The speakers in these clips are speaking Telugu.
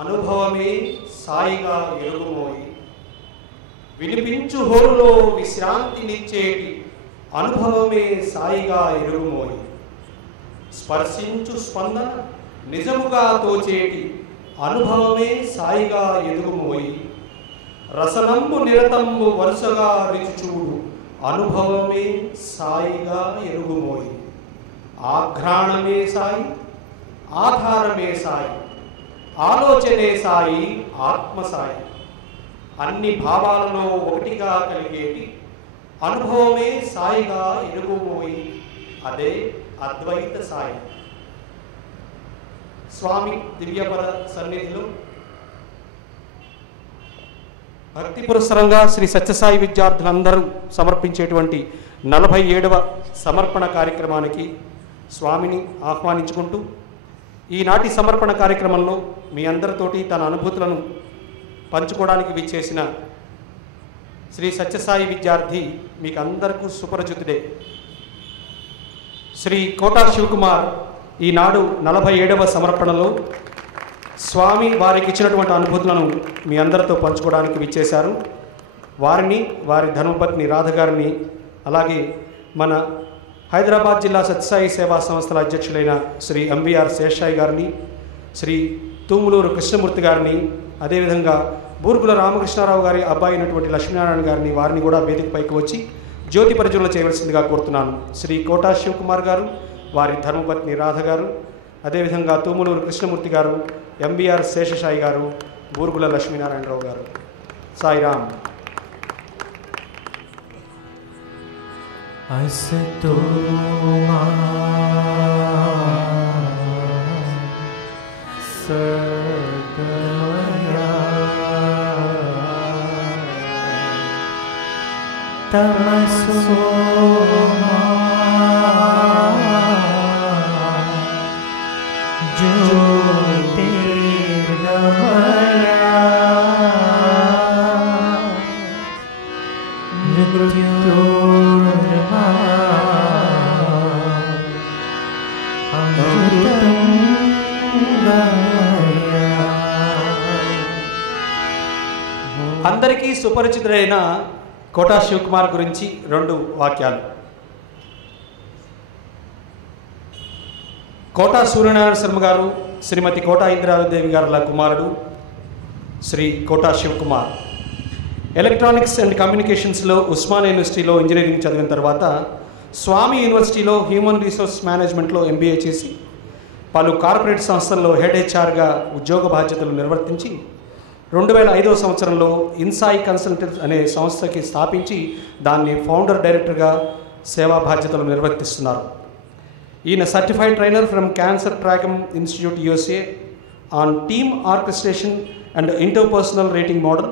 అనుభవమే సాయిగా ఎరుగుమోయి, వినిపించు హోరులో విశ్రాంతినిచ్చేటి అనుభవమే సాయిగా ఎరుగుమోయి, స్పర్శించు స్పందన నిజముగా తోచేటి అనుభవమే సాయిగా ఎదుగుమోయి, రసనంబు నిరతంబు వరుసగా రుచిచూడు అనుభవమే సాయిగా ఎరుగుమోయి, ఆఘ్రాణమే సాయి, ఆధారమే సాయి, ఆలోచనే సాయి, ఆత్మసాయి, అన్ని భావాలలో ఒకటిగా కలిగేటి అనుభవమే సాయిగా ఎరుగుమోయి, అదే అద్వైత సాయి. స్వామి దివ్యపద సన్నిధిలో భక్తి పురస్సరంగా శ్రీ సత్యసాయి విద్యార్థులందరూ సమర్పించేటువంటి 47వ సమర్పణ కార్యక్రమానికి స్వామిని ఆహ్వానించుకుంటూ, ఈనాటి సమర్పణ కార్యక్రమంలో మీ అందరితోటి తన అనుభూతులను పంచుకోవడానికి విచ్చేసిన శ్రీ సత్యసాయి విద్యార్థి మీకు అందరికీ సుపరిచితుడే శ్రీ కోటా శివకుమార్ ఈనాడు 47వ సమర్పణలో స్వామి వారికి ఇచ్చినటువంటి అనుభూతులను మీ అందరితో పంచుకోవడానికి విచ్చేశారు. వారిని, వారి ధర్మపత్ని రాధ గారిని, అలాగే మన హైదరాబాద్ జిల్లా సత్యసాయి సేవా సంస్థల అధ్యక్షులైన శ్రీ ఎంవీఆర్ శేషాయి గారిని, శ్రీ తూములూరు కృష్ణమూర్తి గారిని, అదేవిధంగా బూర్గుల రామకృష్ణారావు గారి అబ్బాయి అయినటువంటి లక్ష్మీనారాయణ గారిని, వారిని కూడా వేదికపైకి వచ్చి జ్యోతి పరిచయంలో చేయవలసిందిగా కోరుతున్నాను. శ్రీ కోటా శివకుమార్ గారు, వారి ధర్మపత్ని రాధ గారు, అదేవిధంగా తూములూరు కృష్ణమూర్తి గారు, ఎంబీఆర్ శేషసాయి గారు, బూర్గుల లక్ష్మీనారాయణరావు గారు. సాయిరామ్. అసతో మా సద్గమయ తమసో మా జ్యోతిర్గమయ మృత్యోర్మా అమృతం గమయ. అందరికీ సుపరిచితుడైన కోటా శివకుమార్ గురించి 2 వాక్యాలు. కోటా సూర్యనారాయణ శర్మ గారు, శ్రీమతి కోటా ఇందిరాదేవి గారుల కుమారుడు శ్రీ కోటా శివకుమార్. ఎలక్ట్రానిక్స్ అండ్ కమ్యూనికేషన్స్లో ఉస్మానియా యూనివర్సిటీలో ఇంజనీరింగ్ చదివిన తర్వాత స్వామి యూనివర్సిటీలో హ్యూమన్ రిసోర్స్ మేనేజ్మెంట్లో ఎంబీఏ చేసి పలు కార్పొరేట్ సంస్థల్లో హెడ్ హెచ్ఆర్గా ఉద్యోగ బాధ్యతలు నిర్వర్తించి 2005వ సంవత్సరంలో ఇన్సాయి కన్సల్టెంట్స్ అనే సంస్థకి స్థాపించి దాన్ని ఫౌండర్ డైరెక్టర్గా సేవా బాధ్యతలు నిర్వర్తిస్తున్నారు. ఈయన సర్టిఫైడ్ ట్రైనర్ ఫ్రమ్ క్యాన్సర్ ట్రాకమ్ institute USA on team orchestration and interpersonal rating model,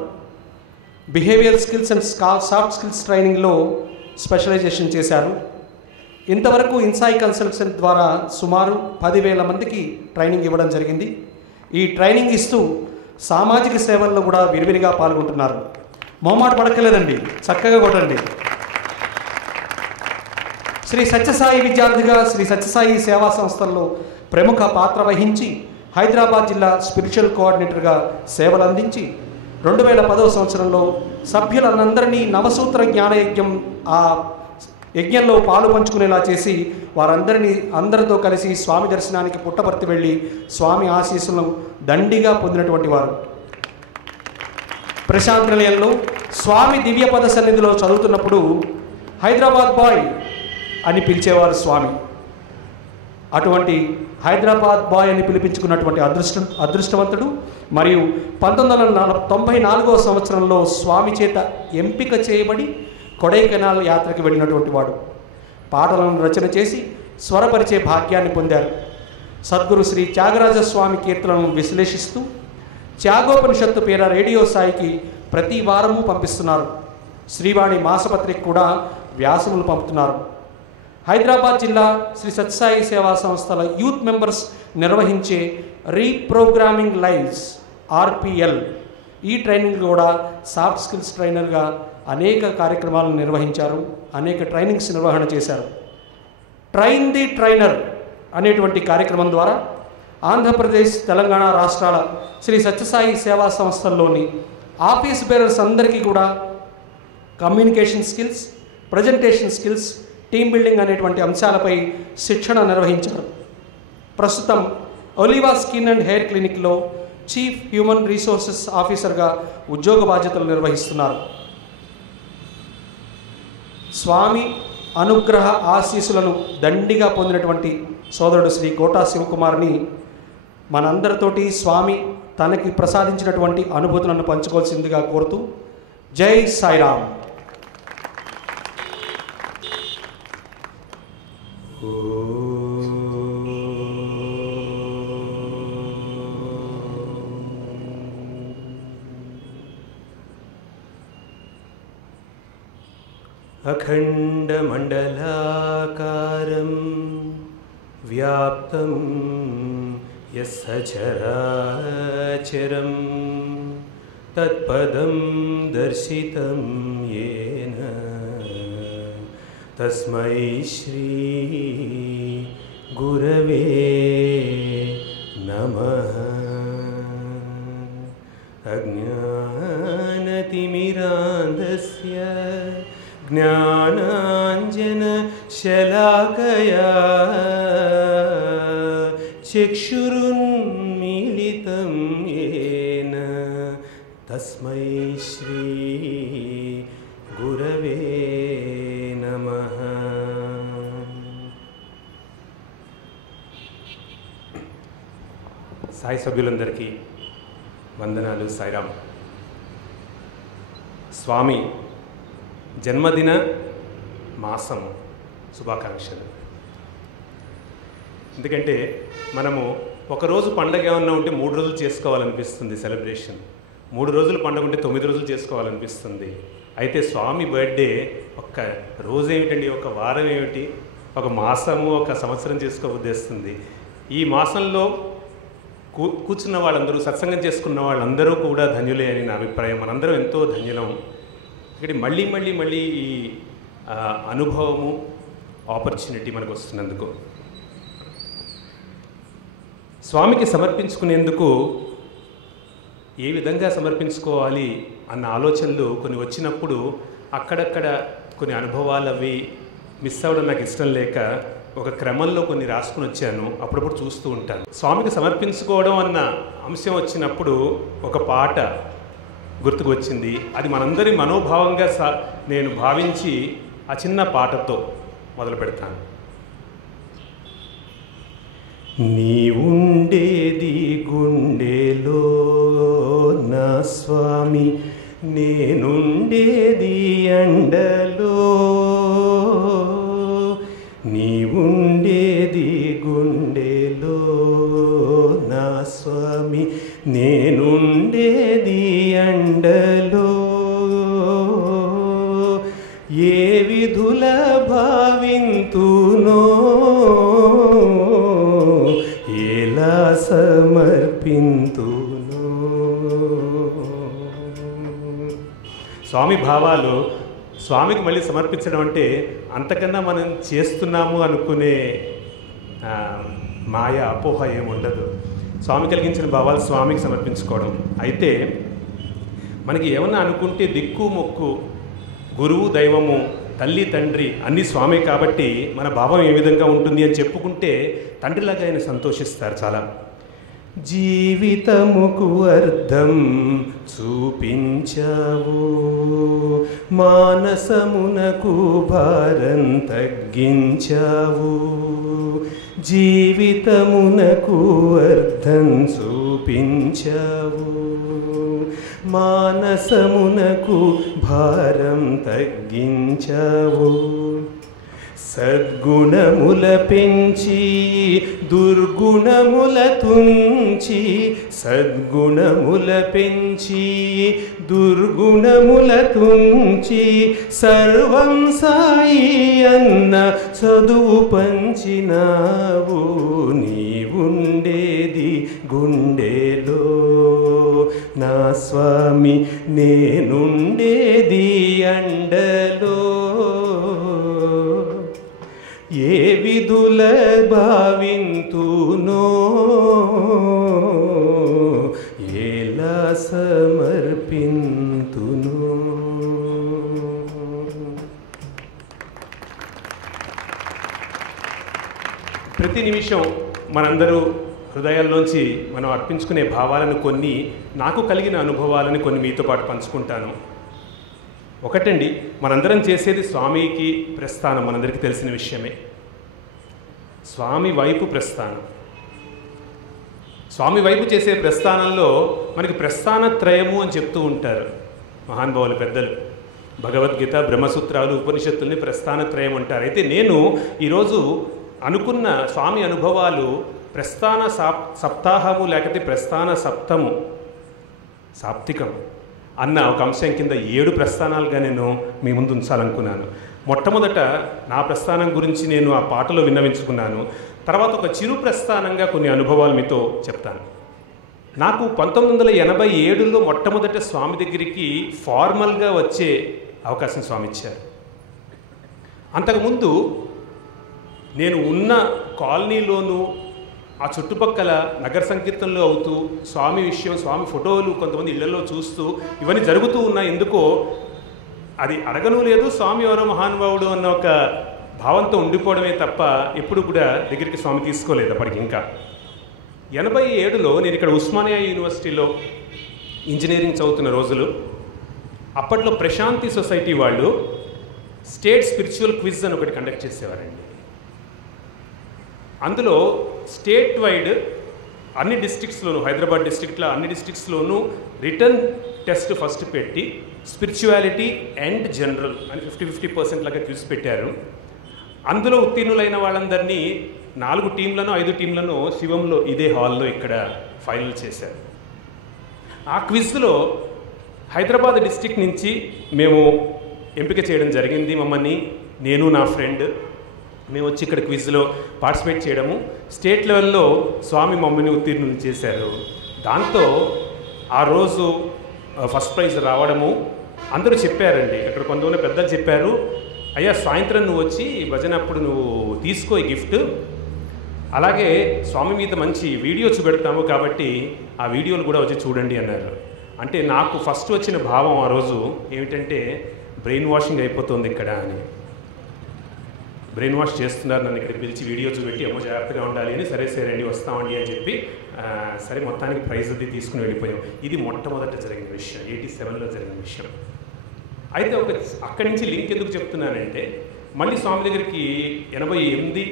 behaviour skills and soft skills ట్రైనింగ్లో స్పెషలైజేషన్ చేశారు. ఇంతవరకు ఇన్సాయి కన్సల్టెంట్ ద్వారా సుమారు 10,000 మందికి ట్రైనింగ్ ఇవ్వడం జరిగింది. ఈ ట్రైనింగ్ ఇస్తూ సామాజిక సేవల్లో కూడా విరివిరిగా పాల్గొంటున్నారు. మొహమాట పడక్కలేదండి, చక్కగా కొట్టండి. శ్రీ సత్యసాయి విద్యార్థిగా శ్రీ సత్యసాయి సేవా సంస్థల్లో ప్రముఖ పాత్ర వహించి హైదరాబాద్ జిల్లా స్పిరిచువల్ కోఆర్డినేటర్గా సేవలు అందించి 2010వ సంవత్సరంలో సభ్యులందరినీ నవసూత్ర జ్ఞానయజ్ఞం ఆ యజ్ఞంలో పాలు పంచుకునేలా చేసి అందరితో కలిసి స్వామి దర్శనానికి పుట్టపర్తి వెళ్ళి స్వామి ఆశీస్సులను దండిగా పొందినటువంటి వారు. ప్రశాంత్ నిలయంలో స్వామి దివ్యపద సన్నిధిలో చదువుతున్నప్పుడు హైదరాబాద్ బాయ్ అని పిలిచేవారు స్వామి. అటువంటి హైదరాబాద్ బాయ్ అని పిలిపించుకున్నటువంటి అదృష్టవంతుడు. మరియు 1994వ సంవత్సరంలో స్వామి చేత ఎంపిక చేయబడి కొడైకెనాల్ యాత్రకు వెళ్ళినటువంటి వాడు. పాటలను రచన చేసి స్వరపరిచే భాగ్యాన్ని పొందారు. సద్గురు శ్రీ త్యాగరాజ స్వామి కీర్తనలను విశ్లేషిస్తూ త్యాగోపనిషత్తు పేర రేడియో సాయికి ప్రతి వారము పంపిస్తున్నారు. శ్రీవాణి మాసపత్రిక కూడా వ్యాసములు పంపుతున్నారు. హైదరాబాద్ జిల్లా శ్రీ సత్యసాయి సేవా సంస్థల యూత్ మెంబర్స్ నిర్వహించే రీప్రోగ్రామింగ్ లైవ్స్ ఆర్పిఎల్ ఈ ట్రైనింగ్ కూడా సాఫ్ట్ స్కిల్స్ ట్రైనర్గా అనేక కార్యక్రమాలను నిర్వహించారు. అనేక ట్రైనింగ్స్ నిర్వహణ చేశారు. ట్రైన్ ది ట్రైనర్ అనేటువంటి కార్యక్రమం ద్వారా ఆంధ్రప్రదేశ్, తెలంగాణ రాష్ట్రాల శ్రీ సత్యసాయి సేవా సంస్థల్లోని ఆఫీస్ బేరర్స్ అందరికీ కూడా communication skills, presentation skills, team building అనేటువంటి అంశాలపై శిక్షణ నిర్వహించారు. ప్రస్తుతం ఒలివా స్కిన్ అండ్ హెయిర్ క్లినిక్లో చీఫ్ హ్యూమన్ రిసోర్సెస్ ఆఫీసర్గా ఉద్యోగ బాధ్యతలు నిర్వహిస్తున్నారు. స్వామి అనుగ్రహ ఆశీస్సులను దండిగా పొందినటువంటి సోదరుడు శ్రీ కోటా శివకుమార్ని మనందరితోటి స్వామి తనకి ప్రసాదించినటువంటి అనుభూతులను పంచుకోవాల్సిందిగా కోరుతూ జై సాయిరామ్. अखण्डमण्डलाकारं व्याप्तं यस्य चराचरं तत्पदं दर्शितं येन तस्मै श्री गुरवे नमः. अज्ञानतिमिरान्धस्य ज्ञानाञ्जनशलाकया चक्षुरुन्मीलितं येन तस्मै श्री गुरवे नमः. సాయి సభ్యులందరికీ వందనాలు. సాయిరామ్. స్వామి జన్మదిన మాసం శుభాకాంక్షలు. ఎందుకంటే మనము ఒకరోజు పండగ ఏమన్నా ఉంటే 3 రోజులు చేసుకోవాలనిపిస్తుంది సెలబ్రేషన్, 3 రోజులు పండగ ఉంటే 9 రోజులు చేసుకోవాలనిపిస్తుంది. అయితే స్వామి బర్త్డే ఒక్క రోజు ఏమిటండి, ఒక వారం ఏమిటి, ఒక మాసము, ఒక సంవత్సరం చేసుకోబుద్దేస్తుంది. ఈ మాసంలో కూర్చున్న వాళ్ళందరూ, సత్సంగం చేసుకున్న వాళ్ళందరూ కూడా ధన్యులే అని నా అభిప్రాయం. మనందరం ఎంతో ధన్యులం. ఇక్కడ మళ్ళీ మళ్ళీ మళ్ళీ ఈ అనుభవము, ఆపర్చునిటీ మనకు వస్తున్నందుకు, స్వామికి సమర్పించుకునేందుకు ఏ విధంగా సమర్పించుకోవాలి అన్న ఆలోచనలు కొన్ని వచ్చినప్పుడు అక్కడక్కడ కొన్ని అనుభవాలు అవి మిస్ అవ్వడం నాకు ఇష్టం లేక ఒక క్రమంలో కొన్ని రాసుకుని వచ్చాను. అప్పుడప్పుడు చూస్తూ ఉంటాను. స్వామికి సమర్పించుకోవడం అన్న అంశం వచ్చినప్పుడు ఒక పాట గుర్తుకు వచ్చింది. అది మనందరి మనోభావంగా నేను భావించి ఆ చిన్న పాటతో మొదలు పెడతాను. నీవుండేది గుండెలో నా స్వామి, నేనుండేది అండలో. నీవుండేది గుండెలో నా స్వామి, నేనుండేది అండలో. ఏ విధుల భావింతునో ఎలా సమర్పింతునో. స్వామి భావాలు స్వామికి మళ్ళీ సమర్పించడం అంటే అంతకన్నా మనం చేస్తున్నాము అనుకునే మాయ, అపోహ ఏముండదు. స్వామి కలిగించిన భావాలు స్వామికి సమర్పించుకోవడం. అయితే మనకి ఏమన్నా అనుకుంటే దిక్కు మొక్కు, గురువు దైవము, తల్లి తండ్రి అన్నీ స్వామి కాబట్టి మన భావం ఏ విధంగా ఉంటుంది అని చెప్పుకుంటే తండ్రిలాగా ఆయన సంతోషిస్తారు చాలా. జీవితముకు అర్థం చూపించావు, మానసమునకు భారం తగ్గించావు. జీవితమునకు అర్థం చూపించావు, మానసమునకు భారం తగ్గించావు. సద్గుణముల పెంచి దుర్గుణముల తుంచి, సద్గుణముల పెంచి దుర్గుణముల తుంచి, సర్వం సాయి అన్న చదువు పంచినావు. నీవుండేది గుండెలో నా స్వామి, నేనుండేది అండలో. ఏ విధుల భావింతునో సమర్పింతును. ప్రతి నిమిషం మనందరూ హృదయాల్లోంచి మనం అర్పించుకునే భావాలను కొన్ని, నాకు కలిగిన అనుభవాలను కొన్ని మీతో పాటు పంచుకుంటాను. ఒకటండి, మనందరం చేసేది స్వామికి ప్రస్థానం, మనందరికీ తెలిసిన విషయమే. స్వామి వైపు ప్రస్థానం. స్వామి వైపు చేసే ప్రస్థానంలో మనకి ప్రస్థానత్రయము అని చెప్తూ ఉంటారు మహానుభావులు పెద్దలు. భగవద్గీత, బ్రహ్మసూత్రాలు, ఉపనిషత్తుల్ని ప్రస్థానత్రయం అంటారు. అయితే నేను ఈరోజు అనుకున్న స్వామి అనుభవాలు ప్రస్థాన సప్తాహము లేకపోతే ప్రస్థాన సప్తము, సాప్తికం అన్న ఒక అంశం కింద 7 ప్రస్థానాలుగా నేను మీ ముందు ఉంచాలనుకున్నాను. మొట్టమొదట నా ప్రస్థానం గురించి నేను ఆ పాటలో విన్నవించుకున్నాను. తర్వాత ఒక చిరు ప్రస్థానంగా కొన్ని అనుభవాలు మీతో చెప్తాను. నాకు 1987లో మొట్టమొదట స్వామి దగ్గరికి ఫార్మల్గా వచ్చే అవకాశం స్వామి ఇచ్చారు. అంతకుముందు నేను ఉన్న కాలనీలోనూ ఆ చుట్టుపక్కల నగర సంకీర్తనలో అవుతూ స్వామి విషయం, స్వామి ఫోటోలు కొంతమంది ఇళ్లలో చూస్తూ ఇవన్నీ జరుగుతూ ఉన్నాయి. ఎందుకో అది అడగను లేదు, స్వామి ఎవరో మహానుభావుడు అన్న ఒక భావంతో ఉండిపోవడమే తప్ప ఎప్పుడు కూడా దగ్గరికి స్వామి తీసుకోలేదు అప్పటికి. ఇంకా 87లో నేను ఇక్కడ ఉస్మానియా యూనివర్సిటీలో ఇంజనీరింగ్ చదువుతున్న రోజులు. అప్పట్లో ప్రశాంతి సొసైటీ వాళ్ళు స్టేట్ స్పిరిచువల్ క్విజ్ అని ఒకటి కండక్ట్ చేసేవారండి. అందులో స్టేట్ వైడ్ అన్ని డిస్ట్రిక్ట్స్లోనూ, హైదరాబాద్ డిస్ట్రిక్ట్లో అన్ని డిస్ట్రిక్ట్స్లోనూ రిటర్న్ టెస్ట్ ఫస్ట్ పెట్టి స్పిరిచువాలిటీ అండ్ జనరల్ అని 50-50% లాగా క్విజ్ పెట్టారు. అందులో ఉత్తీర్ణులైన వాళ్ళందరినీ 4 టీంలను 5 టీంలను శివంలో ఇదే హాల్లో ఇక్కడ ఫైనల్ చేశారు. ఆ క్విజ్లో హైదరాబాద్ డిస్ట్రిక్ట్ నుంచి మేము ఎంపిక చేయడం జరిగింది. మమ్మల్ని, నేను నా ఫ్రెండ్, మేము వచ్చి ఇక్కడ క్విజ్లో పార్టిసిపేట్ చేయడము. స్టేట్ లెవెల్లో స్వామి మమ్మల్ని ఉత్తీర్ణులు చేశారు. దాంతో ఆ రోజు ఫస్ట్ ప్రైజ్ రావడము అందరూ చెప్పారండి. అక్కడ కొంతమంది పెద్దలు చెప్పారు, అయ్యా సాయంత్రం నువ్వు వచ్చి భజన అప్పుడు నువ్వు తీసుకో ఈ గిఫ్ట్, అలాగే స్వామి మీద మంచి వీడియో చూపెడతాము కాబట్టి ఆ వీడియోలు కూడా వచ్చి చూడండి అన్నారు. అంటే నాకు ఫస్ట్ వచ్చిన భావం ఆ రోజు ఏమిటంటే బ్రెయిన్ వాషింగ్ అయిపోతుంది ఇక్కడ అని. బ్రెయిన్ వాష్ చేస్తున్నారు, నన్ను ఇక్కడ పిలిచి వీడియో చూపెట్టి అమ్మో జాగ్రత్తగా ఉండాలి అని. సరే సరే అండి వస్తామండి అని చెప్పి సరే మొత్తానికి ప్రైజ్ అది తీసుకుని వెళ్ళిపోయాం. ఇది మొట్టమొదట జరిగిన విషయం, 87లో జరిగిన విషయం. అయితే అక్కడి నుంచి లింక్ ఎందుకు చెప్తున్నానంటే మళ్ళీ స్వామి దగ్గరికి 88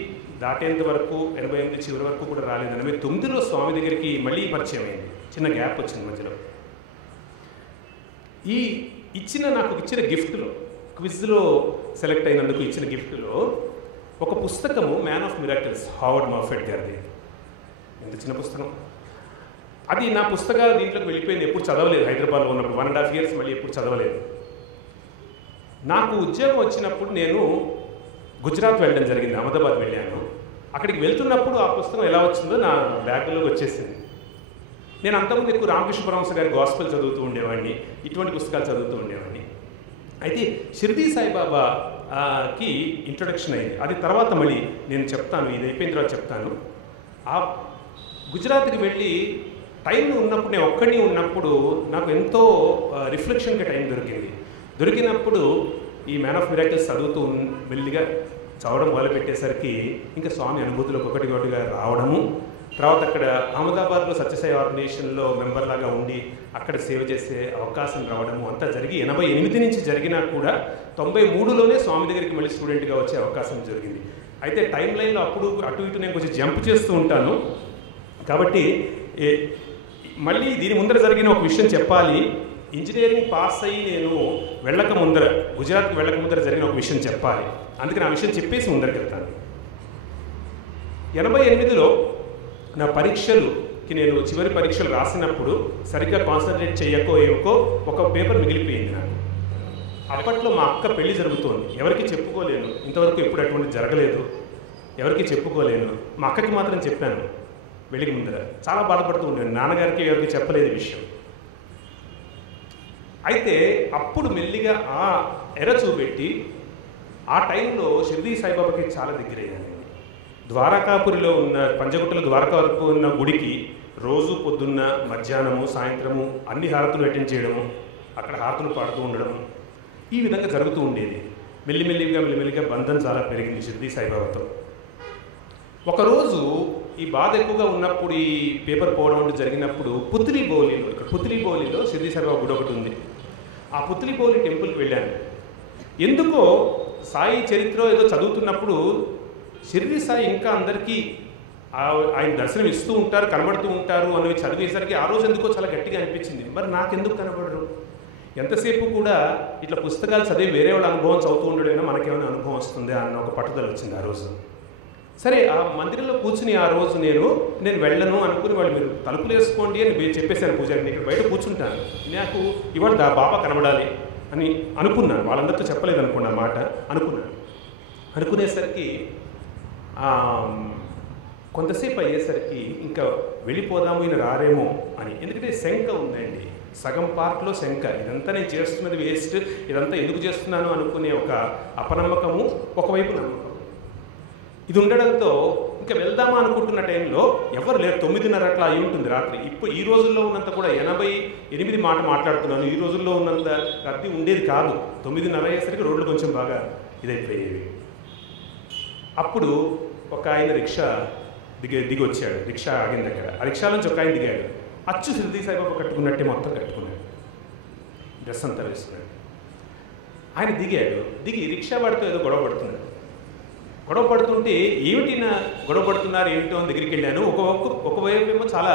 దాటేంత వరకు, 88 చివరి వరకు కూడా రాలేదు. 89లో స్వామి దగ్గరికి మళ్ళీ పరిచయం అయింది. చిన్న గ్యాప్ వచ్చింది మధ్యలో. నాకు ఇచ్చిన గిఫ్ట్లో, క్విజ్లో సెలెక్ట్ అయినందుకు ఇచ్చిన గిఫ్ట్లో ఒక పుస్తకము మ్యాన్ ఆఫ్ మిరాకిల్స్, హావర్డ్ మఫెట్ గారిది. ఎంత చిన్న పుస్తకం అది. నా పుస్తకాలు దీంట్లోకి వెళ్ళిపోయింది. ఎప్పుడు చదవలేదు. హైదరాబాద్లో ఉన్నప్పుడు 1.5 years మళ్ళీ ఎప్పుడు చదవలేదు. నాకు ఉద్యోగం వచ్చినప్పుడు నేను గుజరాత్ వెళ్ళడం జరిగింది, అహ్మదాబాద్ వెళ్ళాను. అక్కడికి వెళ్తున్నప్పుడు ఆ పుస్తకం ఎలా వచ్చిందో నా బ్యాగ్లోకి వచ్చేసింది. నేను అంతకుముందు ఎక్కువ రామకృష్ణ పరమహంస గారి గాస్పెల్ చదువుతూ ఉండేవాడిని, ఇటువంటి పుస్తకాలు చదువుతూ ఉండేవాడిని. అయితే షిర్డీ సాయిబాబాకి ఇంట్రొడక్షన్ అయింది. అది తర్వాత మళ్ళీ నేను చెప్తాను, ఇది అయిపోయిన తర్వాత చెప్తాను. ఆ గుజరాత్కి వెళ్ళి టైం ఉన్నప్పుడు, నేను ఒక్కడిని ఉన్నప్పుడు నాకు ఎంతో రిఫ్లెక్షన్కి టైం దొరికినప్పుడు ఈ మ్యాన్ ఆఫ్ మిరాకిల్స్ చదువుతూ మెల్లిగా చదవడం మొదలుపెట్టేసరికి ఇంకా స్వామి అనుభూతులు ఒకటిగా రావడము. తర్వాత అక్కడ అహ్మదాబాద్లో సత్యసాయి ఆర్గనైజేషన్లో మెంబర్ లాగా ఉండి అక్కడ సేవ చేసే అవకాశం రావడము అంతా జరిగి 88 నుంచి జరిగినా కూడా 93లోనే స్వామి దగ్గరికి మళ్ళీ స్టూడెంట్గా వచ్చే అవకాశం జరిగింది. అయితే టైం లైన్లో అప్పుడు అటు ఇటు నేను కొంచెం జంప్ చేస్తూ ఉంటాను కాబట్టి మళ్ళీ దీని ముందర జరిగిన ఒక విషయం చెప్పాలి. ఇంజనీరింగ్ పాస్ అయ్యి నేను గుజరాత్కి వెళ్ళక ముందర జరిగిన ఒక విషయం చెప్పాలి. అందుకని ఆ విషయం చెప్పేసి ముందరికి వెళ్తాను. 88లో నా పరీక్షలుకి నేను చివరి పరీక్షలు రాసినప్పుడు సరిగ్గా కాన్సన్ట్రేట్ చేయకో ఏమో ఒక పేపర్ మిగిలిపోయింది నాకు. అప్పట్లో మా అక్క పెళ్లి జరుగుతోంది. ఎవరికి చెప్పుకోలేను, ఇంతవరకు ఎప్పుడు అటువంటి జరగలేదు, ఎవరికి చెప్పుకోలేను. మా అక్కకి మాత్రం చెప్పాను వెళ్ళి ముందర. చాలా బాధపడుతూ ఉండేది, నాన్నగారికి ఎవరికి చెప్పలేదు విషయం. అయితే అప్పుడు మెల్లిగా ఆ ఎర చూపెట్టి ఆ టైంలో షిర్డీ సాయిబాబాకి చాలా దగ్గరయ్యాను. ద్వారకాపురిలో ఉన్న పంజగుట్టలో ద్వారకా వరకు ఉన్న గుడికి రోజు పొద్దున్న మధ్యాహ్నము సాయంత్రము అన్ని హారతులు అటెండ్ చేయడము, అక్కడ హారతులు పాడుతూ ఉండడం, ఈ విధంగా జరుగుతూ ఉండేది. మెల్లిమెల్లిగా బంధం చాలా పెరిగింది షిర్డీ సాయిబాబాతో. ఒకరోజు ఈ బాధ ఎక్కువగా ఉన్నప్పుడు, ఈ పేపర్ పోవడం అంటే జరిగినప్పుడు పుత్లిబౌలిలో షిర్డీ సాయిబాబా గుడి ఒకటి ఉంది. ఆ పుత్లిబౌలి టెంపుల్కి వెళ్ళాను. ఎందుకో సాయి చరిత్ర ఏదో చదువుతున్నప్పుడు షిర్డీ సాయి ఇంకా అందరికీ ఆయన దర్శనం ఇస్తూ ఉంటారు, కనబడుతూ ఉంటారు అనేవి చదివేసరికి ఆ రోజు ఎందుకో చాలా గట్టిగా అనిపించింది. మరి నాకెందుకు కనబడరు? ఎంతసేపు కూడా ఇట్లా పుస్తకాలు చదివి వేరే వాళ్ళ అనుభవం చదువుతూ ఉండడమైనా మనకేమైనా అనుభవం వస్తుంది అన్న ఒక పట్టుదల వచ్చింది ఆ రోజు. సరే, ఆ మందిరంలో కూర్చుని ఆ రోజు నేను వెళ్ళను అనుకుని, వాళ్ళు మీరు తలుపులు వేసుకోండి అని చెప్పేశాను పూజారిని, ఇక్కడ బయట కూర్చుంటాను, నాకు ఇవాళ బాబా కనబడాలి అని అనుకున్నాను. వాళ్ళందరితో చెప్పలేదు అనుకున్నా మాట, అనుకునేసరికి కొంతసేపు అయ్యేసరికి ఇంకా వెళ్ళిపోదాము, ఈయన రారేమో అని. ఎందుకంటే శంక ఉందండి, సగం పార్ట్లో శంక, ఇదంతా నేను చేస్తున్నది వేస్ట్, ఇదంతా ఎందుకు చేస్తున్నాను అనుకునే ఒక అపనమ్మకము, ఒకవైపు నమ్మకం, ఇది ఉండడంతో ఇంకా వెళ్దామా అనుకుంటున్న టైంలో ఎవరు లేరు. 9:30 అట్లా అయి ఉంటుంది రాత్రి. ఇప్పుడు ఈ రోజుల్లో ఉన్నంత కూడా 88 మాట మాట్లాడుతున్నాను, ఈ రోజుల్లో ఉన్నంత రద్దీ ఉండేది కాదు. 9:30 అయ్యేసరికి రోడ్లు కొంచెం బాగా ఇదైపోయేవి. అప్పుడు ఒక ఆయన రిక్షా దిగి వచ్చాడు. రిక్షా ఆగిన దగ్గర ఆ రిక్షా నుంచి ఒక ఆయన దిగాడు. అచ్చు షిర్డీ సాయిబాబా కట్టుకున్నట్టే మొత్తం కట్టుకున్నాడు, డ్రెస్ అంతా వేసుకున్నాడు. ఆయన దిగి రిక్షా వాడితో ఏదో గొడవ పడుతుంటే ఏమిటినా గొడవ పడుతున్నారు ఏమిటో అని దగ్గరికి వెళ్ళాను. ఒకవైపు ఏమో చాలా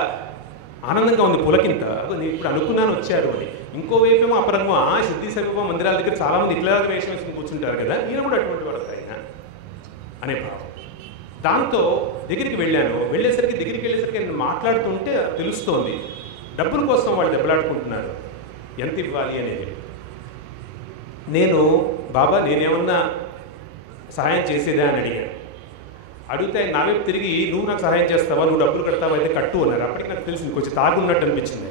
ఆనందంగా ఉంది, పులకింత, నేను ఇప్పుడు అనుకున్నాను వచ్చారు అని. ఇంకోవైపు ఏమో అపరంగం, షిర్డీ సాయిబాబా మందిరాల దగ్గర చాలామంది ఇట్లా వేషం వేసుకుని కూర్చుంటారు కదా, ఈయన కూడా అటువంటి వాడు ఆయన అనే భావం. దాంతో దగ్గరికి వెళ్ళేసరికి నేను మాట్లాడుతుంటే తెలుస్తోంది డబ్బుల కోసం వాళ్ళు దెబ్బలాడుకుంటున్నారు, ఎంత ఇవ్వాలి అనేది. బాబా నేనేమన్నా సహాయం చేసేదా అని అడిగితే నా వైపు తిరిగి, నువ్వు నాకు సహాయం చేస్తావా, నువ్వు డబ్బులు కడతావా, అయితే కట్టు అన్నారు. అప్పటికి నాకు తెలిసింది కొంచెం తాగున్నట్టు అనిపించింది.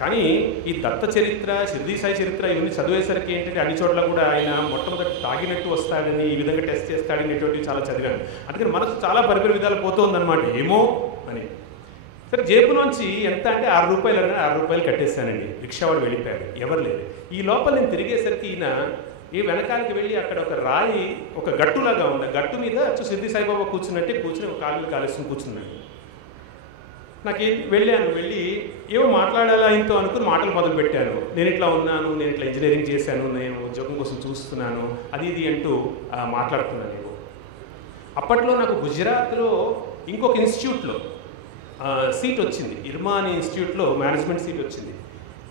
కానీ ఈ దత్త చరిత్ర, షిర్డీ సాయి చరిత్ర ఇవన్నీ చదివేసరికి ఏంటంటే అన్ని చోట్ల కూడా ఆయన మొట్టమొదటి తాగినట్టు వస్తాడని, ఈ విధంగా టెస్ట్ చేస్తాడనేటువంటివి చాలా చదివాను. అందుకని మనసు చాలా పరిపరి విధాలు పోతుందన్నమాట, ఏమో అని. సరే, జేబులోంచి ఎంత అంటే 6 రూపాయలు అన్నా 6 రూపాయలు కట్టేశానండి. రిక్షా వాడు వెళ్ళిపోయాడు, ఎవరు లేరు. ఈ లోపల నేను తిరిగేసరికి ఈయన ఈ వెనకాలకి వెళ్ళి అక్కడ ఒక రాయి, ఒక గట్టులాగా ఉంది, గట్టు మీద షిర్డీ సాయిబాబా కూర్చున్నట్టే కూర్చుని ఒక కాలు కాలేసుకుని కూర్చున్నాడు. వెళ్ళి ఏమో మాట్లాడాలా ఆయనతో అనుకుని మాటలు మొదలు పెట్టాను. నేను ఇట్లా ఉన్నాను, నేను ఇట్లా ఇంజనీరింగ్ చేశాను, నేను ఉద్యోగం కోసం చూస్తున్నాను, అది ఇది అంటూ మాట్లాడుతున్నాను. నేను అప్పట్లో నాకు గుజరాత్లో ఇంకొక ఇన్స్టిట్యూట్లో సీట్ వచ్చింది, ఇర్మా అనే ఇన్స్టిట్యూట్లో మేనేజ్మెంట్ సీట్ వచ్చింది.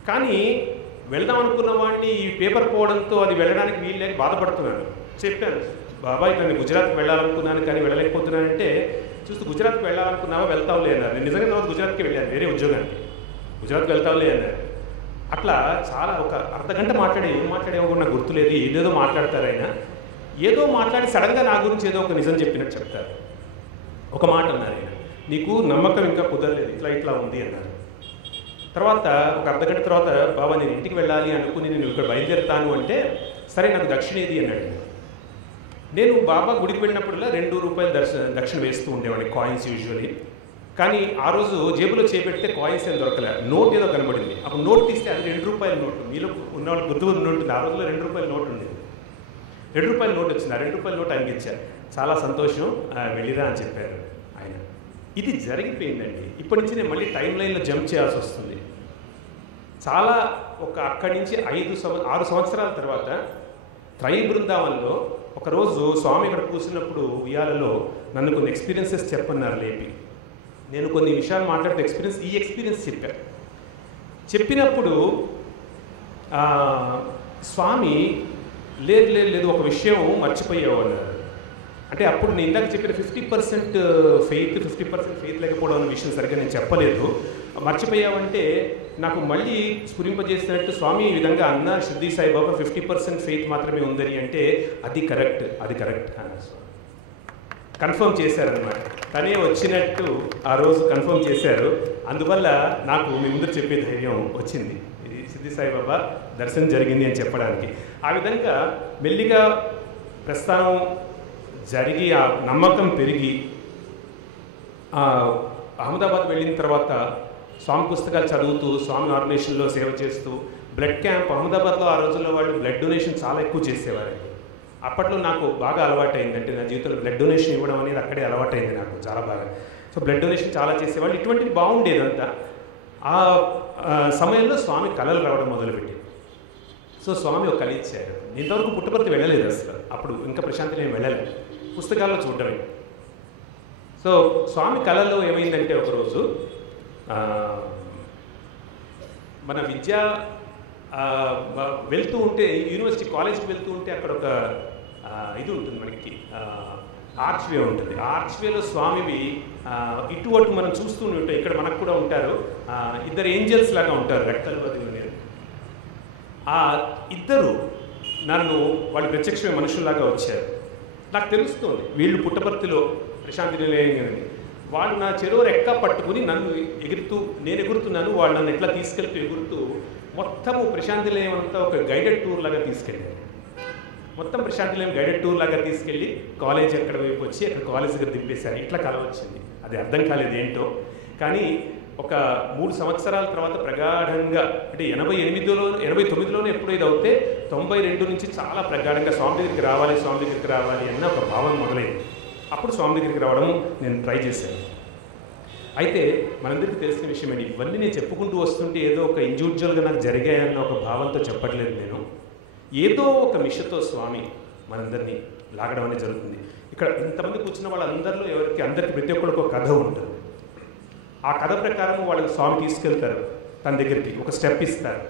కానీ వెళ్దాం అనుకున్న వాడిని ఈ పేపర్ పోవడంతో అది వెళ్ళడానికి వీలు లేక బాధపడుతున్నాను. చెప్పాను, బాబాయ్ నేను గుజరాత్కి వెళ్ళాలనుకున్నాను కానీ వెళ్ళలేకపోతున్నానంటే, చూస్తూ గుజరాత్కి వెళ్ళాలనుకున్నావా, వెళ్తావులే అన్నారు. నేను నిజంగా తర్వాత గుజరాత్కి వెళ్ళాను, వేరే ఉద్యోగానికి. గుజరాత్కి వెళ్తావులే అన్నారు. అట్లా చాలా ఒక అర్ధగంట ఏం మాట్లాడేమో కూడా నాకు గుర్తులేదు. ఏదేదో మాట్లాడతారు ఆయన, ఏదో మాట్లాడి సడన్గా నా గురించి ఏదో ఒక నిజం చెప్పినట్టు చెప్తారు. ఒక మాట అన్నారు ఆయన, నీకు నమ్మకం ఇంకా కుదరలేదు, ఇట్లా ఉంది అన్నారు. తర్వాత ఒక అర్ధగంట తర్వాత, బాబా నేను ఇంటికి వెళ్ళాలి అనుకుని నేను ఇక్కడ బయలుదేరుతాను అంటే, సరే నాకు దక్షిణ ఏది అన్నాడు. నేను బాబా గుడికి వెళ్ళినప్పుడులా 2 రూపాయలు దక్షిణ వేస్తూ ఉండేవాడిని, కాయిన్స్ యూజువలీ. కానీ ఆ రోజు జేబులో చేపెడితే కాయిన్స్ ఏం దొరకలేదు, నోట్ ఏదో కనబడింది. అప్పుడు నోట్ తీస్తే అది 2 రూపాయల నోటు. మీలో ఉన్న వాళ్ళు గుర్తు ఉంటుంది, ఆ రోజులో 2 రూపాయల నోట్ ఉండేది. 2 రూపాయల నోట్ వచ్చింది. ఆ 2 రూపాయల నోట్ ఆయనకి ఇచ్చారు. చాలా సంతోషం, వెళ్ళిరా అని చెప్పారు ఆయన. ఇది జరిగిపోయిందండి. ఇప్పటి నుంచి నేను మళ్ళీ టైం లైన్లో జంప్ చేయాల్సి వస్తుంది. చాలా అక్కడి నుంచి 6 సంవత్సరాల తర్వాత త్రై బృందావనంలో ఒకరోజు స్వామి ఇక్కడ కూర్చున్నప్పుడు ఉయ్యాలలో నన్ను కొన్ని ఎక్స్పీరియన్సెస్ చెప్పన్నారు లేపి. నేను కొన్ని విషయాలు మాట్లాడితే ఎక్స్పీరియన్స్ చెప్పినప్పుడు స్వామి లేదు ఒక విషయం మర్చిపోయావు అన్నారు. అంటే అప్పుడు నేను ఇందాక చెప్పిన 50% ఫెయిత్ 50% ఫెయిత్ లేకపోవడం అనే విషయం సరిగ్గా నేను చెప్పలేదు. మర్చిపోయావంటే నాకు మళ్ళీ స్ఫురింపజేసినట్టు స్వామి ఈ విధంగా అన్నారు, షిర్డీ సాయిబాబా 50% ఫెయిత్ మాత్రమే ఉందని. అంటే అది కరెక్ట్ అన్నారు. కన్ఫర్మ్ చేశారనమాట. తనే వచ్చినట్టు ఆ రోజు కన్ఫర్మ్ చేశారు. అందువల్ల నాకు మీ ముందు చెప్పే ధైర్యం వచ్చింది. ఇది షిర్డీ సాయిబాబా దర్శనం జరిగింది అని చెప్పడానికి. ఆ విధంగా మెల్లిగా ప్రస్థానం జరిగి, ఆ నమ్మకం పెరిగి, అహ్మదాబాద్ వెళ్ళిన తర్వాత స్వామి పుస్తకాలు చదువుతూ స్వామి ఆర్గనైజేషన్లో సేవ చేస్తూ బ్లడ్ క్యాంప్ అహ్మదాబాద్లో ఆ రోజుల్లో వాళ్ళు బ్లడ్ డొనేషన్ చాలా ఎక్కువ చేసేవారండి. అప్పట్లో నాకు బాగా అలవాటైంది, అంటే నా జీవితంలో బ్లడ్ డొనేషన్ ఇవ్వడం అనేది అక్కడే అలవాటైంది నాకు చాలా బాగా. సో బ్లడ్ డొనేషన్ చాలా చేసేవాళ్ళు, ఇటువంటివి బాగుండేదంతా. ఆ సమయంలో స్వామి కళలు రావడం మొదలుపెట్టింది. సో స్వామి ఒక కళ ఇచ్చారు. ఇంతవరకు పుట్టపర్తి వెళ్ళలేదు అసలు, అప్పుడు ఇంకా ప్రశాంతి నేను వెళ్ళలేదు, పుస్తకాల్లో చూడడమే. సో స్వామి కళలో ఏమైందంటే ఒకరోజు మన విద్య వెళ్తూ ఉంటే యూనివర్సిటీ కాలేజ్కి వెళ్తూ ఉంటే అక్కడ ఒక ఇది ఉంటుంది మనకి, ఆర్చ్వే ఉంటుంది. ఆ ఆర్చ్వేలో స్వామివి ఇటు అటు మనం చూస్తూ ఉంటాం. ఇక్కడ మనకు కూడా ఉంటారు, ఇద్దరు ఏంజల్స్ లాగా ఉంటారు, రెక్కలు బదులు. ఆ ఇద్దరు నన్ను వాళ్ళు ప్రత్యక్షమైన మనుషుల్లాగా వచ్చారు. నాకు తెలుస్తుంది వీళ్ళు పుట్టపర్తిలో ప్రశాంతి నిలయం. వాళ్ళు నా చెరువు రెక్క పట్టుకుని నన్ను నేను ఎగురుతున్నాను, వాళ్ళు నన్ను ఎట్లా తీసుకెళ్తూ ఎగురుతూ మొత్తము ప్రశాంతి నిలయం అంతా ఒక గైడెడ్ టూర్ లాగా తీసుకెళ్ళారు. మొత్తం ప్రశాంతి నిలయం గైడెడ్ టూర్ లాగా తీసుకెళ్ళి కాలేజ్ ఎక్కడ వైపు వచ్చి అక్కడ కాలేజ్ దగ్గర దింపేశారు. ఇట్లా కల వచ్చింది, అది అర్థం కాలేదు ఏంటో. కానీ ఒక 3 సంవత్సరాల తర్వాత ప్రగాఢంగా, అంటే 89లోనే ఎప్పుడు ఇది అవుతే 92 నుంచి చాలా ప్రగాఢంగా స్వామి దగ్గరికి రావాలి అన్న ఒక భావన మొదలైంది. అప్పుడు స్వామి దగ్గరికి రావడం నేను ట్రై చేశాను. అయితే మనందరికీ తెలిసిన విషయం ఏంటి, ఇవన్నీ నేను చెప్పుకుంటూ వస్తుంటే ఏదో ఒక ఇండివిజువల్గా నాకు జరిగాయన్న ఒక భావంతో చెప్పట్లేదు నేను. ఏదో ఒక మిషతో స్వామి మనందరినీ లాగడం అనేది జరుగుతుంది. ఇక్కడ ఇంతమంది కూర్చున్న వాళ్ళందరిలో అందరికీ ప్రతి ఒక్కరికి ఒక కథ ఉంటుంది. ఆ కథ ప్రకారం వాళ్ళకి స్వామి తీసుకెళ్తారు తన దగ్గరికి, ఒక స్టెప్ ఇస్తారు.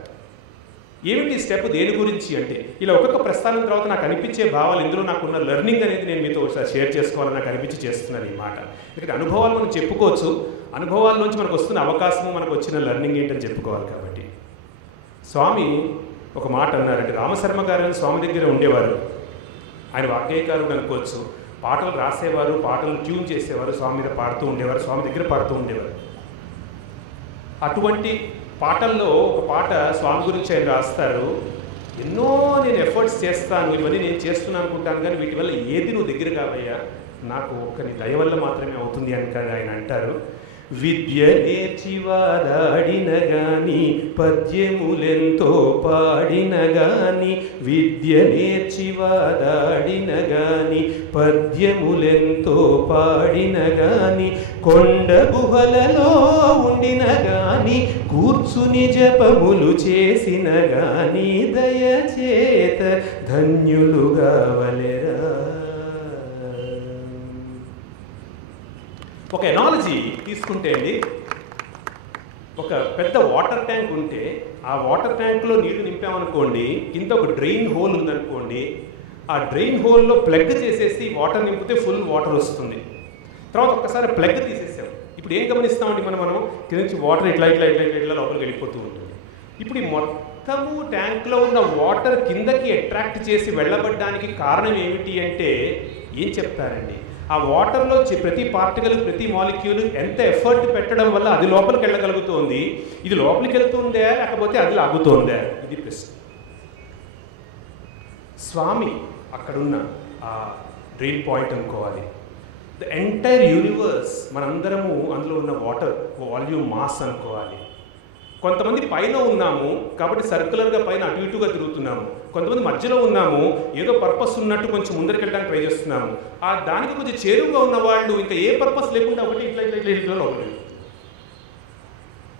ఏమిటి స్టెప్, దేని గురించి అంటే, ఇలా ఒక్కొక్క ప్రస్థానం తర్వాత నాకు అనిపించే భావాలు, ఇందులో నాకున్న లెర్నింగ్ అనేది నేను మీతో ఒకసారి షేర్ చేసుకోవాలని నాకు అనిపించి చేస్తున్నాను ఈ మాట. ఎందుకంటే అనుభవాలు మనం చెప్పుకోవచ్చు, అనుభవాల్లోంచి మనకు వస్తున్న అవకాశము, మనకు వచ్చిన లెర్నింగ్ ఏంటని చెప్పుకోవాలి. కాబట్టి స్వామి ఒక మాట అన్నారంటే, రామశర్మ గారు స్వామి దగ్గర ఉండేవారు. ఆయన వాగ్గేయకారుడు అనుకోవచ్చు, పాటలు రాసేవారు, పాటలు ట్యూన్ చేసేవారు, స్వామి మీద పాడుతూ ఉండేవారు, స్వామి దగ్గర పాడుతూ ఉండేవారు. అటువంటి పాటల్లో ఒక పాట స్వామి గురించి ఆయన రాస్తారు. ఎన్నో నేను ఎఫర్ట్స్ చేస్తాను, ఇవన్నీ నేను చేస్తున్నాను అనుకుంటాను, కానీ వీటి వల్ల ఏది నువ్వు దగ్గర కావయ్యా, నాకు ఒక్క నీ దయ వల్ల మాత్రమే అవుతుంది అని ఆయన అంటారు. విద్య నేర్చివాడాడిన గాని పద్యములెంతో పాడిన గాని, విద్య నేర్చివాడాడిన గాని పద్యములెంతో పాడిన గాని, కొండ గుహలలో ఉండిన గాని కూర్చుని జపములు చేసిన గాని, దయచేత ధన్యులుగా వలెరా. ఒక ఎనాలజీ తీసుకుంటే అండి, ఒక పెద్ద వాటర్ ట్యాంక్ ఉంటే ఆ వాటర్ ట్యాంక్లో నీళ్లు నింపామనుకోండి, కింద ఒక డ్రైన్ హోల్ ఉందనుకోండి, ఆ డ్రైన్ హోల్లో ప్లగ్ చేసేసి వాటర్ నింపితే ఫుల్ వాటర్ వస్తుంది. తర్వాత ఒక్కసారి ప్లగ్ తీసేసాం, ఇప్పుడు ఏం గమనిస్తామండి మనం కింద నుంచి వాటర్ ఇట్లా లోపలికి వెళ్ళిపోతూ ఉంటుంది. ఇప్పుడు ఈ మొత్తము ట్యాంక్లో ఉన్న వాటర్ కిందకి అట్రాక్ట్ చేసి వెళ్ళబడ్డానికి కారణం ఏమిటి అంటే ఏం చెప్తారండి, ఆ వాటర్లో ప్రతి పార్టికల్, ప్రతి మాలిక్యూల్ ఎంత ఎఫర్ట్ పెట్టడం వల్ల అది లోపలికి వెళ్ళగలుగుతోంది. ఇది లోపలికి వెళ్తుందా లేకపోతే అది లాగుతోందా, ఇది ప్రశ్న. స్వామి అక్కడున్న ఆ డ్రైన్ పాయింట్ అనుకోవాలి. ద ఎంటైర్ యూనివర్స్ మనందరము అందులో ఉన్న వాటర్ వాల్యూమ్ మాస్ అనుకోవాలి. కొంతమంది పైన ఉన్నాము కాబట్టి సర్క్యులర్గా పైన అటు ఇటుగా తిరుగుతున్నాము, కొంతమంది మధ్యలో ఉన్నాము, ఏదో పర్పస్ ఉన్నట్టు కొంచెం ముందరికి వెళ్ళడానికి ట్రై చేస్తున్నాము. ఆ దానికి కొంచెం చేరువుగా ఉన్న వాళ్ళు ఇంకా ఏ పర్పస్ లేకుండా ఒకటి ఇట్లా లోపలి.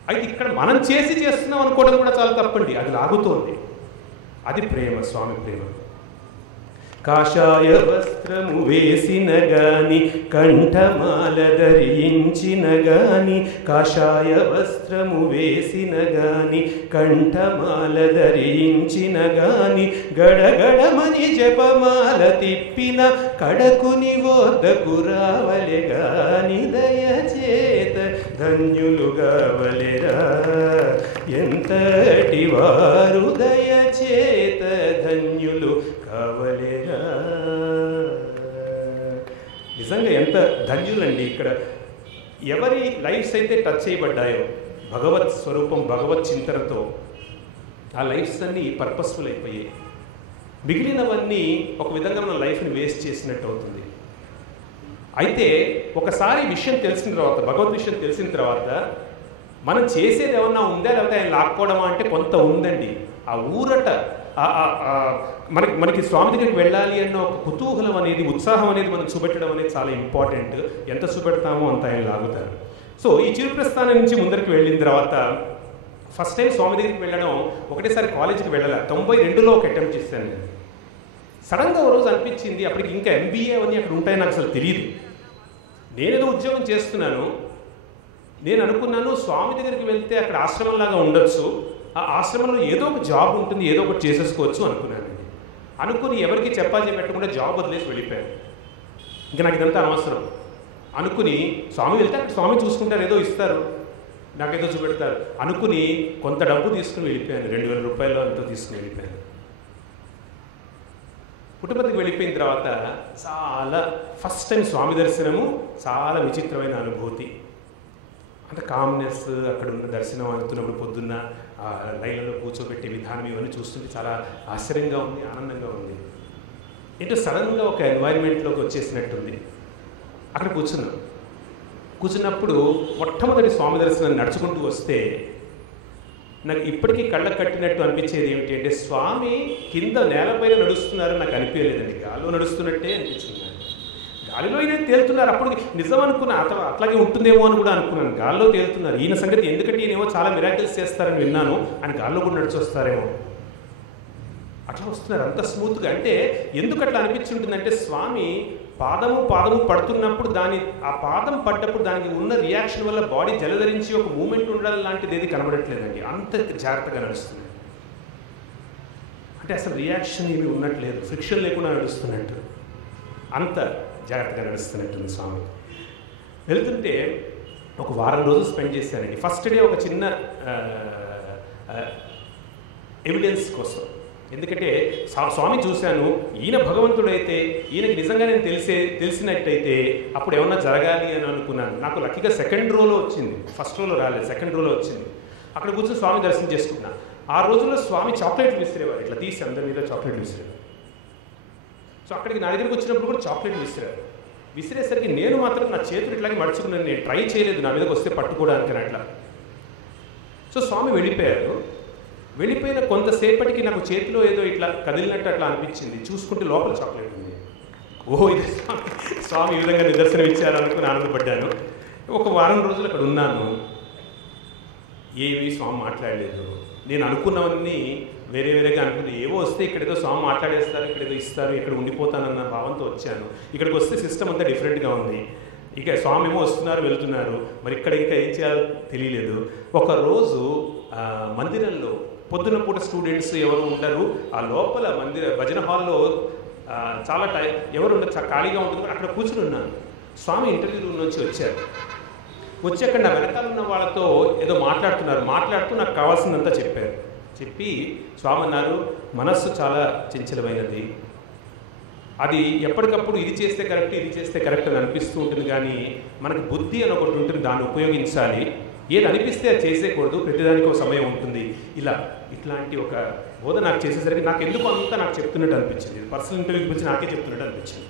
అయితే ఇక్కడ మనం చేస్తున్నాం అనుకోవడం కూడా చాలా తప్పండి, అది లాగుతోంది. అది ప్రేమ, స్వామి ప్రేమ. కాషాయ వస్త్రము వేసిన గాని కంఠమాల ధరించిన గాని, కాషాయ వస్త్రము వేసిన గాని కంఠమాల ధరించిన గాని, గడగడమని జపమాల తిప్పిన కడకుని వద్దకు రావలె గాని, దయచేత ధన్యులుగా వలెరా. ఎంతటి వారు దయచేత ధన్యులు కావలేరా. నిజంగా ఎంత ధన్యులండి. ఇక్కడ ఎవరి లైఫ్స్ అయితే టచ్ చేయబడ్డాయో భగవత్ స్వరూపం, భగవత్ చింతనతో, ఆ లైఫ్స్ అన్నీ పర్పస్ఫుల్ అయిపోయాయి. మిగిలినవన్నీ ఒక విధంగా మన లైఫ్ని వేస్ట్ చేసినట్టు అవుతుంది. అయితే ఒకసారి విషయం తెలిసిన తర్వాత, భగవద్ విషయం తెలిసిన తర్వాత మనం చేసేది ఏమన్నా ఉందా లేకపోతే ఆయన లాక్కోవడమా అంటే కొంత ఉందండి. ఆ ఊరట, మనకి స్వామి దగ్గరికి వెళ్ళాలి అన్న ఒక కుతూహలం అనేది, ఉత్సాహం అనేది మనం చూపెట్టడం అనేది చాలా ఇంపార్టెంట్. ఎంత చూపెడతామో అంత ఆయన లాగుతారు. సో ఈ చిరు ప్రస్థానం నుంచి ముందరికి వెళ్ళిన తర్వాత ఫస్ట్ టైం స్వామి దగ్గరికి వెళ్ళడం, ఒకటేసారి కాలేజీకి వెళ్ళాలి. 92లో ఒక అటెంప్ట్ చేశాను నేను. సడన్గా ఒక రోజు అనిపించింది, అప్పటికి ఇంకా MBA అని అక్కడ ఉంటాయని నాకు అసలు తెలియదు. నేనేదో ఉద్యోగం చేస్తున్నాను. నేను అనుకున్నాను స్వామి దగ్గరికి వెళ్తే అక్కడ ఆశ్రమంలాగా ఉండొచ్చు, ఆ ఆశ్రమంలో ఏదో ఒక జాబ్ ఉంటుంది, ఏదో ఒకటి చేసేసుకోవచ్చు అనుకున్నాను. అనుకుని ఎవరికి చెప్పాలి పెట్టకుండా జాబ్ వదిలేసి వెళ్ళిపోయాను. ఇంకా నాకు ఇదంతా అనవసరం అనుకుని, స్వామి వెళ్తే అక్కడ స్వామి చూసుకుంటారు, ఏదో ఇస్తారు, నాకేదో చూపెడతారు అనుకుని కొంత డబ్బు తీసుకుని వెళ్ళిపోయాను. 2000 రూపాయలు ఎంతో తీసుకుని వెళ్ళిపోయాను. పుట్టపర్తికి వెళ్ళిపోయిన తర్వాత చాలా ఫస్ట్ టైం స్వామి దర్శనము, చాలా విచిత్రమైన అనుభూతి. అంత కామ్నెస్, అక్కడ ఉన్న దర్శనం అందుతున్నప్పుడు పొద్దున్న లైన్లో కూర్చోబెట్టే విధానం ఇవన్నీ చూస్తుంటే చాలా ఆశ్చర్యంగా ఉంది, ఆనందంగా ఉంది. ఏంటో సడన్గా ఒక ఎన్వైర్న్మెంట్లోకి వచ్చేసినట్టుంది. అక్కడ కూర్చున్నప్పుడు మొట్టమొదటి స్వామి దర్శనం నడుచుకుంటూ వస్తే నాకు ఇప్పటికీ కళ్ళకు కట్టినట్టు అనిపించేది ఏమిటి అంటే, స్వామి కింద నేలపైన నడుస్తున్నారని నాకు అనిపించలేదండి. గాల్లో నడుస్తున్నట్టే అనిపించింది. గాలిలో అయినా తేలుతున్నారు. అప్పుడు నిజం అనుకున్నా, అట్లాగే ఉంటుందేమో అని కూడా అనుకున్నాను. గాల్లో తేలుతున్నారు. ఈయన సంగతి ఎందుకంటే ఈయనేమో చాలా మిరాకిల్స్ చేస్తారని విన్నాను, అని గాల్లో కూడా నడిచి వస్తారేమో, అట్లా వస్తున్నారు అంత స్మూత్గా. అంటే ఎందుకు అట్లా అనిపించుంటుందంటే, స్వామి పాదము పడుతున్నప్పుడు ఆ పాదం పడ్డప్పుడు దానికి ఉన్న రియాక్షన్ వల్ల బాడీ జలధరించి ఒక మూమెంట్ ఉండడం లాంటిది ఏది కనబడట్లేదండి. అంత జాగ్రత్తగా నడుస్తుంది. అంటే అసలు రియాక్షన్ ఏమి ఉన్నట్లేదు, ఫ్రిక్షన్ లేకుండా నడుస్తున్నట్టు, అంత జాగ్రత్తగా నడుస్తున్నట్టుంది స్వామి. వెళ్తుంటే ఒక వారం రోజులు స్పెండ్ చేశానండి. ఫస్ట్ డే ఒక చిన్న ఎవిడెన్స్ కోసం, ఎందుకంటే స్వామి చూశాను, ఈయన భగవంతుడైతే ఈయనకి నిజంగా నేను తెలిసినట్టయితే అప్పుడు ఏమన్నా జరగాలి అని అనుకున్నాను. నాకు లక్కీగా సెకండ్ రోలో వచ్చింది, ఫస్ట్ రోలో రాలేదు, సెకండ్ రోలో వచ్చింది. అక్కడ కూర్చొని స్వామి దర్శనం చేసుకున్నాను. ఆ రోజుల్లో స్వామి చాక్లెట్లు విసిరేవారు, ఇట్లా తీసి అందరి మీద చాక్లెట్లు విసిరేవారు. సో అక్కడికి నా దగ్గరికి వచ్చినప్పుడు కూడా చాక్లెట్లు విసిరేసరికి నేను మాత్రం నా చేతులు ఇట్లాగే మడుచుకున్నాను. నేను ట్రై చేయలేదు నా మీదకి వస్తే పట్టుకోవడానికి అట్లా. సో స్వామి వెళ్ళిపోయిన కొంతసేపటికి నాకు చేతిలో ఏదో ఇట్లా కదిలినట్టు అట్లా అనిపించింది. చూసుకుంటే లోపల చాక్లెట్ ఉంది. ఓహో, ఇది స్వామి ఈ విధంగా నిదర్శనం ఇచ్చారు అనుకుని ఆనందపడ్డాను. ఒక వారం రోజులు అక్కడ ఉన్నాను. ఏమీ స్వామి మాట్లాడలేదు. నేను అనుకున్నవన్నీ వేరేగా అనుకుని, ఏవో వస్తే ఇక్కడేదో స్వామి మాట్లాడేస్తారు, ఇక్కడేదో ఇస్తారు, ఇక్కడ ఉండిపోతానన్న భావంతో వచ్చాను. ఇక్కడికి వస్తే సిస్టమ్ అంతా డిఫరెంట్గా ఉంది. ఇక స్వామి ఏమో వస్తున్నారు, వెళ్తున్నారు, మరి ఇక్కడ ఇంకా ఏం చేయాలో తెలియలేదు. ఒకరోజు మందిరంలో పొద్దున పూట స్టూడెంట్స్ ఎవరు ఉండరు, ఆ లోపల భజన హాల్లో చాలా ఎవరు ఉండరు, ఖాళీగా ఉంటుంది. అక్కడ కూర్చుని ఉన్నాను. స్వామి ఇంటర్వ్యూ రూమ్ నుంచి వచ్చి అక్కడ నా వెనకాల ఉన్న వాళ్ళతో ఏదో మాట్లాడుతూ నాకు కావాల్సిందంతా చెప్పి స్వామి అన్నారు, మనస్సు చాలా చంచలమైనది, అది ఎప్పటికప్పుడు ఇది చేస్తే కరెక్ట్ అని అనిపిస్తూ ఉంటుంది, కానీ మనకు బుద్ధి అని ఒకటి ఉంటుంది, దాన్ని ఉపయోగించాలి, ఏది అనిపిస్తే అది చేసేయకూడదు, ప్రతిదానికి ఒక సమయం ఉంటుంది. ఇట్లాంటి ఒక బోధ నాకు చేసేసరికి నాకు ఎందుకు అంతా నాకు చెప్తున్నట్టు అనిపించింది. పర్సనల్ ఇంటర్వ్యూ గురించి నాకే చెప్తున్నట్టు అనిపించింది.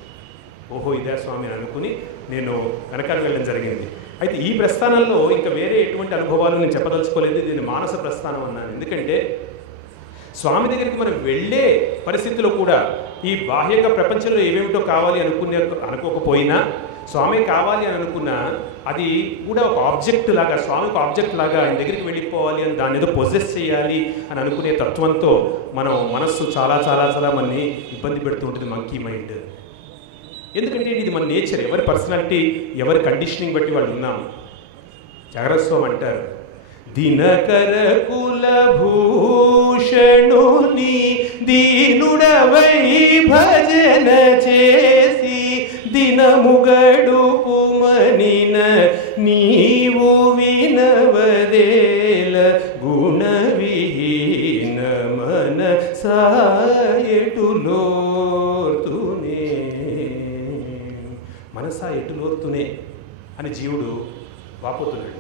ఓహో, ఇదే స్వామి అని అనుకుని నేను వెనకాల వెళ్ళడం జరిగింది. అయితే ఈ ప్రస్థానంలో ఇంకా వేరే ఎటువంటి అనుభవాలు నేను చెప్పదలుచుకోలేదు. దీన్ని మానస ప్రస్థానం అన్నాను. ఎందుకంటే స్వామి దగ్గరికి మనం వెళ్ళే పరిస్థితిలో కూడా ఈ బాహ్యంగా ప్రపంచంలో ఏమేమిటో కావాలి అనుకోకపోయినా, స్వామి కావాలి అని అనుకున్నా, అది కూడా ఒక ఆబ్జెక్ట్ లాగా, స్వామి ఒక ఆబ్జెక్ట్ లాగా ఆయన దగ్గరికి వెళ్ళిపోవాలి అని, దాన్ని ఏదో పొజెస్ చేయాలి అని అనుకునే తత్వంతో మనస్సు చాలా చాలా చాలా మనని ఇబ్బంది పెడుతూ ఉంటుంది, మంకీ మైండ్. ఎందుకంటే ఇది మన నేచర్, ఎవరి పర్సనాలిటీ, ఎవరి కండిషనింగ్ బట్టి వాళ్ళు ఉన్నాము. జాగ్రత్త స్వామి అంటారు, దినకర కులభూషణుని దీనుడవై భజన చేసి దినముగడుపుమనిన నీవు వినవదేల గుణవిహీన మన సాయటులోర్తునే, మనసా ఎటులోర్తునే అని జీవుడు వాపోతున్నాడు.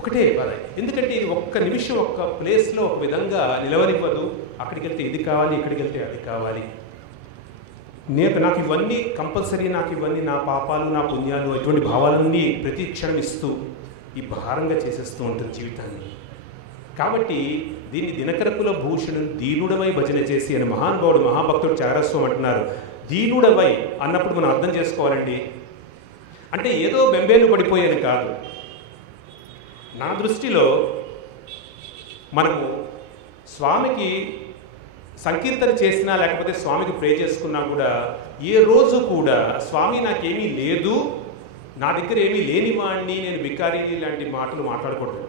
ఒకటే బాధ. ఎందుకంటే ఇది ఒక్క నిమిషం ఒక్క ప్లేస్లో ఒక విధంగా నిలవనివ్వదు. అక్కడికి వెళ్తే ఇది కావాలి, ఇక్కడికి వెళ్తే అది కావాలి. నాకు ఇవన్నీ కంపల్సరీ, నాకు ఇవన్నీ నా పాపాలు నా పుణ్యాలు ఇటువంటి భావాలన్నీ ప్రతి క్షణం ఇస్తూ ఈ భారంగా చేసేస్తూ ఉంటుంది జీవితాన్ని. కాబట్టి దీన్ని దినకరకుల భూషణుడు దీనుడవై భజన చేసి అని మహానుభావుడు మహాభక్తుడు చారస్వం అంటున్నారు. దీనుడవై అన్నప్పుడు మనం అర్థం చేసుకోవాలండి, అంటే ఏదో బెంబేలు పడిపోయేది కాదు. నా దృష్టిలో మనము స్వామికి సంకీర్తన చేసినా లేకపోతే స్వామికి ప్రే చేసుకున్నా కూడా ఏ రోజు కూడా స్వామి నాకేమీ లేదు, నా దగ్గర ఏమీ లేని వాడిని, నేను బికారీ లాంటి మాటలు మాట్లాడకూడదు,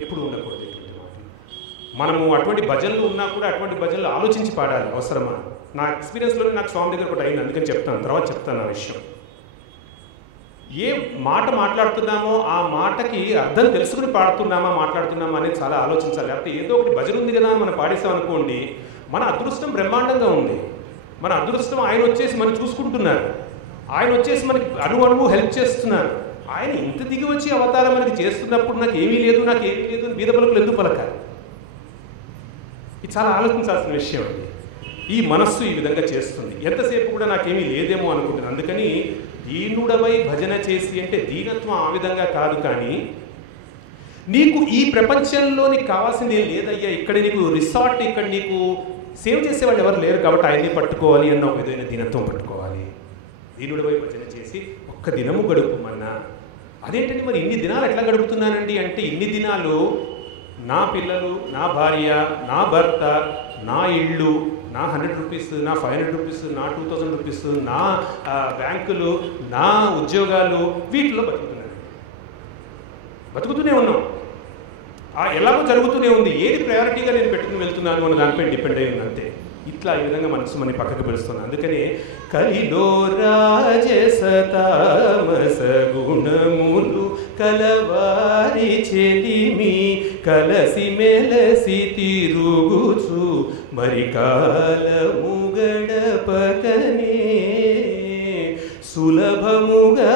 ఎప్పుడు ఉండకూడదు ఇటువంటి మాటలు. మనము అటువంటి భజనలు ఉన్నా కూడా అటువంటి భజనలు ఆలోచించి పాడాలి అవసరమా. నా ఎక్స్పీరియన్స్లోనే నాకు స్వామి దగ్గర ఒకటి అయింది, అందుకని చెప్తాను, తర్వాత చెప్తాను ఆ విషయం. ఏ మాట మాట్లాడుతున్నామో ఆ మాటకి అర్థం తెలుసుకుని పాడుతున్నామా మాట్లాడుతున్నామా అనేది చాలా ఆలోచించాలి. లేకపోతే ఏదో ఒకటి భజన ఉంది కదా అని మనం పాడేసామనుకోండి, మన అదృష్టం బ్రహ్మాండంగా ఉంది. మన అదృష్టం ఆయన వచ్చేసి మనం చూసుకుంటున్నారు, ఆయన వచ్చేసి మనకి అణువు హెల్ప్ చేస్తున్నారు. ఆయన ఇంత దిగి వచ్చి అవతారం మనకి చేస్తున్నప్పుడు నాకు ఏమీ లేదు అని బీద పలుకులు ఎందుకు పలకాలి? ఇది చాలా ఆలోచించాల్సిన విషయం అండి. ఈ మనస్సు ఈ విధంగా చేస్తుంది. ఎంతసేపు కూడా నాకేమీ లేదేమో అనుకుంటున్నాను. అందుకని దీనుడవై భజన చేసి అంటే దీనత్వం ఆ విధంగా కాదు, కానీ నీకు ఈ ప్రపంచంలో నీకు కావాల్సింది ఏం లేదయ్యా, ఇక్కడ నీకు రిసార్ట్, ఇక్కడ నీకు సేవ్ చేసేవాళ్ళు ఎవరు లేరు కాబట్టి ఆయన్ని పట్టుకోవాలి అన్న ఒక విధమైన దీనత్వం పట్టుకోవాలి. దీనుడవై భజన చేసి ఒక్క దినము గడుపుమన్నా. అదేంటంటే మరి ఇన్ని దినాలు ఎట్లా గడుపుతున్నానండి అంటే, ఇన్ని దినాలు నా పిల్లలు, నా భార్య, నా భర్త, నా ఇళ్ళు, నా 100 రూపీస్, నా 500 రూపీస్, నా 2000 రూపీస్, నా బ్యాంకులు, నా ఉద్యోగాలు, వీటిలో బతుకుతూనే ఉన్నాం. ఎలాగో జరుగుతూనే ఉంది. ఏది ప్రయారిటీగా నేను పెట్టుకుని వెళ్తున్నాను అన్న దానిపై డిపెండ్ అయ్యి ఉంది అంతే. ఇట్లా ఈ విధంగా మనసు మన పక్కకు పిలుస్తుంది. అందుకని కలిలో రాజస తామస గుణములు కలవారి చెలిమి కలసి మెలసి తిరుగుచు మరి కాలము గడపకనే సులభముగా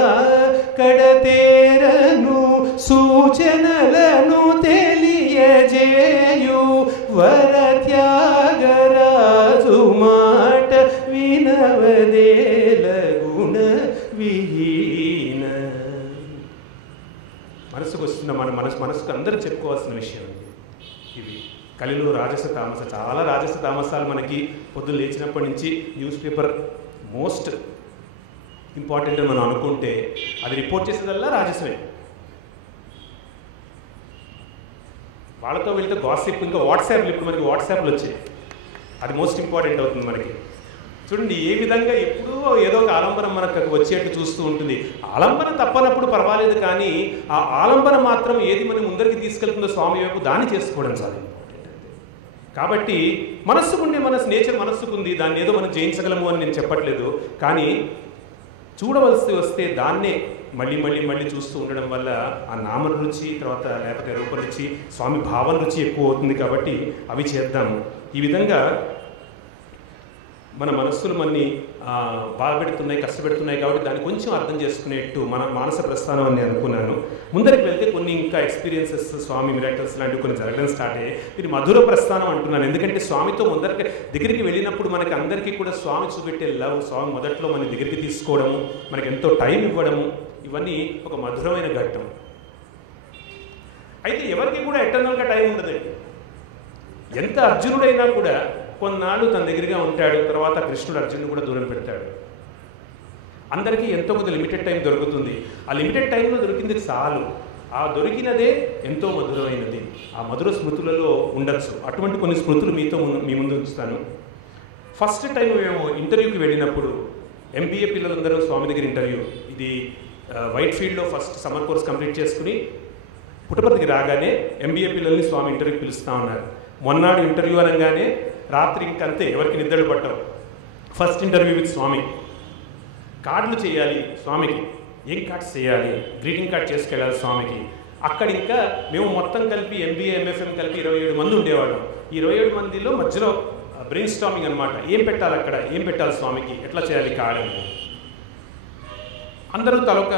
కడతేరను సూచనలను తెలియజేయు వరత్యాగరాజు మాట వినవదేల గుణ విహీన. మనసుకు వస్తున్న మనసుకు అందరూ చెప్పుకోవాల్సిన విషయం ఇవి. కలిలో రాజస తామస, చాలా రాజస తామసాలు మనకి పొద్దున్న లేచినప్పటి నుంచి న్యూస్ పేపర్ మోస్ట్ ఇంపార్టెంట్ అని మనం అనుకుంటే అది రిపోర్ట్ చేసేదల్లా రాజసమే. వాళ్ళతో వీళ్ళతో గాసిప్, ఇంకా వాట్సాప్లు, ఇప్పుడు మనకి వాట్సాప్లు వచ్చాయి, అది మోస్ట్ ఇంపార్టెంట్ అవుతుంది మనకి. చూడండి ఏ విధంగా ఎప్పుడూ ఏదో ఒక ఆలంబన మనకు వచ్చేట్టు చూస్తూ ఉంటుంది. ఆలంబన తప్పనప్పుడు పర్వాలేదు, కానీ ఆ ఆలంబన మాత్రం ఏది మనం ముందరికి తీసుకెళ్తుందో స్వామి వైపు దాన్ని చేసుకోవడం చాలా ఇంపార్టెంట్. కాబట్టి మనస్సుకుండే నేచర్ మనస్సుకుంది, దాన్ని ఏదో మనం జయించగలము అని నేను చెప్పట్లేదు, కానీ చూడవలసి వస్తే దాన్నే మళ్ళీ మళ్ళీ మళ్ళీ చూస్తూ ఉండడం వల్ల ఆ నామ రుచి, తర్వాత లేకపోతే రూప రుచి, స్వామి భావన రుచి ఎక్కువ అవుతుంది. కాబట్టి అవి చేద్దాము. ఈ విధంగా మన మనస్సులు మనని బాధపెడుతున్నాయి, కష్టపెడుతున్నాయి, కాబట్టి దాన్ని కొంచెం అర్థం చేసుకునేట్టు మన మానస ప్రస్థానం అని నేను అనుకున్నాను. ముందరికి వెళ్తే కొన్ని ఇంకా ఎక్స్పీరియన్సెస్, స్వామి మిరాకిల్స్ లాంటివి కొన్ని జరగడం స్టార్ట్ అయ్యాయి. ఇది మధుర ప్రస్థానం అంటున్నాను, ఎందుకంటే స్వామితో దగ్గరికి వెళ్ళినప్పుడు మనకి అందరికీ కూడా స్వామి చూపెట్టే లవ్, స్వామి మొదట్లో మన దగ్గరికి తీసుకోవడము, మనకి ఎంతో టైం ఇవ్వడము, ఇవన్నీ ఒక మధురమైన ఘట్టం. అయితే ఎవరికి కూడా ఎటర్నల్గా టైం ఉండదండి. ఎంత అర్జునుడైనా కూడా కొన్నాళ్ళు తన దగ్గరగా ఉంటాడు, తర్వాత కృష్ణుడు అర్జునుడు కూడా దూరం పెడతాడు. అందరికీ ఎంతో కొంత లిమిటెడ్ టైం దొరుకుతుంది. ఆ లిమిటెడ్ టైంలో దొరికింది చాలు, ఆ దొరికినదే ఎంతో మధురమైనది. ఆ మధుర స్మృతులలో ఉండొచ్చు. అటువంటి కొన్ని స్మృతులు మీ ముందు ఉంచుతాను. ఫస్ట్ టైం మేము ఇంటర్వ్యూకి వెళ్ళినప్పుడు MBA పిల్లలందరూ స్వామి దగ్గర ఇంటర్వ్యూ, ఇది వైట్ ఫీల్డ్లో ఫస్ట్ సమ్మర్ కోర్స్ కంప్లీట్ చేసుకుని పుట్టపర్తికి రాగానే MBA పిల్లల్ని స్వామి ఇంటర్వ్యూకి పిలుస్తూ ఉన్నారు. మొన్నాడు ఇంటర్వ్యూ అనగానే రాత్రి ఇంకంతే, ఎవరికి నిద్రలు పట్టవు. ఫస్ట్ ఇంటర్వ్యూ విత్ స్వామి. కార్డులు చేయాలి స్వామికి, ఏం కార్డ్స్ చేయాలి, గ్రీటింగ్ కార్డ్ చేసుకెళ్ళాలి స్వామికి. అక్కడ ఇంకా మేము మొత్తం కలిపి MBA MFM కలిపి 27 మంది ఉండేవాళ్ళం. ఈ 27 మందిలో మధ్యలో బ్రెయిన్ స్టార్మింగ్ అనమాట. ఏం పెట్టాలి అక్కడ, ఏం పెట్టాలి స్వామికి, ఎట్లా చేయాలి కార్డు. అందరూ తలొక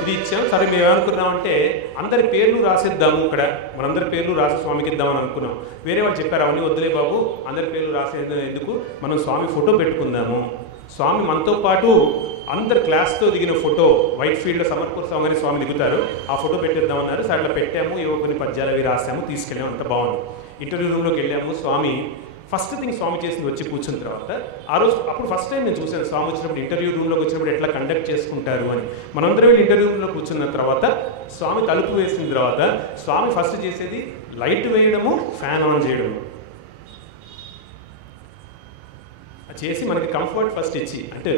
ఇది ఇచ్చాం. సరే మేము ఏమనుకున్నామంటే అందరి పేర్లు రాసేద్దాము, ఇక్కడ మనందరి పేర్లు రాసి స్వామికి ఇద్దామని అనుకున్నాం. వేరే వాళ్ళు చెప్పారు అవన్నీ వద్దులే బాబు, అందరి పేర్లు రాసేది ఎందుకు, మనం స్వామి ఫోటో పెట్టుకుందాము. స్వామి మనతో పాటు అందరు క్లాస్తో దిగిన ఫోటో వైట్ ఫీల్డ్లో సమర్పూర్ అని స్వామి దిగుతారు, ఆ ఫోటో పెట్టిద్దామన్నారు. సరే అట్లా పెట్టాము, ఏవో కొన్ని పద్యాలు అవి రాసాము, తీసుకెళ్ళాము, అంత బాగుంది. ఇంటర్వ్యూ రూమ్లోకి వెళ్ళాము. స్వామి ఫస్ట్ థింగ్ స్వామి చేసింది వచ్చి కూర్చున్న తర్వాత ఆ రోజు అప్పుడు ఫస్ట్ టైం నేను చూశాను స్వామి వచ్చినప్పుడు ఇంటర్వ్యూ రూమ్లోకి వచ్చినప్పుడు ఎట్లా కండక్ట్ చేసుకుంటారు అని. మనందరం వెళ్ళి ఇంటర్వ్యూ రూమ్లో కూర్చున్న తర్వాత స్వామి తలుపు వేసిన తర్వాత స్వామి ఫస్ట్ చేసేది లైట్ వేయడము, ఫ్యాన్ ఆన్ చేయడము చేసి మనకి కంఫర్ట్ ఫస్ట్ ఇచ్చి, అంటే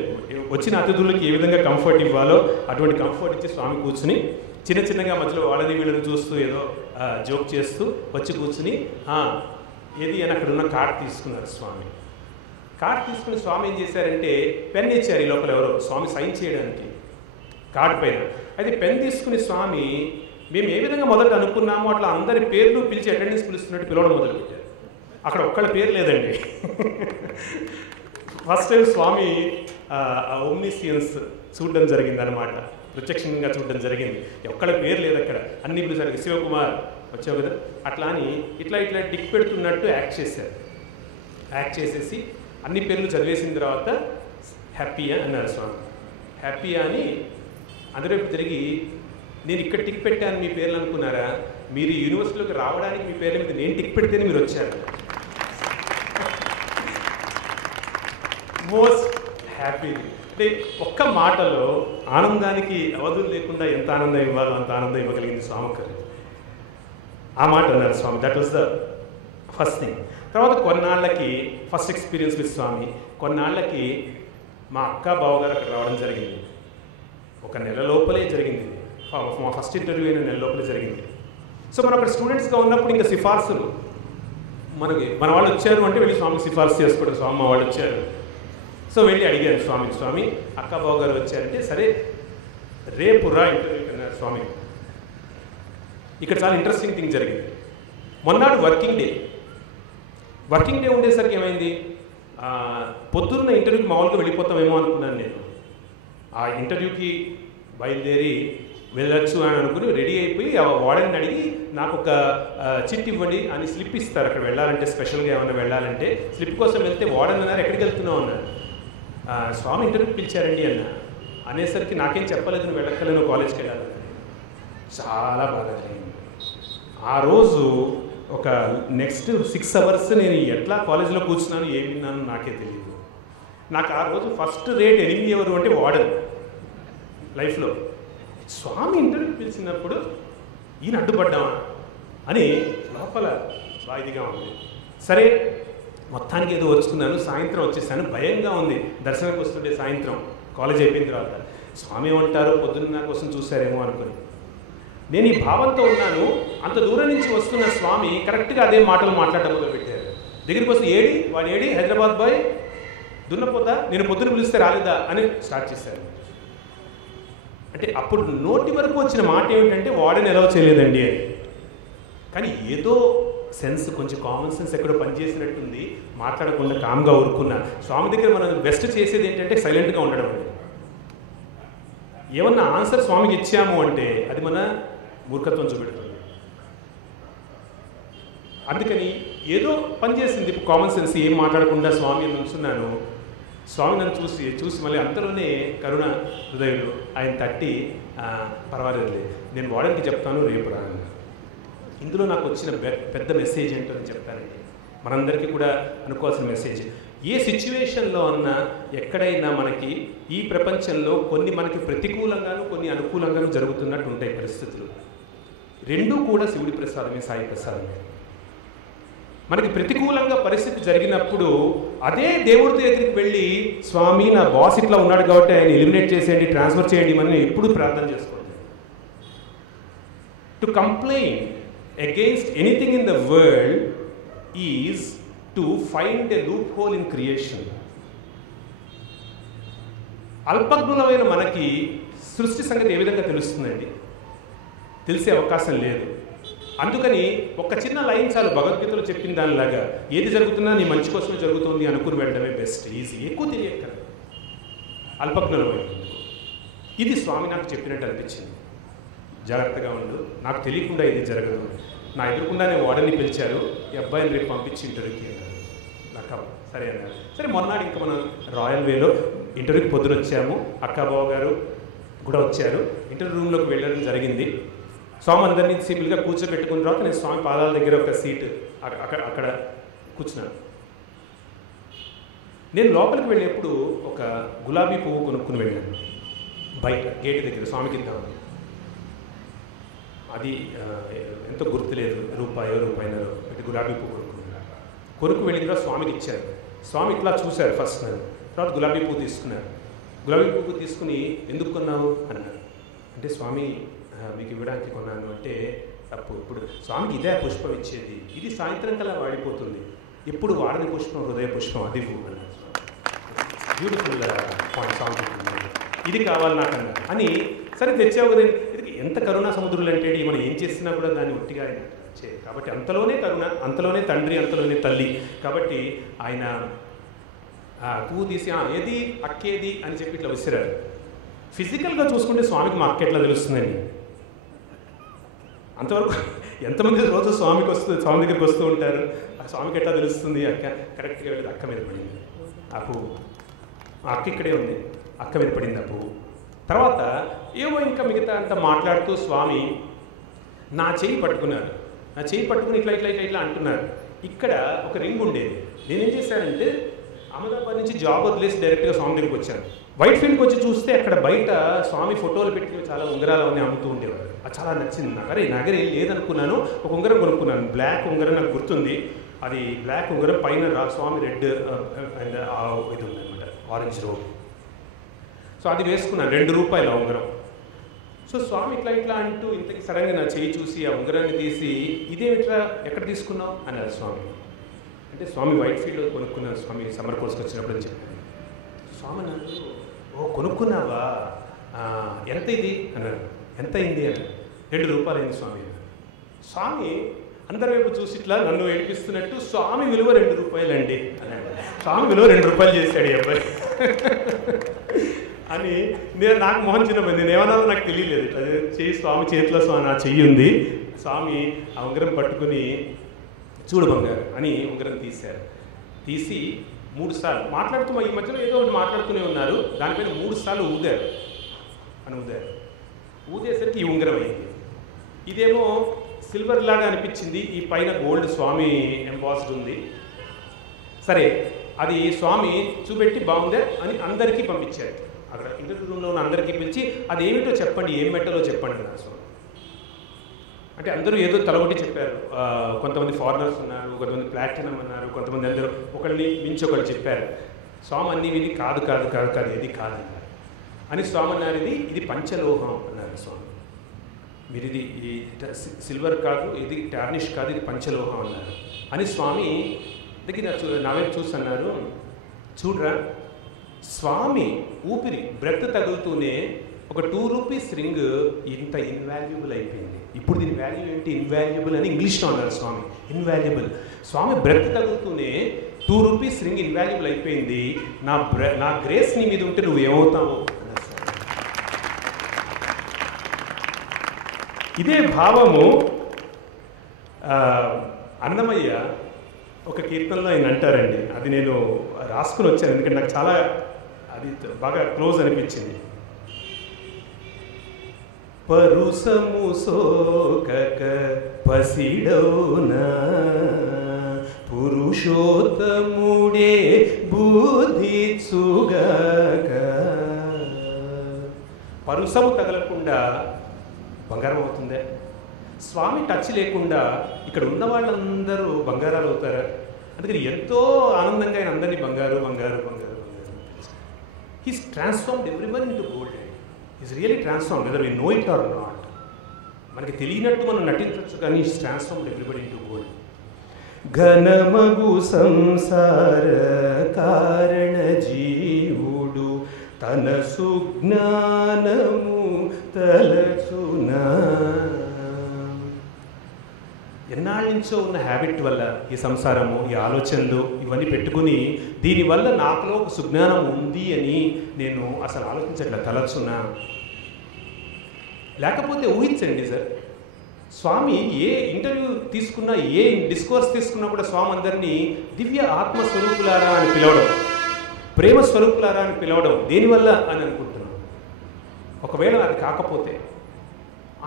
వచ్చిన అతిథులకి ఏ విధంగా కంఫర్ట్ ఇవ్వాలో అటువంటి కంఫర్ట్ ఇచ్చి స్వామి కూర్చుని చిన్న చిన్నగా మధ్యలో వాళ్ళని వీళ్ళని చూస్తూ ఏదో జోక్ చేస్తూ వచ్చి కూర్చుని ఏది అని అక్కడ ఉన్న కార్డ్ తీసుకున్నారు స్వామి. కార్డ్ తీసుకుని స్వామి ఏం చేశారంటే పెన్ ఇచ్చారు ఈ లోపల ఎవరో స్వామి సైన్ చేయడానికి కార్డ్ పైన. అయితే పెన్ తీసుకుని స్వామి మేము ఏ విధంగా మొదట అనుకున్నామో అట్లా అందరి పేర్లు పిలిచి అటెండెన్స్ పిలుస్తున్నట్టు పిలవడం మొదలుపెట్టారు. అక్కడ ఒక్కళ్ళ పేరు లేదండి. ఫస్ట్ టైం స్వామి ఓమ్నిసియన్స్ చూడడం జరిగింది అనమాట, ప్రత్యక్షంగా చూడడం జరిగింది. ఒక్కళ్ళ పేరు లేదు అక్కడ, అన్ని పిలిచారు. శివకుమార్ వచ్చావు కదా అట్లా అని ఇట్లా ఇట్లా టిక్ పెడుతున్నట్టు యాక్ట్ చేశారు. యాక్ట్ చేసేసి అన్ని పేర్లు చదివేసిన తర్వాత హ్యాపీయా అన్నారు స్వామి. హ్యాపీయా అని అందరూ తిరిగి నేను ఇక్కడ టిక్ పెట్టాను మీ పేర్లు అనుకున్నారా, మీరు యూనివర్సిటీలోకి రావడానికి మీ పేర్ల మీద నేను టిక్ పెడితేనే మీరు వచ్చారు. Most happy. అంటే ఒక్క మాటలో ఆనందానికి అవధులు లేకుండా ఎంత ఆనందం ఇవ్వాలో అంత ఆనందం ఇవ్వగలిగింది స్వామికి. ఆ మాట అన్నారు Swami. That was the first thing. తర్వాత కొన్నాళ్ళకి ఫస్ట్ ఎక్స్పీరియన్స్ విత్ స్వామి, కొన్నాళ్ళకి మా అక్క బావగారు అక్కడ రావడం జరిగింది. ఒక నెల లోపలే జరిగింది, మా ఫస్ట్ ఇంటర్వ్యూ అయిన నెల లోపలే జరిగింది. సో మనం అక్కడ స్టూడెంట్స్గా ఉన్నప్పుడు ఇంకా సిఫార్సులు మనకి మన వాళ్ళు వచ్చారు అంటే వెళ్ళి స్వామికి సిఫార్సు చేసుకోవడం. స్వామి మా వాళ్ళు వచ్చారు, సో వెళ్ళి అడిగారు స్వామిని, స్వామి అక్క బావగారు వచ్చారంటే సరే రేపు రా ఇంటర్వ్యూకి అన్నారు స్వామి. ఇక్కడ చాలా ఇంట్రెస్టింగ్ థింగ్ జరిగింది. మొన్నటి వర్కింగ్ డే ఉండేసరికి ఏమైంది, పొద్దున్న ఇంటర్వ్యూకి మామూలుగా వెళ్ళిపోతామేమో అనుకున్నాను నేను. ఆ ఇంటర్వ్యూకి బయలుదేరి వెళ్ళొచ్చు అని అనుకుని రెడీ అయిపోయి వాడని అడిగి నాకు ఒక చిట్ ఇవ్వండి అని స్లిప్ ఇస్తారు. అక్కడ వెళ్ళాలంటే స్పెషల్గా ఏమైనా వెళ్ళాలంటే స్లిప్ కోసం వెళ్తే వాడని అన్నారు, ఎక్కడికి వెళ్తున్నావు అన్నారు. స్వామి ఇంటర్వ్యూకి పిలిచారండి అన్న అనేసరికి నాకేం చెప్పలేదు, నువ్వు వెళ్ళక్కలేను కాలేజ్కి వెళ్ళాలని. చాలా బాగా జరిగింది ఆ రోజు. ఒక నెక్స్ట్ 6 hours నేను ఎట్లా కాలేజీలో కూర్చున్నాను ఏం విన్నాను నాకే తెలియదు. నాకు ఆ రోజు ఫస్ట్ రేట్ 8 ఎవరు అంటే వార్డెన్ లైఫ్లో. స్వామి ఇంటర్వ్యూకి పిలిచినప్పుడు ఈయన అడ్డుపడ్డామా అని లోపల బాయిదిగా ఉంది. సరే మొత్తానికి ఏదో వచ్చుకున్నాను, సాయంత్రం వచ్చేసాను. భయంగా ఉంది దర్శనానికి వస్తుంటే సాయంత్రం కాలేజ్ అయిపోయిన తర్వాత. స్వామి ఏమంటారో పొద్దున్న నా కోసం చూశారేమో అనుకుని నేను ఈ భావంతో ఉన్నాను. అంత దూరం నుంచి వస్తున్న స్వామి కరెక్ట్గా అదే మాటలు మాట్లాడడం మొదలుపెట్టారు. దగ్గరికి వస్తే ఏడి వాడు ఏడి హైదరాబాద్ బాయ్ దున్నపోతా, నేను పొద్దున పిలిస్తే రాలేదా అని స్టార్ట్ చేశారు. అంటే అప్పుడు నోటి వరకు వచ్చిన మాట ఏమిటంటే వాడని ఎలా చేయలేదండి అని. కానీ ఏదో సెన్స్, కొంచెం కామన్ సెన్స్ ఎక్కడో పనిచేసినట్టుంది. మాట్లాడకుండా కామ్గా ఊరుకున్నా. స్వామి దగ్గర మనం బెస్ట్ చేసేది ఏంటంటే సైలెంట్గా ఉండడం అండి. ఏమన్నా ఆన్సర్ స్వామికి ఇచ్చాము అంటే అది మన మూర్ఖత్వం చూపెడుతుంది. అందుకని ఏదో పనిచేసింది కామన్ సెన్స్, ఏం మాట్లాడకుండా స్వామి నుంచున్నాను. స్వామి నన్ను చూసి మళ్ళీ అంతలోనే కరుణ హృదయుడు ఆయన తట్టి పర్వాలేదు నేను వాడనికి చెప్తాను రేపు రాను. ఇందులో నాకు వచ్చిన పెద్ద మెసేజ్ ఏంటో నేను చెప్తానండి. మనందరికీ కూడా అనుకోవాల్సిన మెసేజ్, ఏ సిచ్యువేషన్లో అన్నా ఎక్కడైనా మనకి ఈ ప్రపంచంలో కొన్ని మనకి ప్రతికూలంగాను కొన్ని అనుకూలంగాను జరుగుతున్నట్టు ఉంటాయి పరిస్థితులు. రెండూ కూడా శివుడి ప్రసాదమే, సాయి ప్రసాదమే. మనకి ప్రతికూలంగా పరిస్థితి జరిగినప్పుడు అదే దేవుడి దగ్గరికి వెళ్ళి స్వామి నా బాస్ ఇట్లా ఉన్నాడు కాబట్టి ఆయన ఎలిమినేట్ చేసేయండి, ట్రాన్స్ఫర్ చేయండి అని ఎప్పుడు ప్రార్థన చేసుకోండి. To complain against anything in the world is to find a loophole in creation. అల్పజ్ఞులమైన మనకి సృష్టి సంగతి ఏ విధంగా తెలుస్తుందండి? తెలిసే అవకాశం లేదు. అందుకని ఒక చిన్న లైన్ చాలు భగవద్గీతలో చెప్పిన దానిలాగా, ఏది జరుగుతున్నా నీ మంచి కోసమే జరుగుతుంది అనుకుని వెళ్ళడమే బెస్ట్, ఈజీ. ఎక్కువ తెలియక్కర్లేదు అల్పజ్ఞులమైన. ఇది స్వామి నాకు చెప్పినట్టు అనిపించింది. జాగ్రత్తగా ఉండు, నాకు తెలియకుండా ఇది జరగదు. నా ఎదురుకుండానే వార్డెన్ని పిలిచారు, ఈ అబ్బాయిని రేపు పంపించి ఇంటర్వ్యూకి అన్నారు. నాకు సరే అన్నారు. సరే మొన్ననాడు ఇంకా మనం రాయల్ వేలో ఇంటర్వ్యూకి పొద్దున వచ్చాము. అక్కాబావ గారు కూడా వచ్చారు. ఇంటర్వ్యూ రూమ్లోకి వెళ్ళడం జరిగింది. స్వామి అందరినీ సింపుల్గా కూర్చోబెట్టుకున్న తర్వాత నేను స్వామి పాదాల దగ్గర ఒక సీట్ అక్కడ కూర్చున్నాను. నేను లోపలికి వెళ్ళేప్పుడు ఒక గులాబీ పువ్వు కొనుక్కుని వెళ్ళాను. బయట గేట్ దగ్గర స్వామికి ఇద్దామని. అది ఎంతో గుర్తులేదు, రూపాయన్నర పెట్టి గులాబీ పువ్వు కొనుక్కు వెళ్ళిన తర్వాత స్వామికి ఇచ్చారు. స్వామి ఇట్లా చూశారు ఫస్ట్ నన్ను, తర్వాత గులాబీ పువ్వు తీసుకున్నారు. గులాబీ పువ్వు తీసుకుని ఎందుకు కొన్నావు అన్నారు. అంటే స్వామి మీకు ఇవ్వడానికి కొన్నాను అంటే తప్పు. ఇప్పుడు స్వామికి ఇదే పుష్పం ఇచ్చేది, ఇది సాయంత్రం కల్లా వాడిపోతుంది, ఎప్పుడు వాడని పుష్పం హృదయ పుష్పం, అది అన్నారు. బ్యూటిఫుల్ పాయింట్ సాంగ్, ఇది కావాలి నాకు అన్నారు. అని సరే తెచ్చావు కదా, ఇది ఎంత కరుణా సముద్రులు అంటే మనం ఏం చేసినా కూడా దాన్ని ఒట్టిగా కాబట్టి అంతలోనే కరుణ, అంతలోనే తండ్రి, అంతలోనే తల్లి. కాబట్టి ఆయన పువ్వు తీసి ఏది అక్కేది అని చెప్పి ఇట్లా విసిరారు. ఫిజికల్గా చూసుకుంటే స్వామికి మా అక్క ఎట్లా తెలుస్తుందండి. అంతవరకు ఎంతమంది రోజు స్వామి దగ్గరికి వస్తూ ఉంటారు, ఆ స్వామికి ఎట్లా తెలుస్తుంది. అక్క కరెక్ట్గా వెళ్ళి అక్క మీద పడింది ఆ పువ్వు. ఆ అక్క ఇక్కడే ఉంది, అక్క మీద పడింది ఆ పువ్వు. తర్వాత ఏవో ఇంకా మిగతా అంతా మాట్లాడుతూ స్వామి నా చెయ్యి పట్టుకున్నారు. నా చెయ్యి పట్టుకుని ఇట్లా ఇట్లా ఇట్లా ఇట్లా అంటున్నారు. ఇక్కడ ఒక రింగ్ ఉండేది. నేనేం చేశానంటే అహ్మదాబాద్ నుంచి జాబ్ వదిలేసి డైరెక్ట్గా స్వామి దగ్గరికి వచ్చాను. వైట్ ఫీల్డ్కి వచ్చి చూస్తే అక్కడ బయట స్వామి ఫోటోలు పెట్టి చాలా ఉంగరాలు అవన్నీ అమ్ముతూ ఉండేవారు. అది చాలా నచ్చింది నాకు. అరే నగర లేదనుకున్నాను, ఒక ఉంగరం కొనుక్కున్నాను. బ్లాక్ ఉంగరం నాకు గుర్తుంది. అది బ్లాక్ ఉంగరం, పైన స్వామి రెడ్ అండ్ ఇది ఉందన్నమాట, ఆరెంజ్ రోడ్. సో అది వేసుకున్నాను, ₹2 ఉంగరం. సో స్వామి ఇట్లా ఇట్లా అంటూ ఇంతకి సడన్గా నా చెయ్యి చూసి ఆ ఉంగరాన్ని తీసి ఇదేమిట్రా ఎక్కడ తీసుకున్నావు అన్నారు స్వామి. అంటే స్వామి వైట్ ఫీల్డ్లో కొనుక్కున్నాను స్వామి, సమ్మర్ కోర్స్కి వచ్చినప్పుడు అని చెప్పాను. స్వామి నన్ను ఓ కొనుక్కున్నావా, ఎంత ఇది అన్నారు. ఎంత అయింది అన్నారు. ₹2 అయింది స్వామి. స్వామి అందరి వైపు చూసి ఇట్లా నన్ను ఏడిపిస్తున్నట్టు స్వామి విలువ ₹2 అండి అన్నాడు. స్వామి విలువ ₹2 చేశాడు ఈ అబ్బాయి అని నాకు మొహం చిన్నపోయింది. నేను ఏమన్నాలో నాకు తెలియలేదు. అది చెయ్యి స్వామి చేతిలో నా చెయ్యి ఉంది. స్వామి ఆ ఉంగరం పట్టుకుని చూడు బంగారు అని ఉంగరం తీశారు. తీసి 3 సార్లు మాట్లాడుతూ ఈ మధ్యలో ఏదో ఒకటి మాట్లాడుతూనే ఉన్నారు. దానిపైన 3 సార్లు ఊదారు అని ఊదారు. ఊదేసరికి ఈ ఉంగరం అయింది. ఇదేమో సిల్వర్ లాగా అనిపించింది, ఈ పైన గోల్డ్ స్వామి ఎంబాస్డ్ ఉంది. సరే అది స్వామి చూపెట్టి బాగుందే అని అందరికీ పంపించారు. అక్కడ ఇంటర్వ్యూ రూమ్లో ఉన్న అందరికీ పిలిచి అది ఏమిటో చెప్పండి, ఏం మెట్టలో చెప్పండి అన్నారు స్వామి. అంటే అందరూ ఏదో తలగొట్టి చెప్పారు. కొంతమంది ఫారినర్స్ ఉన్నారు, కొంతమంది ప్లాటినం అన్నారు, కొంతమంది అందరూ ఒకళ్ళని మించి ఒకళ్ళు చెప్పారు. స్వామి అన్ని ఇది కాదు కాదు కాదు కాదు ఇది కాదు అన్నారు. అని స్వామి అన్నారు ఇది పంచలోహం అన్నారు స్వామి. మీరు ఇది సిల్వర్ కాదు, ఇది టార్నిష్ కాదు, ఇది పంచలోహం అన్నారు. అని స్వామి దగ్గర నా వైపు చూసి అన్నారు, చూడరా స్వామి ఊపిరి బ్రెత్ తగులుతూనే ఒక ₹2 రింగ్ ఇంత ఇన్వాల్యుబుల్ అయిపోయింది. ఇప్పుడు దీని వాల్యూ ఏంటి, ఇన్వాల్యుబుల్ అని ఇంగ్లీష్లో అన్నారు స్వామి. ఇన్వాల్యుబుల్ స్వామి బ్రెత్ తగులుతూనే ₹2 రింగ్ ఇన్వాల్యుబుల్ అయిపోయింది. నా గ్రేస్ నీ మీద ఉంటే నువ్వు ఏమవుతావు అన్నారు స్వామి. ఇదే భావము అన్నమయ్య ఒక కీర్తనలో ఆయన అంటారండి. అది నేను రాసుకుని వచ్చాను, ఎందుకంటే నాకు చాలా అది బాగా క్లోజ్ అనిపించింది. పరుసము సోకక పసిడౌనా పురుషోత్తముడే బుద్ధిచుగాక. పరుసము తగలకుండా బంగారం అవుతుందే, స్వామి టచ్ లేకుండా ఇక్కడ ఉన్న వాళ్ళందరూ బంగారాలు అవుతారా? అందుకని ఎంతో ఆనందంగా ఆయన అందరినీ బంగారు బంగారు బంగారు బంగారు. He's transformed everyone into gold. Is really transform whether we know it or not. మనకి తెలియనట్టు మనం నటించవచ్చు, కానీ is transformed everybody into gold. ఘనమగు సంసార కారణ జీవుడు తన సుజ్ఞానము తలచునా. ఎన్నాళ్ళ నుంచో ఉన్న హ్యాబిట్ వల్ల ఈ సంసారము, ఈ ఆలోచనలు ఇవన్నీ పెట్టుకుని దీనివల్ల నాకులో ఒక సుజ్ఞానం ఉంది అని నేను అసలు ఆలోచించట్లేదు. తలచునా లేకపోతే ఊహించండి సార్, స్వామి ఏ ఇంటర్వ్యూ తీసుకున్నా, ఏ డిస్కోర్స్ తీసుకున్నా కూడా స్వామి అందరినీ దివ్య ఆత్మస్వరూపులారా అని పిలవడం, ప్రేమ స్వరూపులారా అని పిలవడం దేనివల్ల అని అనుకుంటున్నాం. ఒకవేళ అది కాకపోతే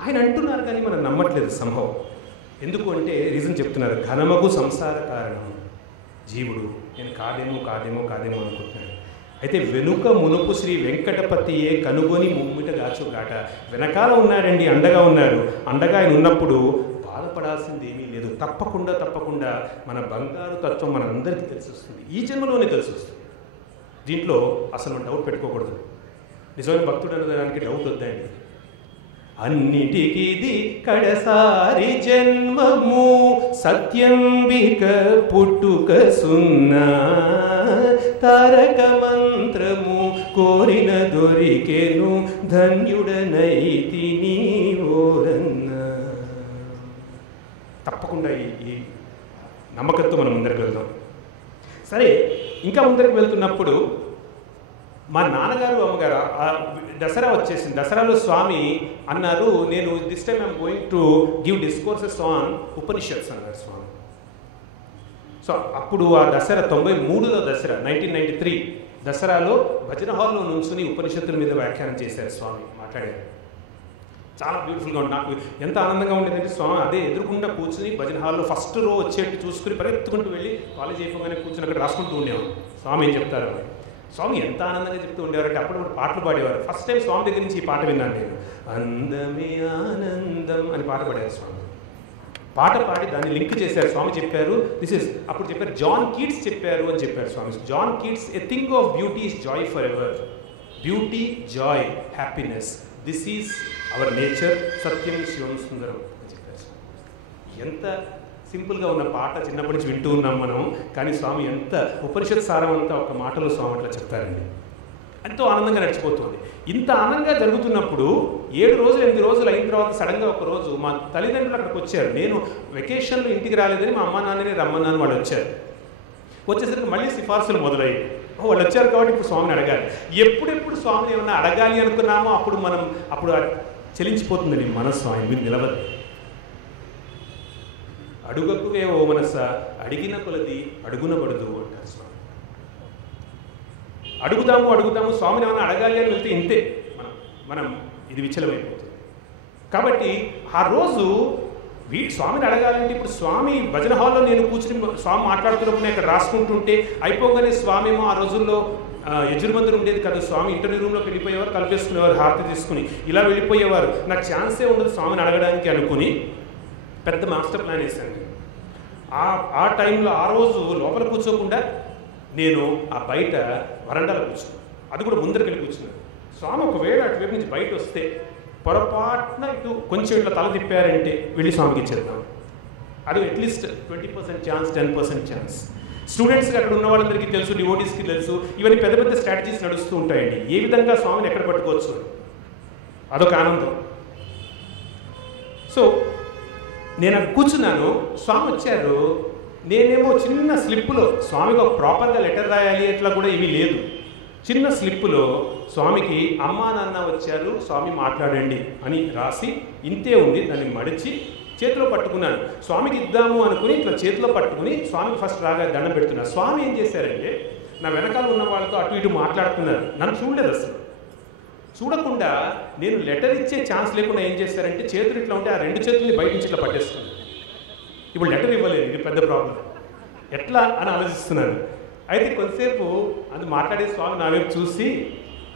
ఆయన అంటున్నారు కానీ మనం నమ్మట్లేదు సంభవం. ఎందుకు అంటే రీజన్ చెప్తున్నారు, ఘనమగు సంసార కారణం జీవుడు. నేను కాదేమో అనుకుంటున్నాను. అయితే వెనుక మునుపు శ్రీ వెంకటపతియే కనుగొని ముమ్మిట గాచుగాట. వెనకాల ఉన్నాడండి, అండగా ఉన్నాడు. అండగా ఆయన ఉన్నప్పుడు బాధపడాల్సింది ఏమీ లేదు. తప్పకుండా మన బంగారు తత్వం మన అందరికీ తెలిసి వస్తుంది, ఈ జన్మలోనే తెలిసి వస్తుంది. దీంట్లో అసలు మనం డౌట్ పెట్టుకోకూడదు. నిజమైన భక్తుడు అనేదానికి డౌట్ వద్దండి. అన్నిటికిది కడసారి జన్మము, సత్యంబిక పుట్టుక సున్నా, తారక మంత్రము కోరిన దొరికెను, ధన్యుడనైతిని ఓరన్నా. తప్పకుండా ఈ నమ్మకంతో మనం ముందరికి వెళ్దాం. సరే, ఇంకా ముందరికి వెళ్తున్నప్పుడు మా నాన్నగారు అమ్మగారు దసరా వచ్చేసింది. దసరాలో స్వామి అన్నారు, నేను this time I'm going to give discourses on Upanishads అన్నారు స్వామి. సో అప్పుడు ఆ దసరా 93లో దసరా 1993 దసరాలో భజన హాల్లో నుంచుని ఉపనిషత్తుల మీద వ్యాఖ్యానం చేశారు స్వామి, మాట్లాడారు. చాలా బ్యూటిఫుల్గా ఉంది. నాకు ఎంత ఆనందంగా ఉండేదంటే స్వామి అదే ఎదురుకుండా కూర్చుని భజన హాల్లో ఫస్ట్ రో వచ్చేట్టు చూసుకుని పరిగెత్తుకుంటూ వెళ్ళి కాలేజ్ అయిపోగానే కూర్చుని అక్కడ రాసుకుంటూ ఉండేవాడు. స్వామి ఏం చెప్తారు, స్వామి ఎంత ఆనందంగా చెప్తూ ఉండేవారంటే అప్పుడు పాటలు పాడేవారు. ఫస్ట్ టైం స్వామి దగ్గర నుంచి ఈ పాట విన్నాను నేను. అందమే ఆనందం అని పాట పాడారు స్వామి. పాట పాడి దాన్ని లింక్ చేశారు స్వామి. చెప్పారు అప్పుడు చెప్పారు జాన్ కీట్స్ చెప్పారు అని చెప్పారు Swami. John Keats, a thing of beauty is joy forever. Beauty, joy, happiness, this is our nature, సత్యం శివం సుందరం అని చెప్పారు స్వామి. ఎంత సింపుల్గా ఉన్న పాట చిన్నప్పటి నుంచి వింటూ ఉన్నాం మనం. కానీ స్వామి ఎంత ఉపనిషత్ సారం అంతా ఒక మాటలో స్వామి అట్లా చెప్తారండి. ఎంతో ఆనందంగా నడిచిపోతుంది. ఇంత ఆనందంగా జరుగుతున్నప్పుడు 7 రోజులు 8 రోజులు అయిన తర్వాత సడన్గా ఒక రోజు మా తల్లిదండ్రులు అక్కడికి వచ్చారు. నేను వెకేషన్లో ఇంటికి రాలేదని మా అమ్మ నాన్నని రమ్మన్నాను. వాళ్ళు వచ్చారు. వచ్చేసరికి మళ్ళీ సిఫార్సులు మొదలయ్యాయి. వాళ్ళు వచ్చారు కాబట్టి ఇప్పుడు స్వామిని అడగాలి. ఎప్పుడెప్పుడు స్వామిని ఏమన్నా అడగాలి అనుకున్నామో అప్పుడు చెలించిపోతుందండి మనస్సు. ఆయన మీరు నిలవదు. అడుగకువే ఓ మనస అడిగిన కొలది అడుగున పడదు అంటారు స్వామి. అడుగుతాము స్వామిని ఏమైనా అడగాలి అని వెళ్తే ఇంతే మనం ఇది విచలమైపోతుంది. కాబట్టి ఆ రోజు స్వామిని అడగాలంటే ఇప్పుడు స్వామి భజన హాల్లో నేను కూర్చుని స్వామి మాట్లాడుతున్నప్పుడు నేను ఇక్కడ రాసుకుంటుంటే అయిపోగానే స్వామి ఏమో ఆ రోజుల్లో యజుర్మంతులు ఉండేది కదా, స్వామి ఇంటర్వ్యూ రూమ్లోకి వెళ్ళిపోయేవారు, కలిపేసుకునేవారు, హారతి తీసుకుని ఇలా వెళ్ళిపోయేవారు. నాకు ఛాన్సే ఉండదు స్వామిని అడగడానికి అనుకుని పెద్ద మాస్టర్ ప్లాన్ వేశాను. ఆ టైంలో ఆ రోజు లోపల కూర్చోకుండా నేను ఆ బయట వరండాలో కూర్చున్నాను. అది కూడా ముందరికి వెళ్ళి కూర్చున్నాను. స్వామి ఒకవేళ అటువైపు నుంచి బయట వస్తే పొరపాటున ఇటు కొంచెం ఇట్లా తల తిప్పారంటే వెళ్ళి స్వామికి ఇచ్చేద్దాం. అది అట్లీస్ట్ 20% ఛాన్స్, 10% ఛాన్స్. స్టూడెంట్స్కి అక్కడ ఉన్న వాళ్ళందరికీ తెలుసు, డివోటీస్కి తెలుసు. ఇవన్నీ పెద్ద పెద్ద స్ట్రాటజీస్ నడుస్తూ ఉంటాయండి. ఏ విధంగా స్వామిని ఎక్కడ పట్టుకోవచ్చు, అదొక ఆనందం. సో నేను అక్కడ కూర్చున్నాను. స్వామి వచ్చారు. నేనేమో చిన్న స్లిప్పులో స్వామికి ఒక ప్రాపర్గా లెటర్ రాయాలి అట్లా కూడా ఏమీ లేదు. చిన్న స్లిప్పులో స్వామికి అమ్మా నాన్న వచ్చారు, స్వామి మాట్లాడండి అని రాసి ఇంతే ఉంది. దాన్ని మడిచి చేతిలో పట్టుకున్నాను. స్వామికి ఇద్దాము అనుకుని ఇట్లా చేతిలో పట్టుకుని స్వామికి ఫస్ట్ రాగా దండం పెడుతున్నారు. స్వామి ఏం చేశారంటే నా వెనకాల ఉన్న వాళ్ళతో అటు ఇటు మాట్లాడుతున్నారు. నన్ను చూడలేదు అసలు. చూడకుండా నేను లెటర్ ఇచ్చే ఛాన్స్ లేకుండా ఏం చేశారంటే చేతులు ఇట్లా ఉంటే ఆ 2 చేతుల్ని బయట నుంచి ఇట్లా పట్టేస్తున్నాను. ఇప్పుడు లెటర్ ఇవ్వలేదు, ఇది పెద్ద ప్రాబ్లం. ఎట్లా అని ఆలోచిస్తున్నాను. అయితే కొంతసేపు అది మాట్లాడే స్వామి నా వైపు చూసి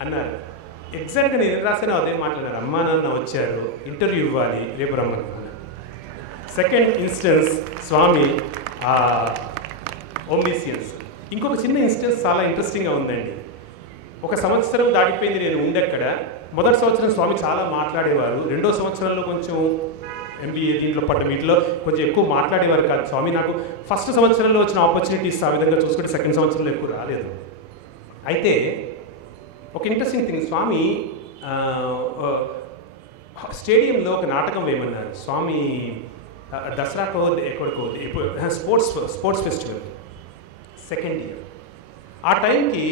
అన్నారు, ఎగ్జాక్ట్గా నేను ఏం రాశానో అదే మాట్లాడారు. అమ్మా నాన్న వచ్చారు, ఇంటర్వ్యూ ఇవ్వాలి, రేపు రమ్మని. సెకండ్ ఇన్స్టెన్స్ స్వామి ఓమ్నిసియన్స్. ఇంకొక చిన్న ఇన్స్టెన్స్ చాలా ఇంట్రెస్టింగ్గా ఉందండి. 1 సంవత్సరం దాటిపోయింది నేను ఉండెక్కడ. మొదటి సంవత్సరం స్వామి చాలా మాట్లాడేవారు. 2వ సంవత్సరంలో కొంచెం MBA దీంట్లో పడ్డం వీటిలో కొంచెం ఎక్కువ మాట్లాడేవారు కాదు స్వామి. నాకు ఫస్ట్ సంవత్సరంలో వచ్చిన ఆపర్చునిటీస్ ఆ విధంగా చూసుకుంటే సెకండ్ సంవత్సరంలో ఎక్కువ రాలేదు. అయితే ఒక ఇంట్రెస్టింగ్ థింగ్, స్వామి స్టేడియంలో ఒక నాటకం వేయమన్నారు. స్వామి దసరాకో ఎక్కడికో స్పోర్ట్స్ ఫెస్టివల్ సెకండ్ ఇయర్. ఆ టైంకి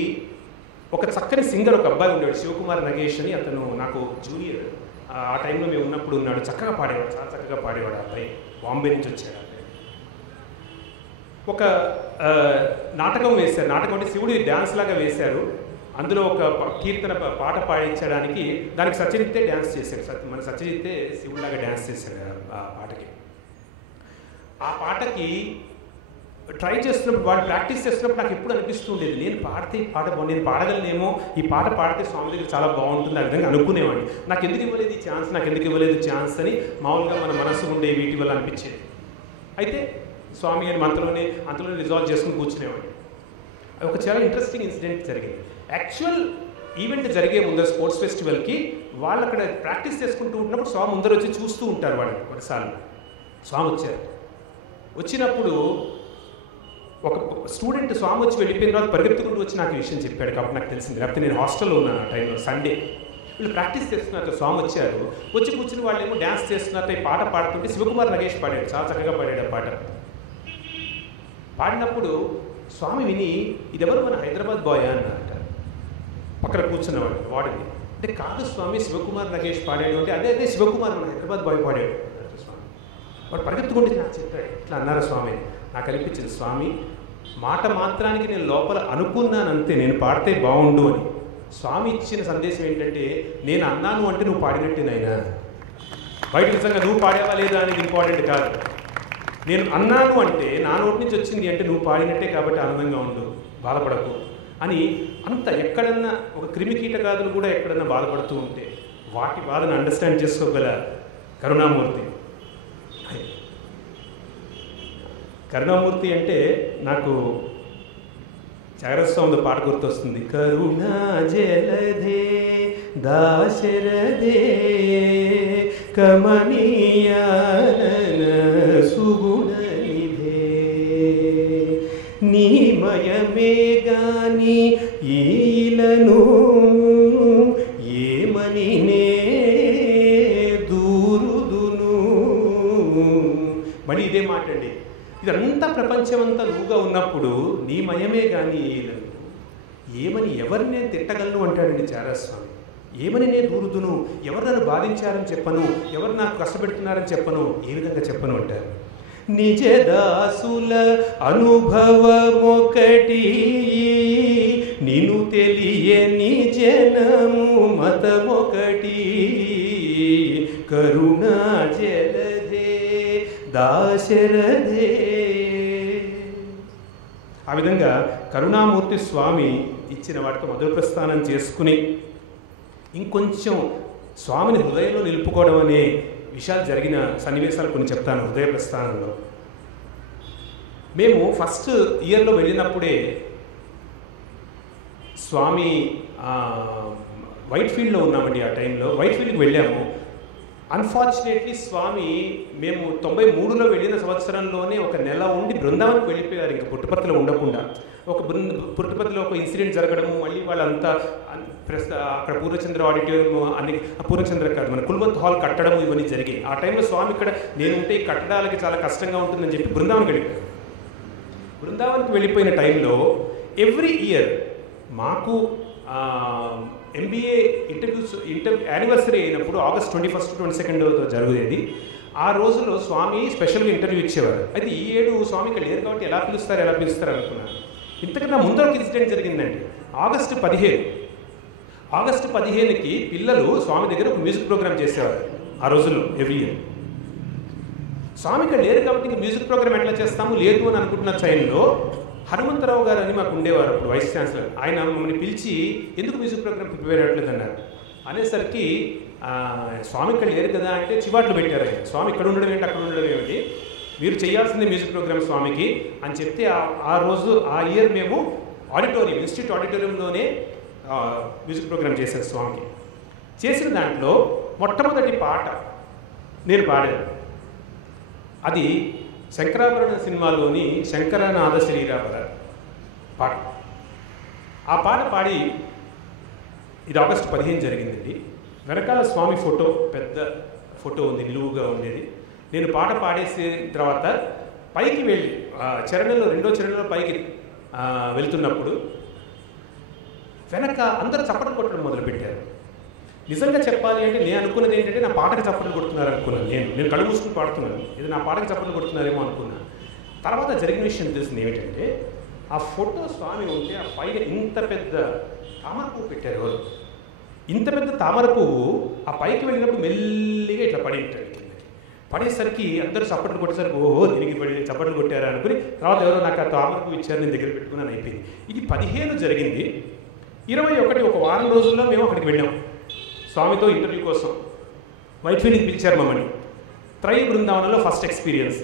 ఒక చక్కని సింగర్ ఒక అబ్బాయి ఉండేవాడు, శివకుమార్ నగేష్ అని. అతను నాకు జూనియర్. ఆ టైంలో మేము ఉన్నప్పుడు ఉన్నాడు, చక్కగా పాడేవాడు, చాలా చక్కగా పాడేవాడు. ఆ అబ్బాయి బాంబే నుంచి వచ్చాడు. ఒక నాటకం వేశారు. నాటకం అంటే శివుడు డ్యాన్స్ లాగా వేశారు. అందులో ఒక కీర్తన పాట పాడించడానికి దానికి సత్యజిత్తే డ్యాన్స్ చేశాడు. మన సత్యజిత్తే శివుడిలాగా డ్యాన్స్ చేశాడు ఆ పాటకి. ఆ పాటకి ట్రై చేస్తున్నప్పుడు, వాడు ప్రాక్టీస్ చేస్తున్నప్పుడు నాకు ఎప్పుడు అనిపిస్తుండేది, నేను పాడితే నేను పాడగలనేమో, ఈ పాట పాడితే స్వామి దగ్గర చాలా బాగుంటుంది, ఆ విధంగా అనుకునేవాడిని. నాకు ఎందుకు ఇవ్వలేదు ఈ ఛాన్స్, నాకు ఎందుకు ఇవ్వలేదు ఛాన్స్ అని మామూలుగా మన మనసు ఉండే వీటి వల్ల అనిపించేది. అయితే స్వామి అని అంతలోనే రిజాల్వ్ చేసుకుని కూర్చునేవాడిని. ఒక చాలా ఇంట్రెస్టింగ్ ఇన్సిడెంట్ జరిగింది. యాక్చువల్ ఈవెంట్ జరిగే ముందర స్పోర్ట్స్ ఫెస్టివల్కి వాళ్ళు అక్కడ ప్రాక్టీస్ చేసుకుంటూ ఉంటున్నప్పుడు స్వామి ముందర వచ్చి చూస్తూ ఉంటారు. వాళ్ళు కొన్నిసార్లు స్వామి వచ్చారు. వచ్చినప్పుడు ఒక స్టూడెంట్ స్వామి వచ్చి వెళ్ళిపోయిన తర్వాత పరిగెత్తుకుంటూ వచ్చి నాకు ఈ విషయం చెప్పాడు. కాబట్టి నాకు తెలిసింది. లేకపోతే నేను హాస్టల్లో ఉన్నాను ఆ టైంలో, సండే. వీళ్ళు ప్రాక్టీస్ చేస్తున్నారు, స్వామి వచ్చారు. వచ్చి కూర్చుని వాళ్ళు ఏమో డ్యాన్స్ చేస్తున్నారు. ఈ పాట పాడుతుంటే శివకుమార్ నగేష్ పాడాడు, చాలా చక్కగా పాడాడు ఆ పాట. పాడినప్పుడు స్వామి విని, ఇదెవరు, మన హైదరాబాద్ బాయ్ అన్నారట పక్కన కూర్చున్నవాడు వాడిని. అంటే కాదు స్వామి, శివకుమార్ నగేష్ పాడాడు అంటే అదే శివకుమార్ మన హైదరాబాద్ బాయ్ పాడాడు స్వామి. వాడు పరిగెత్తుకుంటే నాకు చెప్పాడు, ఇట్లా అన్నారు స్వామి. నాకు అనిపించింది, స్వామి మాట మాత్రానికి నేను లోపల అనుకున్నానంతే, నేను పాడితే బాగుండు అని. స్వామి ఇచ్చిన సందేశం ఏంటంటే, నేను అన్నాను అంటే నువ్వు పాడినట్టేనైనా, బయట నిజంగా నువ్వు పాడేవా లేదా అనేది ఇంపార్టెంట్ కాదు. నేను అన్నాను అంటే నా నోటి నుంచి వచ్చింది అంటే నువ్వు పాడినట్టే, కాబట్టి ఆనందంగా ఉండు, బాధపడకు అని. అంత ఎక్కడన్నా ఒక క్రిమికీటకాదులు కూడా ఎక్కడన్నా బాధపడుతూ ఉంటే వాటి బాధను అండర్స్టాండ్ చేసుకోగల కరుణామూర్తి. కరుణామూర్తి అంటే నాకు త్యాగరాజస్వామి పాట గుర్తొస్తుంది. కరుణా జలధే దాశరథే కమనీయానన సుగుణనిధే నీమయమే గాని ఈలను ఏమని నే దూరుదును. మళ్ళీ ఇదే మాట అండి. ఇదంతా ప్రపంచమంతా నువ్వుగా ఉన్నప్పుడు నీ మయమే కానీ ఈలను ఏమని ఎవరిని నేను తిట్టగలను అంటాడండి చారాస్వామి. ఏమని నేను దూరుదును, ఎవరు నన్ను బాధించారని చెప్పను, ఎవరు నాకు కష్టపెడుతున్నారని చెప్పను, ఏ విధంగా చెప్పను అంటారు. నిజదాసుల అనుభవమొకటి, నిన్ను తెలియని జనము మతమొకటి, కరుణా జలధే దాశరథే. ఆ విధంగా కరుణామూర్తి స్వామి ఇచ్చిన వాటితో మొదటి ప్రస్థానం చేసుకుని ఇంకొంచెం స్వామిని హృదయంలో నిలుపుకోవడం అనే విషయాలు జరిగిన సన్నివేశాలు కొన్ని చెప్తాను. హృదయ ప్రస్థానంలో మేము ఫస్ట్ ఇయర్లో వెళ్ళినప్పుడే స్వామి వైట్ ఫీల్డ్లో ఉన్నామండి. ఆ టైంలో వైట్ ఫీల్డ్కి వెళ్ళాము. అన్ఫార్చునేట్లీ స్వామి మేము 93లో వెళ్ళిన సంవత్సరంలోనే ఒక నెల ఉండి బృందావనికి వెళ్ళిపోయారు. ఇంకా పుట్టపర్తిలో ఉండకుండా పుట్టపర్తిలో ఒక ఇన్సిడెంట్ జరగడము, మళ్ళీ వాళ్ళంతా అక్కడ పూర్ణచంద్ర ఆడిటోరియం అన్ని, పూర్ణచంద్ర కాదు మన కుల్వంత్ హాల్ కట్టడము, ఇవన్నీ జరిగాయి. ఆ టైంలో స్వామి ఇక్కడ నేనుంటే ఈ కట్టడాలకి చాలా కష్టంగా ఉంటుందని చెప్పి బృందావనికి వెళ్ళిపోయారు. బృందావనికి వెళ్ళిపోయిన టైంలో ఎవ్రీ ఇయర్ మాకు MBA యానివర్సరీ అయినప్పుడు August 21st, 22nd జరుగుతుంది. ఆ రోజులో స్వామి స్పెషల్గా ఇంటర్వ్యూ ఇచ్చేవారు. అయితే ఈ ఏడు స్వామి ఇక్కడ లేరు కాబట్టి ఎలా పిలుస్తారు అనుకున్నాను. ఇంతకన్నా ముందు ఒక ఇన్సిడెంట్ జరిగిందండి. August 15కి పిల్లలు స్వామి దగ్గర ఒక మ్యూజిక్ ప్రోగ్రామ్ చేసేవారు ఆ రోజుల్లో ఎవ్రీ ఇయర్. స్వామి ఇక్కడ లేరు కాబట్టి ఇంక మ్యూజిక్ ప్రోగ్రామ్ ఎట్లా చేస్తాము లేదు అని అనుకుంటున్న టైంలో హనుమంతరావు గారు అని మాకు ఉండేవారు అప్పుడు వైస్ ఛాన్సలర్. ఆయన మమ్మల్ని పిలిచి ఎందుకు మ్యూజిక్ ప్రోగ్రామ్ ప్రిపేర్ అవ్వట్లేదు అన్నారు. అనేసరికి స్వామి ఇక్కడ లేరు కదా అంటే చివాట్లు పెట్టారు. స్వామి ఇక్కడ ఉండడం ఏంటి, అక్కడ ఉండడం ఏమిటి, మీరు చేయాల్సిందే మ్యూజిక్ ప్రోగ్రామ్ స్వామికి అని చెప్తే ఆ రోజు ఆ ఇయర్ మేము ఆడిటోరియం, ఇన్స్టిట్యూట్ ఆడిటోరియంలోనే మ్యూజిక్ ప్రోగ్రామ్ చేశారు స్వామికి. చేసిన దాంట్లో మొట్టమొదటి పాట నేను పాడాను. అది శంకరాభరణ సినిమాలోని శంకరనాథ శ్రీరామర పాట. ఆ పాట పాడి ఇది August 15 జరిగిందండి. వెనకాల స్వామి ఫోటో, పెద్ద ఫోటో ఉంది, నిలువుగా ఉండేది. నేను పాట పాడేసిన తర్వాత పైకి వెళ్ళి చరణంలో రెండో చరణంలో పైకి వెళ్తున్నప్పుడు వెనక అందరూ చప్పట్లు కొట్టడం మొదలుపెట్టారు. నిజంగా చెప్పాలి అంటే నేను అనుకున్నది ఏంటంటే నా పాటకు చప్పట్లు కొడుతున్నారు అనుకున్నాను. నేను కళ్ళు మూసుకుని పాడుతున్నాను, ఇది నా పాటకు చప్పట్లు కొడుతున్నారేమో అనుకున్నాను. తర్వాత జరిగిన విషయం తెలిసింది ఏమిటంటే, ఆ ఫోటో స్వామి ఉంటే ఆ పైన ఇంత పెద్ద తామర పువ్వు పెట్టారు ఎవరు. ఇంత పెద్ద తామర పువ్వు ఆ పైకి వెళ్ళినప్పుడు మెల్లిగా ఇట్లా పడి ఉంటాడు. పడేసరికి అందరూ చప్పట్లు కొట్టేసరికి ఓహో దీనికి పడి చప్పట్లు కొట్టారా అనుకుని తర్వాత ఎవరో నాకు ఆ తామర పువ్వు ఇచ్చారు, నేను దగ్గర పెట్టుకున్నాను, అయిపోయింది. ఇది 15 జరిగింది. 21 ఒక వారం రోజుల్లో మేము అక్కడికి వెళ్ళాం స్వామితో ఇంటర్వ్యూ కోసం. వైట్ ఫీల్డ్కి పిలిచారు మమ్మల్ని. త్రై బృందావనంలో ఫస్ట్ ఎక్స్పీరియన్స్.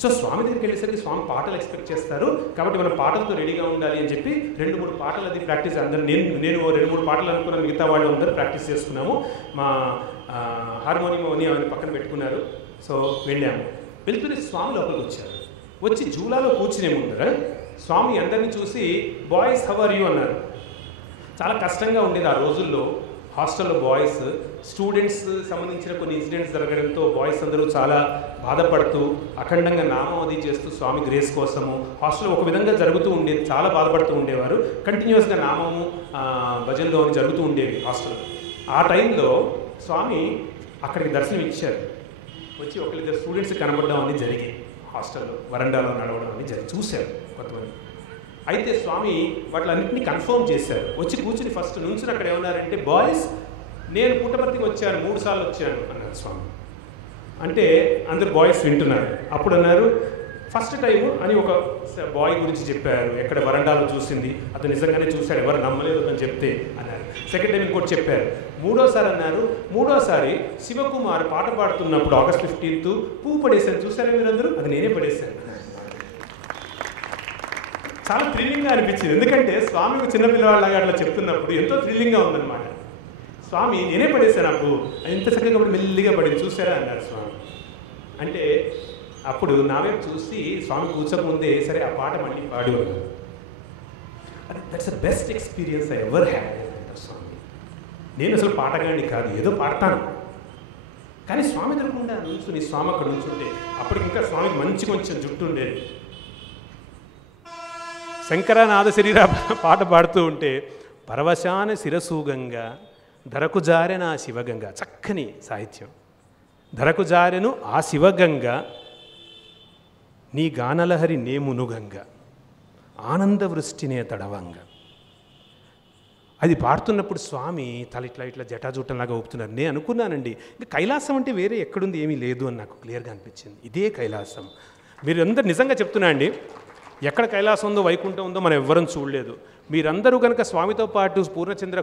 సో స్వామి దగ్గరికి వెళ్ళేసరికి స్వామి పాటలు ఎక్స్పెక్ట్ చేస్తారు కాబట్టి మనం పాటలతో రెడీగా ఉండాలి అని చెప్పి 2-3 పాటలు అది ప్రాక్టీస్ అందరూ నేను 2-3 పాటలు అనుకున్నాను, మిగతా వాళ్ళు అందరూ ప్రాక్టీస్ చేసుకున్నాము. మా హార్మోనియం అని అవన్నీ పక్కన పెట్టుకున్నారు. సో వెళ్ళాము. వెళ్తూనే స్వామి లోపలికి వచ్చారు. వచ్చి జూలాలో కూర్చునే ముందర స్వామి అందరినీ చూసి బాయ్స్ హౌ ఆర్ యూ అన్నారు. చాలా కష్టంగా ఉండేది ఆ రోజుల్లో హాస్టల్లో బాయ్స్ స్టూడెంట్స్ సంబంధించిన కొన్ని ఇన్సిడెంట్స్ జరగడంతో బాయ్స్ అందరూ చాలా బాధపడుతూ అఖండంగా నామం అది చేస్తూ స్వామి గ్రేస్ కోసము హాస్టల్లో ఒక విధంగా జరుగుతూ ఉండేది. చాలా బాధపడుతూ ఉండేవారు. కంటిన్యూస్గా నామము భజనలో అని జరుగుతూ ఉండేవి హాస్టల్లో. ఆ టైంలో స్వామి అక్కడికి దర్శనం ఇచ్చారు. వచ్చి ఒకరిద్దరు స్టూడెంట్స్ కనబడడం అనేది జరిగి హాస్టల్లో వరండాలో నడవడం అనేది జరిగి చూశారు కొంతమంది. అయితే స్వామి వాటిలన్నింటినీ కన్ఫర్మ్ చేశారు. వచ్చి కూర్చుని ఫస్ట్ నుంచి అక్కడ ఏమన్నారంటే, బాయ్స్ నేను పుట్టపర్తికి వచ్చాను 3 సార్లు వచ్చాను అన్నారు స్వామి. అంటే అందరు బాయ్స్ వింటున్నారు. అప్పుడు అన్నారు ఫస్ట్ టైము అని ఒక బాయ్ గురించి చెప్పారు, ఎక్కడ వరండాలో చూసింది, అతను నిజంగానే చూశాడు, ఎవరు నమ్మలేదు అని చెప్తే అన్నారు. సెకండ్ టైం ఇంకోటి చెప్పారు. 3వసారి అన్నారు, 3వసారి శివకుమార్ పాట పాడుతున్నప్పుడు ఆగస్ట్ 15 పువ్వు పడేశాను చూసారా మీరందరూ, అది నేనే పడేశాను. చాలా థ్రిల్లింగ్గా అనిపించింది. ఎందుకంటే స్వామి చిన్నపిల్లవాళ్ళగా అట్లా చెప్తున్నప్పుడు ఎంతో థ్రిల్లింగ్గా ఉందన్నమాట. స్వామి నేనే పడేశాను నాకు ఎంత చక్కగా మెల్లిగా పడింది చూసారా అన్నారు స్వామి. అంటే అప్పుడు నా వైపు చూసి స్వామి కూర్చోకముందే సరే ఆ పాట మళ్ళీ పాడు అన్నారు. That's the best experience I ever had అంటారు స్వామి. నేను అసలు పాటగాడిని కాదు, ఏదో పాడతాను, కానీ స్వామి ఎదురకుండా నుంచుని స్వామి అక్కడ నుంచుంటే అప్పటికి ఇంకా స్వామికి మంచి కొంచెం జుట్టు ఉండేది. శంకరనాథ శరీర పాట పాడుతూ ఉంటే పరవశాన శిరసూగంగా ధరకు జారెన ఆ శివగంగ, చక్కని సాహిత్యం. ధరకు జారెను ఆ శివగంగ నీ గానలహరి నేమునుగంగా ఆనంద వృష్టినే తడవంగా. అది పాడుతున్నప్పుడు స్వామి తల ఇట్లా ఇట్లా జటాజూటంలాగా ఊపుతున్నారు. నేను అనుకున్నానండి ఇంకా కైలాసం అంటే వేరే ఎక్కడుంది ఏమీ లేదు అని నాకు క్లియర్గా అనిపించింది. ఇదే కైలాసం. మీరు అందరు నిజంగా చెప్తున్నా అండి, ఎక్కడ కైలాసం ఉందో వైకుంఠం ఉందో మనం ఎవ్వరం చూడలేదు. మీరందరూ కనుక స్వామితో పాటు పూర్ణచంద్ర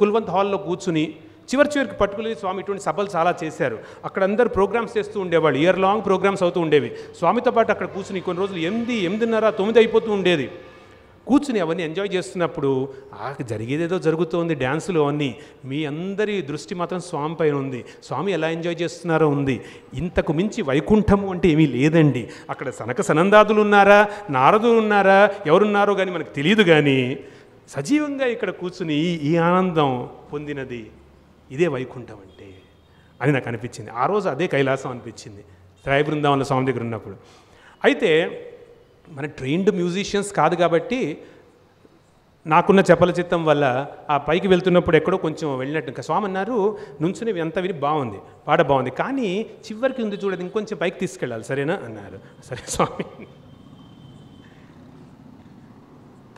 కుల్వంత్ హాల్లో కూర్చుని చివరికి పట్టుకుని స్వామి ఇటువంటి సభలు చాలా చేశారు. అక్కడ అందరూ ప్రోగ్రామ్స్ చేస్తూ ఉండేవాళ్ళు, ఇయర్ లాంగ్ ప్రోగ్రామ్స్ అవుతూ ఉండేవి. స్వామితో పాటు అక్కడ కూర్చుని కొన్ని రోజులు 8, 8:30, 9 అయిపోతూ ఉండేది. కూర్చుని అవన్నీ ఎంజాయ్ చేస్తున్నప్పుడు జరిగేదేదో జరుగుతోంది, డ్యాన్సులు అన్నీ. మీ అందరి దృష్టి మాత్రం స్వామి పైన ఉంది. స్వామి ఎలా ఎంజాయ్ చేస్తున్నారో ఉంది. ఇంతకు మించి వైకుంఠము అంటే ఏమీ లేదండి. అక్కడ సనక సనందాదులు ఉన్నారా, నారదులు ఉన్నారా, ఎవరున్నారో కానీ మనకు తెలియదు. కానీ సజీవంగా ఇక్కడ కూర్చుని ఈ ఆనందం పొందినది ఇదే వైకుంఠం అంటే అని నాకు అనిపించింది. ఆ రోజు అదే కైలాసం అనిపించింది త్రయ బృందావన స్వామి దగ్గర ఉన్నప్పుడు. అయితే మన ట్రైన్డ్ మ్యూజిషియన్స్ కాదు కాబట్టి నాకున్న చపల చిత్తం వల్ల ఆ పైకి వెళ్తున్నప్పుడు ఎక్కడో కొంచెం వెళ్ళినట్టు. ఇంకా స్వామి అన్నారు నుంచుని ఎంత విని బాగుంది, పాట బాగుంది, కానీ చివరికి ఉంది చూడదు, ఇంకొంచెం పైకి తీసుకెళ్ళాలి సరేనా అన్నారు. సరే స్వామి.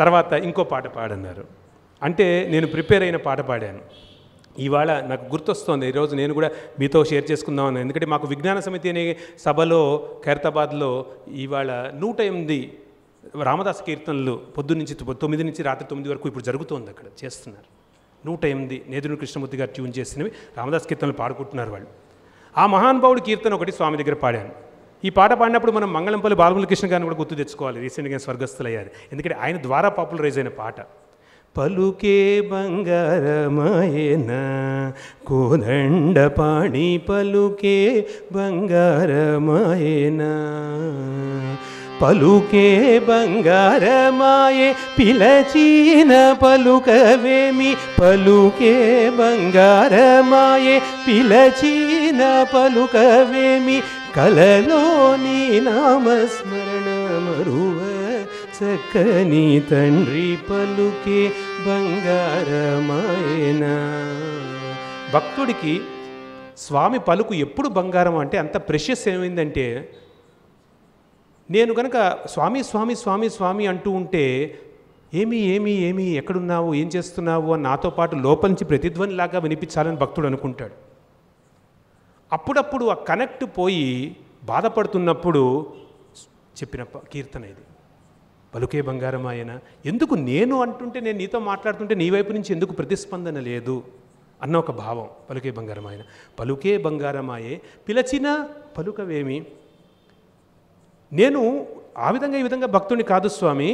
తర్వాత ఇంకో పాట పాడన్నారు. అంటే నేను ప్రిపేర్ అయిన పాట పాడాను. ఇవాళ నాకు గుర్తొస్తోంది, ఈరోజు నేను కూడా మీతో షేర్ చేసుకుందామని. ఎందుకంటే మాకు విజ్ఞాన సమితి అనే సభలో ఖైరతాబాద్లో ఇవాళ 108 రామదాస్ కీర్తనలు పొద్దున్నుంచి 9 నుంచి రాత్రి 9 వరకు ఇప్పుడు జరుగుతోంది, అక్కడ చేస్తున్నారు. 108 నేదురు కృష్ణమూర్తి గారు ట్యూన్ చేసినవి రామదాస్ కీర్తనలు పాడుకుంటున్నారు వాళ్ళు. ఆ మహానుభావుడి కీర్తన ఒకటి స్వామి దగ్గర పాడాను. ఈ పాట పాడినప్పుడు మనం మంగళంపల్లి బాలమురళీకృష్ణ గారిని కూడా గుర్తు తెచ్చుకోవాలి. రీసెంట్గా స్వర్గస్థులయ్యారు. ఎందుకంటే ఆయన ద్వారా పాపులరైజ్ అయిన పాట. పలుకే బంగారమాయన కోదండ పాణి పలుకే బంగారమాయన పలుకే బంగారమాయే పిలచీన పలుకవేమి పలుకే బంగారమాయే పిలచీన పలుకవేమి కలలోని నామస్మరణ మరువ చక్కని తండ్రి పలుకే బంగారమాయన భక్తుడికి స్వామి పలుకు ఎప్పుడు బంగారం అంటే అంత ప్రెషియస్ ఏమైందంటే, నేను కనుక స్వామి స్వామి స్వామి స్వామి అంటూ ఉంటే ఏమి ఏమి ఏమి ఎక్కడున్నావు, ఏం చేస్తున్నావు అని నాతో పాటు లోపల నుంచి ప్రతిధ్వనిలాగా వినిపించాలని భక్తుడు అనుకుంటాడు. అప్పుడప్పుడు ఆ కనెక్ట్ పోయి బాధపడుతున్నప్పుడు చెప్పిన కీర్తన ఇది, పలుకే బంగారమాయన. ఎందుకు నేను అంటుంటే, నేను నీతో మాట్లాడుతుంటే నీ వైపు నుంచి ఎందుకు ప్రతిస్పందన లేదు అన్న ఒక భావం. పలుకే బంగారమాయన, పలుకే బంగారమాయే పిలచిన పలుకవేమి. నేను ఆ విధంగా ఈ విధంగా భక్తుడిని కాదు స్వామి.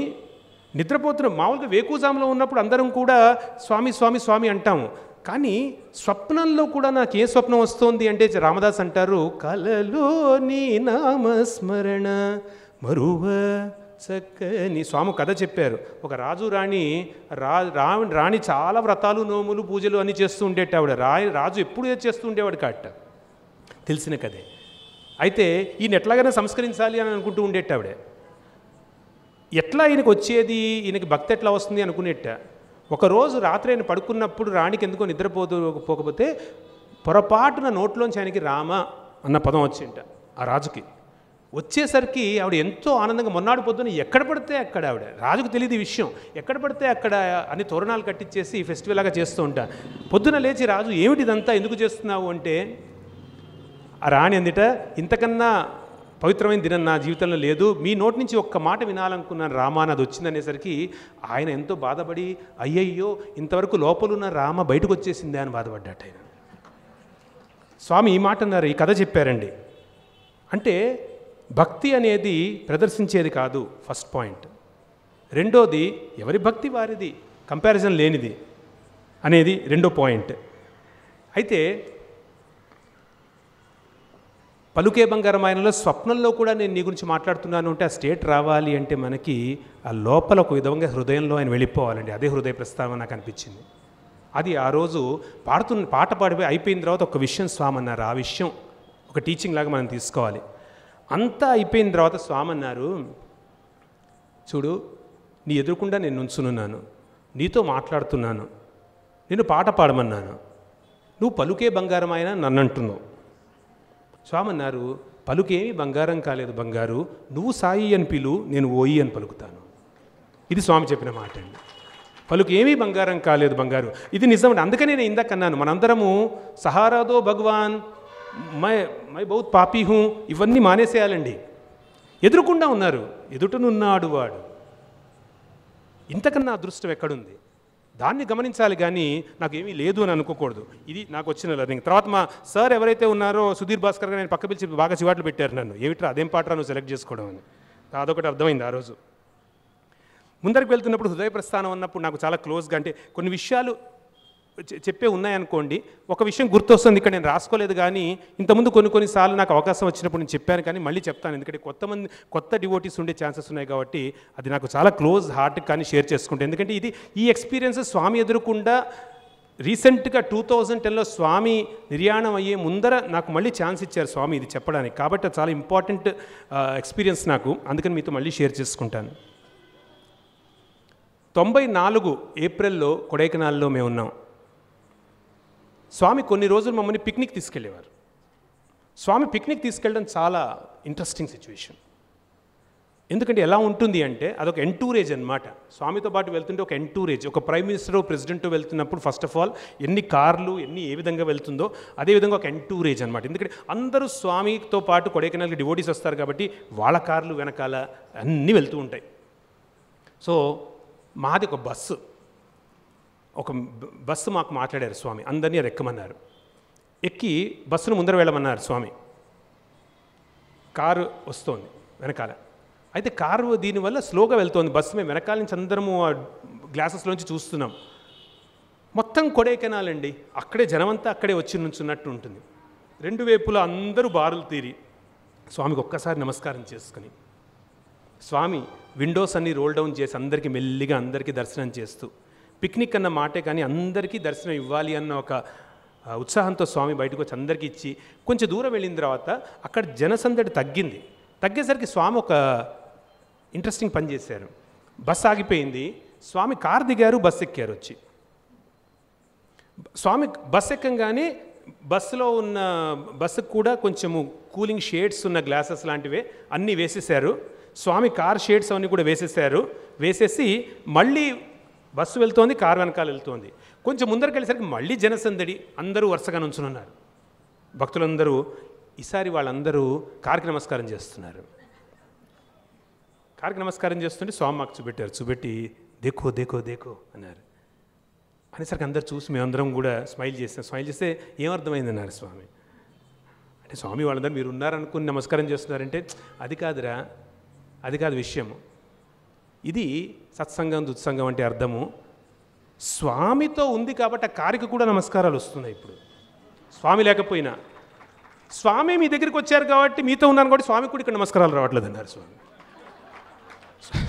నిద్రపోతున్న మామూలుగా వేకుజాములో ఉన్నప్పుడు అందరం కూడా స్వామి స్వామి స్వామి అంటాము. కానీ స్వప్నంలో కూడా నాకు ఏ స్వప్నం వస్తోంది అంటే రామదాస్ అంటారు, కలలో నీ నామస్మరణ మరువ చక్కని. స్వామి కథ చెప్పారు. ఒక రాజు రాణి రాణి చాలా వ్రతాలు నోములు పూజలు అన్నీ చేస్తూ ఉండేట ఆవిడ. రాజు ఎప్పుడు చేస్తూ ఉండేవాడు కాట, తెలిసిన కదే. అయితే ఈయన ఎట్లాగైనా సంస్కరించాలి అని అనుకుంటూ ఉండేట ఆవిడ. ఎట్లా ఈయనకు వచ్చేది, ఈయనకి భక్తి ఎట్లా వస్తుంది అనుకునేట. ఒకరోజు రాత్రి ఆయన పడుకున్నప్పుడు రాణికి ఎందుకో నిద్రపోకపోతే పొరపాటున నోట్లోంచి ఆయనకి రామ అన్న పదం వచ్చింట ఆ రాజుకి. వచ్చేసరికి ఆవిడ ఎంతో ఆనందంగా, మొన్నాడు పొద్దున ఎక్కడ పడితే అక్కడ, ఆవిడ రాజుకు తెలియదు ఈ విషయం, ఎక్కడ పడితే అక్కడ అన్ని తోరణాలు కట్టించేసి ఫెస్టివల్ లాగా చేస్తూ ఉంటా. పొద్దున లేచి రాజు ఏమిటి ఇదంతా ఎందుకు చేస్తున్నావు అంటే, ఆ రాణి అందిట, ఇంతకన్నా పవిత్రమైన దినం నా జీవితంలో లేదు, మీ నోటి నుంచి ఒక్క మాట వినాలనుకున్నాను రామ అని అది వచ్చిందనేసరికి ఆయన ఎంతో బాధపడి, అయ్యయ్యో ఇంతవరకు లోపలున్న రామ బయటకు వచ్చేసిందే అని బాధపడ్డాట ఆయన. స్వామి ఈ మాట అన్నారు, ఈ కథ చెప్పారండి. అంటే భక్తి అనేది ప్రదర్శించేది కాదు, ఫస్ట్ పాయింట్. రెండోది ఎవరి భక్తి వారిది, కంపారిజన్ లేనిది అనేది రెండో పాయింట్. అయితే పలుకే బంగారమాయనలో స్వప్నంలో కూడా నేను నీ గురించి మాట్లాడుతున్నాను అంటే ఆ స్టేట్ రావాలి అంటే మనకి ఆ లోపల ఒక విధంగా హృదయంలో ఆయన వెళ్ళిపోవాలండి. అదే హృదయ ప్రస్తావన నాకు అనిపించింది. అది ఆ రోజు పాట పాడిపోయి అయిపోయిన తర్వాత ఒక విషయం స్వామి అన్నారు. ఆ విషయం ఒక టీచింగ్ లాగా మనం తీసుకోవాలి. అంతా అయిపోయిన తర్వాత స్వామి అన్నారు, చూడు నీ ఎదురుకుండా నేను నుంచునున్నాను, నీతో మాట్లాడుతున్నాను, నేను పాట పాడమన్నాను, నువ్వు పలుకే బంగారమాయన నన్ను అంటున్నావు. స్వామి అన్నారు, పలుకేమీ బంగారం కాలేదు బంగారు, నువ్వు సాయి అని పిలు, నేను ఓయి అని పలుకుతాను. ఇది స్వామి చెప్పిన మాట అండి. పలుకేమీ బంగారం కాలేదు బంగారు, ఇది నిజమండి. అందుకనే నేను ఇందాక అన్నాను, మనందరము సహారాదో భగవాన్ మై బహుత్ పాపీ హూ ఇవన్నీ మానేసేయాలండి. ఎదురుకుండా ఉన్నారు, ఎదుటనున్నాడు వాడు, ఇంతకన్నా అదృష్టం ఎక్కడుంది, దాన్ని గమనించాలి. కానీ నాకేమీ లేదు అని అనుకోకూడదు. ఇది నాకు వచ్చిన లెర్నింగ్. తర్వాత మా సార్ ఎవరైతే ఉన్నారో సుధీర్ భాస్కర్ గారు, నేను పక్క పిలిచి బాగా చివాట్లు పెట్టారు నన్ను, ఏమిట్రా అదేం పాటరా నువ్వు సెలెక్ట్ చేసుకోవడం అని. అదొకటి అర్థమైంది ఆ రోజు. ముందరికి వెళ్తున్నప్పుడు హృదయ ప్రస్థానం అన్నప్పుడు నాకు చాలా క్లోజ్గా, అంటే కొన్ని విషయాలు చెప్పే ఉన్నాయనుకోండి, ఒక విషయం గుర్తొస్తుంది, ఇక్కడ నేను రాసుకోలేదు కానీ ఇంతకుముందు కొన్నిసార్లు నాకు అవకాశం వచ్చినప్పుడు నేను చెప్పాను, కానీ మళ్ళీ చెప్తాను. ఎందుకంటే కొత్త డివోటీస్ ఉండే ఛాన్సెస్ ఉన్నాయి కాబట్టి అది నాకు చాలా క్లోజ్ హార్ట్ కానీ షేర్ చేసుకుంటాను. ఎందుకంటే ఈ ఎక్స్పీరియన్సెస్ స్వామి ఎదురుకుండా రీసెంట్గా 2010లో స్వామి నిర్యాణం అయ్యే ముందర నాకు మళ్ళీ ఛాన్స్ ఇచ్చారు స్వామి ఇది చెప్పడానికి. కాబట్టి చాలా ఇంపార్టెంట్ ఎక్స్పీరియన్స్ నాకు, అందుకని మీతో మళ్ళీ షేర్ చేసుకుంటాను. 94 ఏప్రిల్లో కొడైకెనాల్లో మేము ఉన్నాం. స్వామి కొన్ని రోజులు మమ్మల్ని పిక్నిక్ తీసుకెళ్ళేవారు. స్వామి పిక్నిక్ తీసుకెళ్ళడం చాలా ఇంట్రెస్టింగ్ సిచ్యువేషన్. ఎందుకంటే ఎలా ఉంటుంది అంటే అదొక ఎంటూరేజ్ అనమాట. స్వామితో పాటు వెళ్తుంటే ఒక ఎంటూరేజ్, ఒక ప్రైమ్ మినిస్టర్ ప్రెసిడెంట్ వెళ్తున్నప్పుడు ఫస్ట్ ఆఫ్ ఆల్ ఎన్ని కార్లు ఏ విధంగా వెళ్తుందో అదేవిధంగా ఒక ఎంటూరేజ్ అనమాట. ఎందుకంటే అందరూ స్వామితో పాటు కొడైకెనాల్కి డివోటీస్ వస్తారు కాబట్టి వాళ్ళ కార్లు వెనకాల అన్నీ వెళ్తూ ఉంటాయి. సో మాది ఒక బస్సు మాకు మాట్లాడారు స్వామి, అందరినీ అది ఎక్కమన్నారు. ఎక్కి బస్సును ముందర వెళ్ళమన్నారు స్వామి. కారు వస్తోంది వెనకాల, అయితే కారు దీనివల్ల స్లోగా వెళ్తోంది బస్సు. మేము వెనకాల నుంచి అందరము గ్లాసెస్లోంచి చూస్తున్నాం. మొత్తం కొడైకెనాల్ అండి, అక్కడే జనమంతా అక్కడే వచ్చి నుంచున్నట్టు ఉంటుంది. రెండు వైపులా అందరూ బారులు తీరి స్వామికి ఒక్కసారి నమస్కారం చేసుకుని, స్వామి విండోస్ అన్నీ రోల్ డౌన్ చేసి అందరికీ మెల్లిగా అందరికీ దర్శనం చేస్తూ, పిక్నిక్ అన్న మాటే కానీ అందరికీ దర్శనం ఇవ్వాలి అన్న ఒక ఉత్సాహంతో స్వామి బయటకు వచ్చి అందరికీ ఇచ్చి కొంచెం దూరం వెళ్ళిన తర్వాత అక్కడ జనసందడి తగ్గేసరికి స్వామి ఒక ఇంట్రెస్టింగ్ పని చేశారు. బస్సు ఆగిపోయింది, స్వామి కారు దిగారు, బస్సు ఎక్కారు. వచ్చి స్వామి బస్ ఎక్కంగానే బస్సులో ఉన్న బస్సుకు కూడా కొంచెము కూలింగ్ షేడ్స్ ఉన్న గ్లాసెస్ లాంటివే అన్నీ వేసేసారు. స్వామి కార్ షేడ్స్ అవన్నీ కూడా వేసేసారు. వేసేసి మళ్ళీ బస్సు వెళ్తోంది, కారు వెనకాల వెళ్తోంది. కొంచెం ముందరికి వెళ్ళేసరికి మళ్ళీ జనసందడి, అందరూ వరుసగా నుంచున్నారు. భక్తులందరూ ఈసారి వాళ్ళందరూ కారుకి నమస్కారం చేస్తున్నారు. కారుకి నమస్కారం చేస్తుంటే స్వామి మాకు చూపెట్టారు. చూపెట్టి దేఖో దేఖో దేఖో అన్నారు. అనేసరికి అందరు చూసి మేమందరం కూడా స్మైల్ చేస్తాం. స్మైల్ చేస్తే ఏమర్థమైంది అన్నారు స్వామి. అంటే స్వామి వాళ్ళందరూ మీరు ఉన్నారనుకుని నమస్కారం చేస్తున్నారంటే అది కాదురా, అది కాదు విషయము. ఇది సత్సంగం దుత్సంగం అంటే అర్థము స్వామితో ఉంది కాబట్టి ఆ కారికి కూడా నమస్కారాలు వస్తున్నాయి. ఇప్పుడు స్వామి లేకపోయినా స్వామి మీ దగ్గరికి వచ్చారు కాబట్టి మీతో ఉన్నాను కాబట్టి స్వామికి కూడా ఇక్కడ నమస్కారాలు రావట్లేదు అన్నారు స్వామి.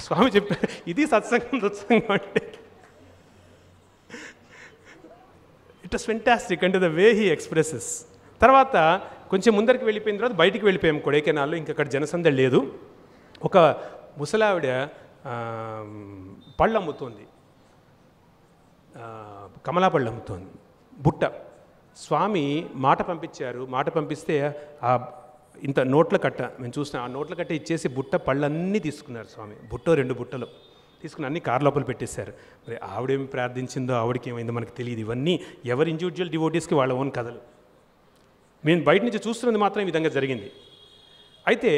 స్వామి చెప్పారు ఇది సత్సంగం దుత్సంగం అంటే. ఇట్ వాస్ ఫెంటాస్టిక్ అంటే ద వే హీ ఎక్స్ప్రెసెస్. తర్వాత కొంచెం ముందరికి వెళ్ళిపోయిన తర్వాత బయటికి వెళ్ళిపోయాము కొడైకెనాల్లో. ఇంకా అక్కడ జనసందడి లేదు. ఒక ముసలావిడ పళ్ళు అమ్ముతోంది, కమలా పళ్ళు అమ్ముతోంది, బుట్ట. స్వామి మాట పంపించారు. మాట పంపిస్తే ఇంత నోట్ల కట్ట మేము చూసిన ఆ నోట్ల కట్ట ఇచ్చేసి బుట్ట పళ్ళన్నీ తీసుకున్నారు స్వామి. బుట్టో 2 బుట్టలు తీసుకుని అన్ని కారు లోపల పెట్టేశారు. మరి ఆవిడేమి ప్రార్థించిందో ఆవిడకి ఏమైందో మనకు తెలియదు. ఇవన్నీ ఎవరి ఇండివిజువల్ డివోటీస్కి వాళ్ళ ఓన్ కథలు. మేము బయట నుంచి చూస్తున్నది మాత్రం ఈ విధంగా జరిగింది. అయితే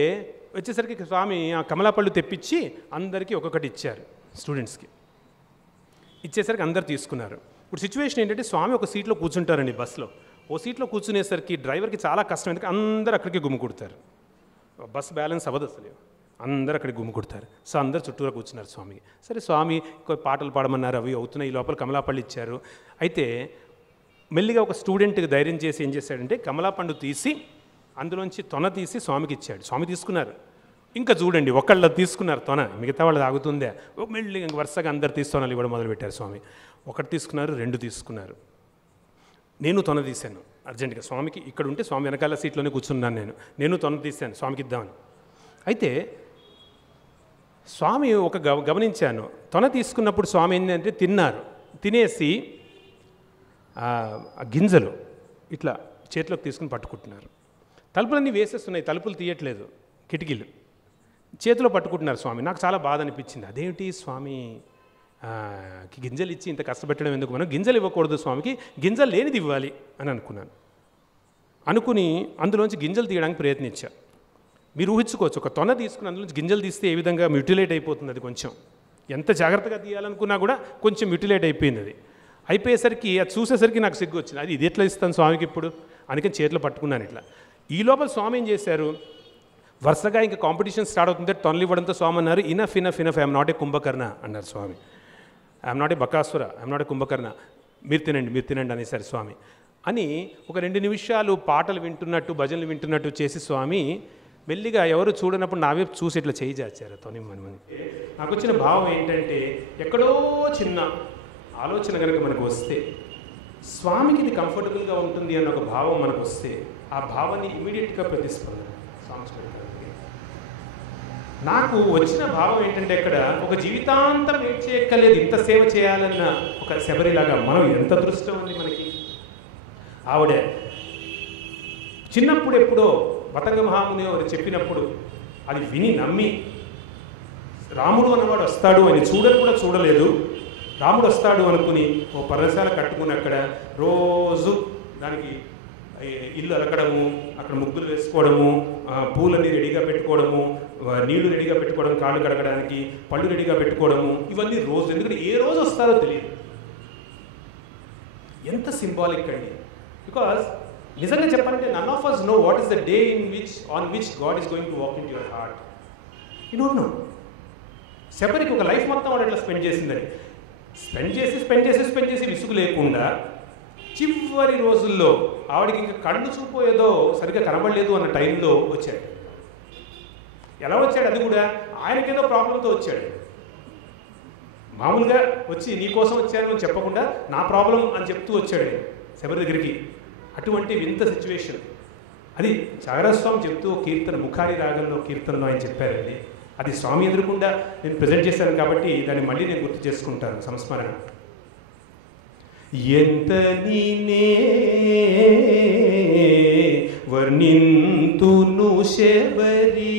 వచ్చేసరికి స్వామి ఆ కమలా పళ్ళు తెప్పించి అందరికీ ఒక్కొక్కటి ఇచ్చారు. స్టూడెంట్స్కి ఇచ్చేసరికి అందరు తీసుకున్నారు. ఇప్పుడు సిచ్యువేషన్ ఏంటంటే స్వామి ఒక సీట్లో కూర్చుంటారండి బస్సులో. ఓ సీట్లో కూర్చునేసరికి డ్రైవర్కి చాలా కష్టం. ఎందుకంటే అందరూ అక్కడికి గుమ్ముకుడతారు. బస్ బ్యాలెన్స్ అవ్వదు అసలు. అందరూ అక్కడికి గుమ్ముకుడతారు. సో అందరు చుట్టూరా కూర్చున్నారు స్వామికి. సరే స్వామి పాటలు పాడమన్నారు, అవి అవుతున్నాయి. ఈ లోపల కమలాపళ్ళు ఇచ్చారు. అయితే మెల్లిగా ఒక స్టూడెంట్కి ధైర్యం చేసి ఏం చేశాడంటే కమలాపండు తీసి అందులోంచి తొన తీసి స్వామికి ఇచ్చాడు. స్వామి తీసుకున్నారు. ఇంకా చూడండి ఒకళ్ళు తీసుకున్నారు తొన, మిగతా వాళ్ళు తాగుతుందే. మెల్లి వరుసగా అందరు తీస్తోనాలు ఇవ్వడం మొదలుపెట్టారు స్వామి. ఒకటి తీసుకున్నారు, 2 తీసుకున్నారు. నేను తొన తీశాను అర్జెంటుగా స్వామికి. ఇక్కడ ఉంటే స్వామి వెనకాల సీట్లోనే కూర్చున్నాను. నేను తొన తీశాను స్వామికి ఇద్దామని. అయితే స్వామి ఒక గమనించాను. తొన తీసుకున్నప్పుడు స్వామి ఏంటంటే తిన్నారు. తినేసి ఆ గింజలు ఇట్లా చేతిలోకి తీసుకుని పట్టుకుంటున్నారు. తలుపులన్నీ వేసేస్తున్నాయి, తలుపులు తీయట్లేదు, కిటికీలు. చేతిలో పట్టుకుంటున్నారు స్వామి. నాకు చాలా బాధ అనిపించింది. అదేమిటి స్వామి గింజలు ఇచ్చి ఇంత కష్టపెట్టడం ఎందుకు? మనం గింజలు ఇవ్వకూడదు స్వామికి, గింజలు లేనిది ఇవ్వాలి అని అనుకున్నాను. అనుకుని అందులోంచి గింజలు తీయడానికి ప్రయత్నించా. మీరు ఊహించుకోవచ్చు, ఒక తొన తీసుకుని అందులోంచి గింజలు తీస్తే ఏ విధంగా మ్యూటిలేట్ అయిపోతుంది. అది కొంచెం ఎంత జాగ్రత్తగా తీయాలనుకున్నా కూడా కొంచెం మ్యూటిలేట్ అయిపోయింది. అది అయిపోయేసరికి అది చూసేసరికి నాకు సిగ్గు వచ్చింది. అది ఇది ఎట్లా ఇస్తాను స్వామికి ఇప్పుడు? అందుకని చేతిలో పట్టుకున్నాను ఇట్లా. ఈ లోపల స్వామి ఏం చేశారు, వరుసగా ఇంకా కాంపిటీషన్ స్టార్ట్ అవుతుంది. తొనలు ఇవ్వడంతో స్వామి అన్నారు enough enough enough, I'm not a Kumbhakarna అన్నారు Swami. I'm not a Bakasura, I'm not a Kumbhakarna, మీరు తినండి అనేసారు స్వామి. అని ఒక 2 నిమిషాలు పాటలు వింటున్నట్టు భజనలు వింటున్నట్టు చేసి స్వామి మెల్లిగా ఎవరు చూడనప్పుడు నా వైపు చూసి ఇట్లా చేయి చాచారు తొనిమ్మని. నాకు వచ్చిన భావం ఏంటంటే ఎక్కడో చిన్న ఆలోచన కనుక మనకు వస్తే స్వామికి ఇది కంఫర్టబుల్గా ఉంటుంది అన్న ఒక భావం మనకు వస్తే ఆ భావాన్ని ఇమీడియట్గా ప్రతిస్పందన స్వామి. నాకు వచ్చిన భావం ఏంటంటే ఇక్కడ ఒక జీవితాంతం వెయిట్ చేయక్కర్లేదు, ఇంత సేవ చేయాలన్న ఒక శబరిలాగా. మనం ఎంత దృష్టం ఉంది మనకి. ఆవిడ చిన్నప్పుడు ఎప్పుడో పతంగ మహాముని వారు చెప్పినప్పుడు అది విని నమ్మి రాముడు అన్నవాడు వస్తాడు అని కూడా చూడలేదు. రాముడు వస్తాడు అనుకుని ఓ పర్ణశాల కట్టుకుని అక్కడ రోజు దానికి ఇల్లు అలకడము, అక్కడ ముగ్గులు వేసుకోవడము, పూలన్నీ రెడీగా పెట్టుకోవడము, నీళ్లు రెడీగా పెట్టుకోవడం, కాళ్ళు కడగడానికి పళ్ళు రెడీగా పెట్టుకోవడము, ఇవన్నీ రోజు. ఎందుకంటే ఏ రోజు వస్తారో తెలియదు. ఎంత సింబాలిక్ అండి. బికాజ్ నిజంగా చెప్పాలంటే none of us know what is the day on which God is going to walk into your heart. You don't know. శబరికి ఒక లైఫ్ మొత్తం వాడు ఎట్లా స్పెండ్ చేసిందని స్పెండ్ చేసి విసుగు లేకుండా చివరి రోజుల్లో ఆవిడకి ఇంకా కళ్ళు చూపు ఏదో సరిగ్గా కనబడలేదు అన్న టైంలో వచ్చాడు. ఎలా వచ్చాడు? అది కూడా ఆయనకేదో ప్రాబ్లంతో వచ్చాడు. మామూలుగా వచ్చి నీ కోసం వచ్చాను అని చెప్పకుండా నా ప్రాబ్లం అని చెప్తూ వచ్చాడు శబరి దగ్గరికి. అటువంటి వింత సిచ్యువేషన్. అది త్యాగరాజస్వామి చెప్తూ కీర్తన ముఖారి రాగంలో కీర్తనలో ఆయన చెప్పారండి. అది స్వామి ఎదురకుండా నేను ప్రజెంట్ చేశాను కాబట్టి దాన్ని మళ్ళీ నేను గుర్తు చేసుకుంటాను సంస్మరణ. ఎంత నీనే వర్ణింతును శబరి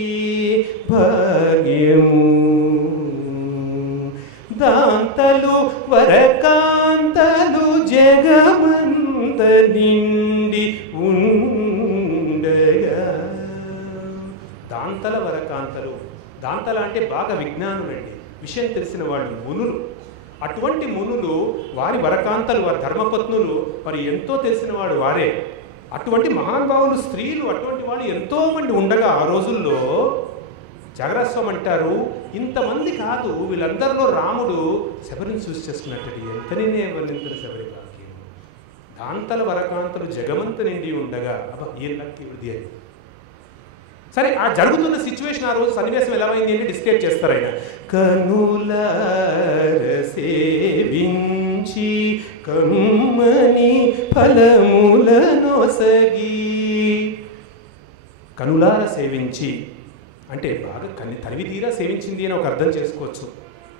భాగ్యము దాంతలు వరకాంతలు జగమంత నిండి ఉండగా. దాంతల వరకాంతలు, దాంతల అంటే బాగా విజ్ఞానులండి, విషయం తెలిసిన వాళ్ళు, మునులు. అటువంటి మునులు వారి వరకాంతలు, వారి ధర్మపత్నులు మరి ఎంతో తెలిసిన వాడు వారే. అటువంటి మహానుభావులు స్త్రీలు అటువంటి వాళ్ళు ఎంతోమంది ఉండగా ఆ రోజుల్లో జాగరస్వామి అంటారు, ఇంతమంది కాదు, వీళ్ళందరిలో రాముడు శబరిని చూసి చేసుకున్నట్టు ఎంతనే వర్ణించిన శబరి భాగ్యం. దాంతల వరకాంతలు జగమంత నిండి ఉండగా. అబ్బా ఏం లక్కి వృద్ధి అని. సరే, ఆ జరుగుతున్న సిచ్యువేషన్, ఆ రోజు సన్నివేశం ఎలా అయింది అని డిస్క్రైబ్ చేస్తారు ఆయన. కనులార సేవించి కమ్మని ఫలములనొసగి. కనులార సేవించి అంటే బాగా తనివి తీరా సేవించింది అని ఒక అర్థం చేసుకోవచ్చు.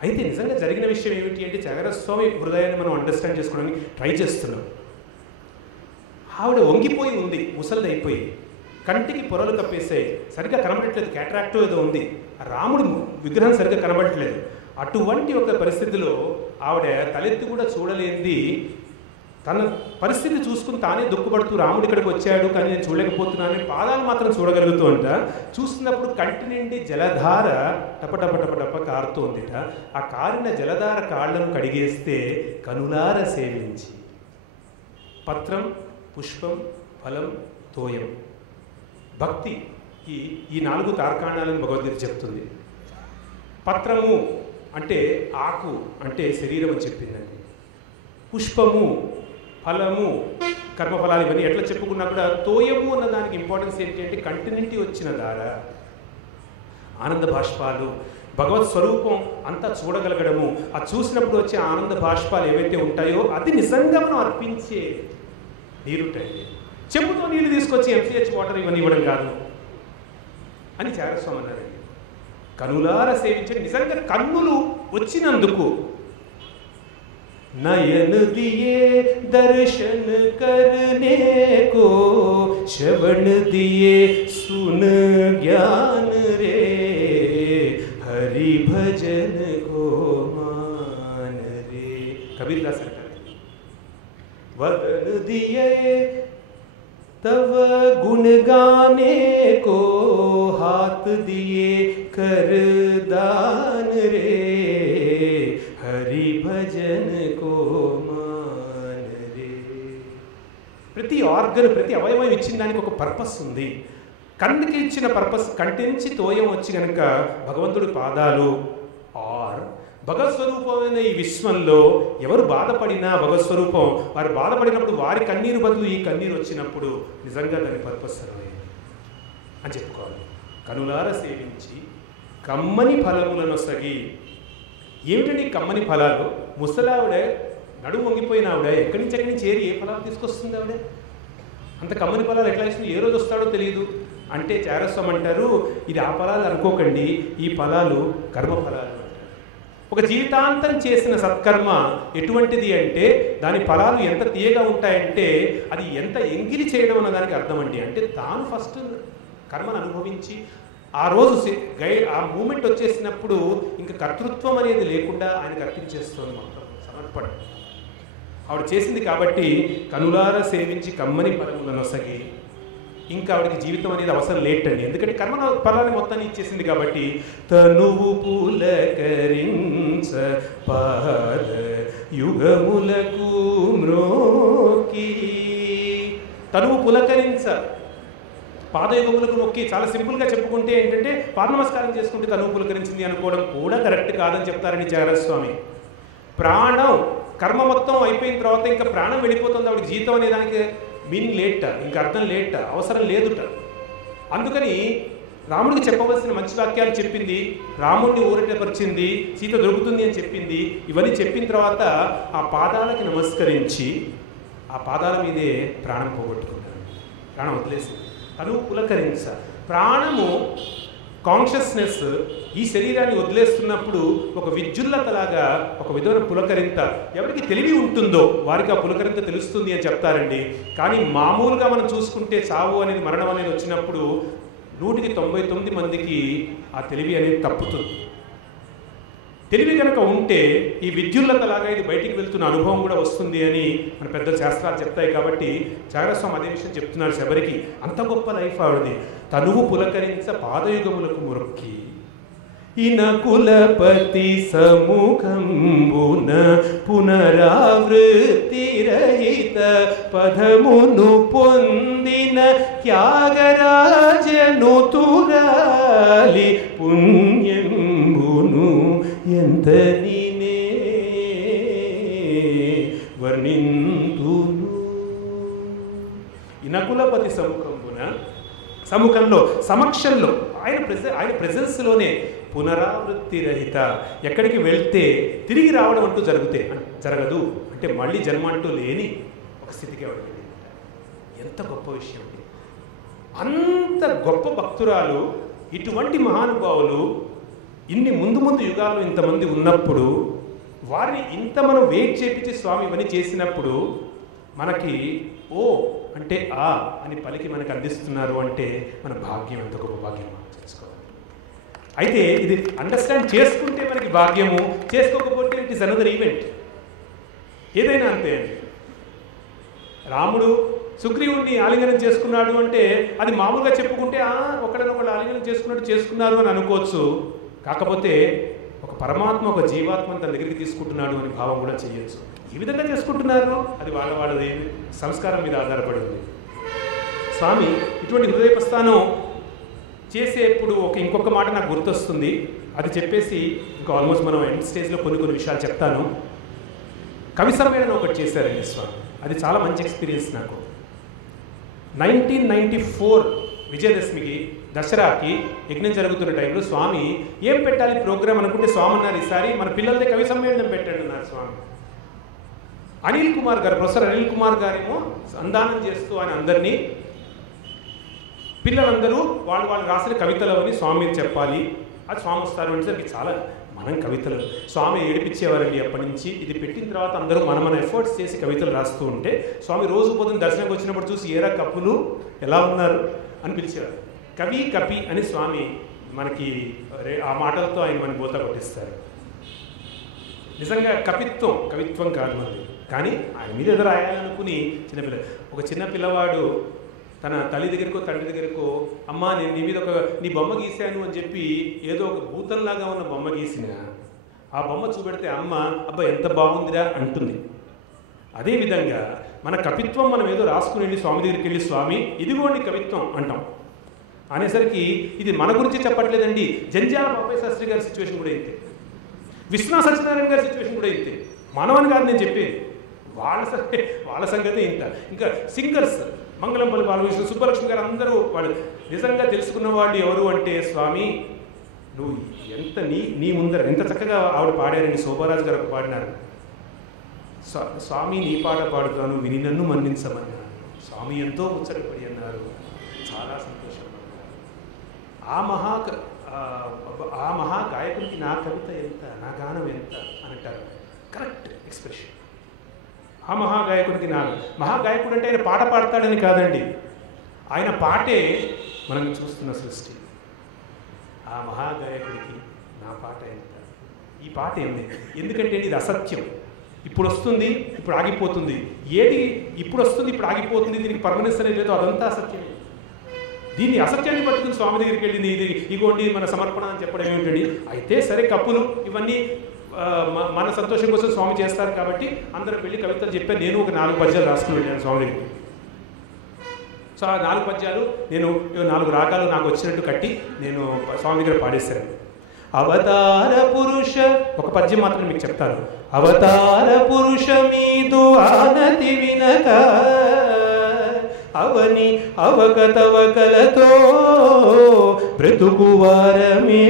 అయితే నిజంగా జరిగిన విషయం ఏమిటి అంటే జాగరస్వామి హృదయాన్ని మనం అండర్స్టాండ్ చేసుకోవడానికి ట్రై చేస్తున్నాం. ఆవిడ వంగిపోయి ఉంది, ముసలిది అయిపోయి, కంటికి పొరలు కప్పేసాయి, సరిగ్గా కనబడట్లేదు, క్యాటరాక్ట్ ఏదో ఉంది, రాముడు విగ్రహం సరిగ్గా కనబడట్లేదు. అటువంటి ఒక పరిస్థితిలో ఆవిడ తలెత్తి కూడా చూడలేనిది, తన పరిస్థితి చూసుకుని తానే దుఃఖపడుతూ రాముడు ఇక్కడికి వచ్చాడు కానీ నేను చూడలేకపోతున్నానని పాదాలు మాత్రం చూడగలుగుతూ అంట. చూస్తున్నప్పుడు కంటి నుండి జలధార టపటప టపటప కారుతోందిట. ఆ కారిన జలధార కాళ్లను కడిగేస్తే కనులార సేవించి. పత్రం, పుష్పం, ఫలం, తోయం, భక్తి, ఈ 4 తార్కాణాలను భగవద్గీత చెప్తుంది. పత్రము అంటే ఆకు అంటే శరీరం అని చెప్పిందండి. పుష్పము, ఫలము, కర్మఫలాలు, ఇవన్నీ ఎట్లా చెప్పుకున్నా కూడా తోయము అన్న దానికి ఇంపార్టెన్స్ ఏంటి అంటే కంటి నుండి వచ్చిన ధార, ఆనంద బాష్పాలు, భగవత్ స్వరూపం అంతా చూడగలగడము, అది చూసినప్పుడు వచ్చే ఆనంద బాష్పాలు ఏవైతే ఉంటాయో అది నిజంగా మనం అర్పించే నీరుటండి. చెంబుతో నీళ్ళు తీసుకొచ్చి ఎంసీహెచ్ వాటర్ ఇవన్నీ ఇవ్వడం కాదు అని జాగరస్వామి అన్నారండి. కనులార సేవించే, నిజంగా కన్నులు వచ్చినందుకు. नयन दिए दर्शन करने को, श्रवण दिए सुन ज्ञान रे, हरि भजन को मान रे. कबीरदास वदन दिए तव गुण गाने को, हाथ दिए कर दान रे, हरि भजन को मान रे. ప్రతి ఆర్గన్, ప్రతి అవయవం ఇచ్చిన దానికి ఒక పర్పస్ ఉంది. కన్నుకి ఇచ్చిన పర్పస్, కంటి నుంచి తోయం వచ్చి కనుక భగవంతుడి పాదాలు. ఆర్ భగవత్స్వరూపమైన ఈ విశ్వంలో ఎవరు బాధపడినా భగవత్స్వరూపం, వారు బాధపడినప్పుడు వారి కన్నీరు బదులు ఈ కన్నీరు వచ్చినప్పుడు నిజంగా దాని పర్పస్ అని చెప్పుకోవాలి. కనులార సేవించి కమ్మని ఫలములను సగి. ఏమిటండి కమ్మని ఫలాలు? ముసలావిడ నడుము వంగిపోయిన ఆవిడ ఎక్కడి నుంచి ఏరి ఏ ఫలాలు తీసుకొస్తుంది ఆవిడ? అంత కమ్మని ఫలాలు ఎట్లా ఇస్తుంది? ఏ రోజు వస్తాడో తెలియదు అంటే జాగరస్వామి అంటారు, ఇది ఆ ఫలాలు అనుకోకండి, ఈ ఫలాలు కర్మ ఫలాలు అంటారు. ఒక జీవితాంతం చేసిన సత్కర్మ ఎటువంటిది అంటే దాని ఫలాలు ఎంత తీయగా ఉంటాయంటే అది ఎంత ఎంగిలి చేయడం అన్న దానికి అర్థం అండి. అంటే తాను ఫస్ట్ కర్మను అనుభవించి ఆ రోజు ఆ మూమెంట్ వచ్చేసినప్పుడు ఇంకా కర్తృత్వం అనేది లేకుండా ఆయనకు అర్పించేస్తుంది మొత్తం సమర్పణ ఆవిడ చేసింది. కాబట్టి కనులార సేవించి కమ్మని ఫలములను నొసగి. ఇంకా ఆవిడకి జీవితం అనేది అవసరం లేటండి, ఎందుకంటే కర్మ ఫలాన్ని మొత్తాన్ని ఇచ్చేసింది కాబట్టి. తనువు పులకరించ పాద యుగములకు మ్రోకి. తనువు పులకరించ పాదయుగములకు మొక్కి. చాలా సింపుల్గా చెప్పుకుంటే ఏంటంటే పాద నమస్కారం చేసుకుంటే తనువు పులకరించింది అనుకోవడం కూడా కరెక్ట్ కాదని చెప్తారని జాగరస్వామి. ప్రాణం కర్మ మొత్తం అయిపోయిన తర్వాత ఇంకా ప్రాణం వెళ్ళిపోతుంది, ఆవిడ జీవితం అనే దానికి మీనింగ్ లేట, ఇంకా అర్థం లేట, అవసరం లేదుట. అందుకని రాముడికి చెప్పవలసిన మంచి వాక్యాలు చెప్పింది, రాముడిని ఊరటపరిచింది, సీత దొరుకుతుంది అని చెప్పింది. ఇవన్నీ చెప్పిన తర్వాత ఆ పాదాలకి నమస్కరించి ఆ పాదాల మీదే ప్రాణం పోగొట్టుకుంటారు, ప్రాణం వదిలేసింది. తను పులకరించ. ప్రాణము కాన్షియస్నెస్ ఈ శరీరాన్ని వదిలేస్తున్నప్పుడు ఒక విద్యుల్లతలాగా ఒక విధమైన పులకరింత, ఎవరికి తెలివి ఉంటుందో వారికి ఆ పులకరింత తెలుస్తుంది అని చెప్తారండి. కానీ మామూలుగా మనం చూసుకుంటే చావు అనేది, మరణం అనేది వచ్చినప్పుడు 199 మందికి ఆ తెలివి అనేది తప్పుతుంది. తెలివి కనుక ఉంటే ఈ విద్యుల్లతలాగా ఇది బయటికి వెళ్తున్న అనుభవం కూడా వస్తుంది అని మన పెద్ద శాస్త్రాలు చెప్తాయి. కాబట్టి చాగరస్వామి అదే విషయం చెప్తున్నారు శబరికి. అంత గొప్ప లైఫ్ ఆవిడది. తనువు పులకరించ పాదయుగములకు మురొక్కి ఇనకులపతి సముఖంబున పునరావృత్తి రహిత పదమును పొందిన త్యాగరాజను తురాలి పుణ్యంబును ఎంత నీనే వర్ణింతును. ఇనకులపతి సముఖంలో సమక్షంలో ఆయన ప్రెజెన్స్లోనే పునరావృత్తి రహిత, ఎక్కడికి వెళ్తే తిరిగి రావడం అంటూ జరగదు అంటే మళ్ళీ జన్మ అంటూ లేని ఒక స్థితికి వెళ్ళింది. ఎంత గొప్ప విషయం! అంత గొప్ప భక్తురాలు, ఇటువంటి మహానుభావులు ఇన్ని ముందు యుగాల్లో ఇంతమంది ఉన్నప్పుడు వారిని ఇంత మనం వెయిట్ చేపించి స్వామి ఇవన్నీ చేసినప్పుడు మనకి ఓ అంటే ఆ అని పలికి మనకు అందిస్తున్నారు అంటే మన భాగ్యం, ఎంత గొప్ప భాగ్యం తెలుసుకోవాలి. అయితే ఇది అండర్స్టాండ్ చేసుకుంటే మనకి భాగ్యము, చేసుకోకపోతే ఇట్ ఈస్ అనదర్ ఈవెంట్. ఏదైనా అంతే అండి. రాముడు సుగ్రీవుడిని ఆలింగనం చేసుకున్నాడు అంటే అది మామూలుగా చెప్పుకుంటే ఒకళ్ళనొకళ్ళు ఆలింగనం చేసుకున్నారు అని అనుకోవచ్చు. కాకపోతే ఒక పరమాత్మ ఒక జీవాత్మను తన దగ్గరికి తీసుకుంటున్నాడు అని భావం కూడా చేయొచ్చు. ఏ విధంగా చేసుకుంటున్నారు అది వాళ్ళది సంస్కారం మీద ఆధారపడి ఉంది. స్వామి ఇటువంటి హృదయ ప్రస్థానం చేసేప్పుడు ఇంకొక మాట నాకు గుర్తొస్తుంది. అది చెప్పేసి ఇంకా ఆల్మోస్ట్ మనం ఎండ్ స్టేజ్లో కొన్ని విషయాలు చెప్తాను. కవి సమ్మేళనం ఒకటి చేశారండి స్వామి. అది చాలా మంచి ఎక్స్పీరియన్స్ నాకు. 1994 విజయదశమికి దసరాకి యజ్ఞం జరుగుతున్న టైంలో స్వామి ఏం పెట్టాలి ప్రోగ్రామ్ అనుకుంటే స్వామి అన్నారు, ఈసారి మన పిల్లలదే కవి సమ్మేళనం పెట్టండి అన్నారు స్వామి. అనిల్ కుమార్ గారు, ప్రొఫెసర్ అనిల్ కుమార్ గారేమో సంధానం చేస్తూ ఆయన అందరినీ, పిల్లలందరూ వాళ్ళు రాసిన కవితలు అని స్వామి చెప్పాలి, అది స్వామి వస్తారు అంటే అది చాలా మనం కవితలు స్వామి ఏడిపించేవారండి అప్పటి నుంచి. ఇది పెట్టిన తర్వాత అందరూ మన ఎఫర్ట్స్ చేసి కవితలు రాస్తూ ఉంటే స్వామి రోజు పొద్దున్న దర్శనంకి వచ్చినప్పుడు చూసి ఏరా కప్పులు ఎలా ఉన్నారు అని పిలిచేవారు. కవి అని స్వామి మనకి ఆ మాటలతో ఆయన మన బోత కొట్టిస్తారు. నిజంగా కవిత్వం కాదు అది, కానీ ఆయన మీద ఏదో రాయాలనుకుని ఒక చిన్న పిల్లవాడు తన తల్లి దగ్గరకో తండ్రి దగ్గరకో, అమ్మ నేను నీ మీద నీ బొమ్మ గీశాను అని చెప్పి ఏదో ఒక భూతంలాగా ఉన్న బొమ్మ గీసిన ఆ బొమ్మ చూపెడితే అమ్మ అబ్బా ఎంత బాగుందిరా అంటుంది. అదేవిధంగా మన కవిత్వం మనం ఏదో రాసుకుని వెళ్ళి స్వామి దగ్గరికి వెళ్ళి స్వామి ఇదిగోండి కవిత్వం అంటాం అనేసరికి ఇది మన గురించి చెప్పట్లేదండి. జంజాల బాబాయ్ శాస్త్రి గారి సిచ్యువేషన్ కూడా ఇంతే, విశ్వనాథ సత్యనారాయణ గారి సిచ్యువేషన్ కూడా ఇంతే. మనవని కాదు నేను చెప్పేది, వాళ్ళ సంగతి ఇంత. ఇంకా సింగర్స్ మంగళంపల్లి బాలకృష్ణ, సుబ్బలక్ష్మి గారు అందరూ వాళ్ళు నిజంగా తెలుసుకున్న వాళ్ళు ఎవరు అంటే స్వామి నువ్వు ఎంత నీ ముందర ఎంత చక్కగా ఆవిడ పాడారండి. శోభారాజు గారు పాడినారు, స్వామి నీ పాట పాడుతాను విని నన్ను మన్నించమన్నారు, స్వామి ఎంతో ముచ్చటపడి అన్నారు, చాలా సంతోషం అన్నారు. ఆ మహా గాయకుడికి నా కవిత ఎంత, నా గానం ఎంత అని అంటారు. Correct expression. ఆ మహాగాయకుడికి మహాగాయకుడు అంటే ఆయన పాట పాడతాడని కాదండి, ఆయన పాటే మనం చూస్తున్న సృష్టి. ఆ మహాగాయకుడికి నా పాట ఎంత, ఈ పాట ఏంది, ఎందుకంటే ఇది అసత్యం. ఇప్పుడు వస్తుంది ఇప్పుడు ఆగిపోతుంది, ఏది ఇప్పుడు వస్తుంది ఇప్పుడు ఆగిపోతుంది, దీనికి పర్మనెన్స్ అనేది లేదు, అదంతా అసత్యం. దీన్ని అసత్యాన్ని పట్టుకుని స్వామి దగ్గరికి వెళ్ళింది, ఇది ఇగోండి మన సమర్పణ అని చెప్పడం ఏమిటండి. అయితే సరే కప్పులు ఇవన్నీ మన సంతోషం కోసం స్వామి చేస్తారు కాబట్టి అందరూ వెళ్ళి కవితలు చెప్పారు. నేను ఒక 4 పద్యాలు రాసుకుని వెళ్ళాను స్వామి దగ్గరికి. సో ఆ 4 పద్యాలు నేను 4 రాగాలు నాకు వచ్చినట్టు కట్టి నేను స్వామి దగ్గర పాడేశాను. అవతార పురుష, ఒక పద్యం మాత్రం మీకు చెప్తాను. అవతార పురుష మీదు ఆనతి వినక అవని అవకతవకలతో బ్రతుకువారమే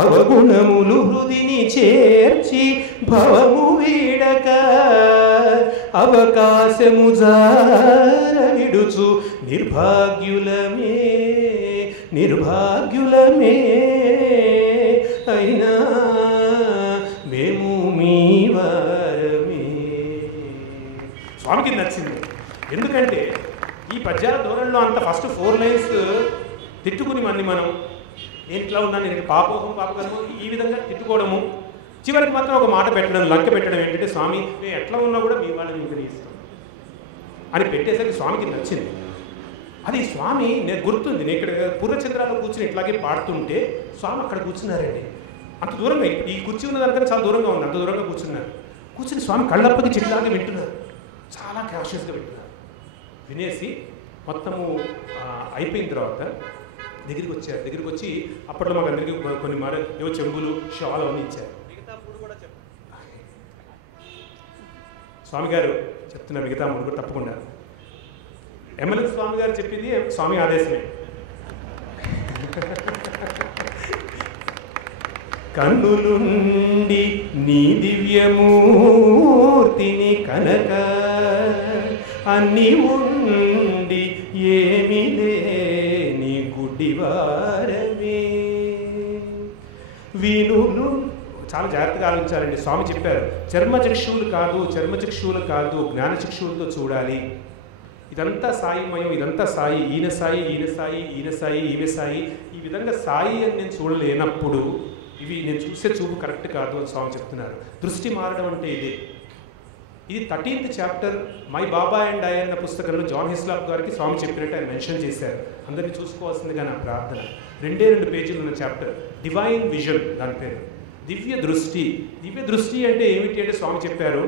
అవగుణములు హృదిని చేర్చి భవము వీడక అవకాశము జార విడుచు నిర్భాగ్యులమే నిర్భాగ్యులమే అయినా మేము మీ వారమే. స్వామికి నచ్చింది. ఎందుకంటే ఈ పద్యాల ధోరణిలో అంత ఫస్ట్ 4 లైన్స్ తిట్టుకుని మనం నేను ఇట్లా ఉన్నాను, నేను పాపోహం పాపకర్మం ఈ విధంగా తిట్టుకోవడము, చివరికి మాత్రం ఒక మాట పెట్టడం, లంక పెట్టడం ఏంటంటే స్వామి నేను ఎట్లా ఉన్నా కూడా మీ వాళ్ళని ఇంకరిస్తాను అని పెట్టేసరికి స్వామికి నచ్చింది. అది స్వామి నేను గుర్తుంది, నేను ఇక్కడ పూర్వచంద్రాల్లో కూర్చుని ఇట్లాగే పాడుతుంటే స్వామి అక్కడ కూర్చున్నారండి. అంత దూరంగా ఈ కుర్చీ ఉన్న దానికన్నా చాలా దూరంగా ఉంది, అంత దూరంగా కూర్చున్నారు. కూర్చుని స్వామి కళ్ళప్పకి చిట్లాగా వింటున్నారు, చాలా క్యాషియస్గా వింటున్నారు. వినేసి మొత్తము అయిపోయిన తర్వాత దగ్గరికి వచ్చారు. దగ్గరికి వచ్చి అప్పట్లో మాకు అందరికీ కొన్ని ఏవో చెంబులు షాలు అవన్నీ ఇచ్చారు. స్వామి గారు చెప్తున్నారు మిగతా మూడు కూడా తప్పకుండా. ఎమ్మెల్యే స్వామి గారు చెప్పింది స్వామి ఆదేశమే. కన్నులుండి నీ దివ్యమూర్తిని కనక అన్ని ఉండి ఏమి లేని గుడ్డివారమే. వీణులు చాలా జాగ్రత్తగా ఆలోచించాలండి. స్వామి చెప్పారు చర్మచక్షువులు కాదు జ్ఞానచక్షువులతో చూడాలి. ఇదంతా సాయిమయం, ఇదంతా సాయి, ఈయన సాయి, ఈయన సాయి, ఈయన సాయి, ఈమె సాయి. ఈ విధంగా సాయి అని నేను చూడలేనప్పుడు ఇవి నేను చూసే చూపు కరెక్ట్ కాదు అని స్వామి చెప్తున్నారు. దృష్టి మారడం అంటే ఇదే. ఇది 13th chapter my Baba and I అన్న పుస్తకంలో జాన్ హిస్లాప్ గారికి స్వామి చెప్పినట్టు ఆయన మెన్షన్ చేశారు. అందరినీ చూసుకోవాల్సిందిగా నా ప్రార్థన. 2 పేజీలు ఉన్న చాప్టర్ డివైన్ విజన్, దాని పేరు దివ్య దృష్టి. దివ్య దృష్టి అంటే ఏమిటి అంటే స్వామి చెప్పారు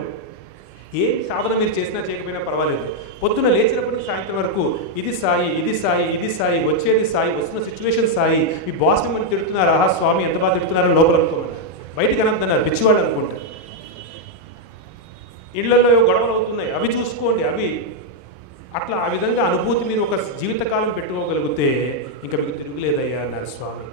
ఏ సాధన మీరు చేసినా చేయకపోయినా పర్వాలేదు, పొద్దున లేచినప్పటికీ సాయంత్రం వరకు ఇది సాయి, ఇది సాయి, ఇది సాయి, వచ్చేది సాయి, వస్తున్న సిచ్యువేషన్ సాయి. ఈ బాస్ మిమ్మల్ని తిడుతున్నారు, ఆహా స్వామి ఎంత బాగా తిడుతున్నారని లోపల అనుకున్నారు, బయటికి అనద్దన్నారు, పిచ్చివాళ్ళు అనుకుంటారు. ఇళ్లలో గొడవలు అవుతున్నాయి, అవి చూసుకోండి, అవి అట్లా ఆ విధంగా అనుభూతి మీరు ఒక జీవితకాలం పెట్టుకోగలిగితే ఇంకా మీకు తిరుగులేదయ్యా అన్నారు స్వామి.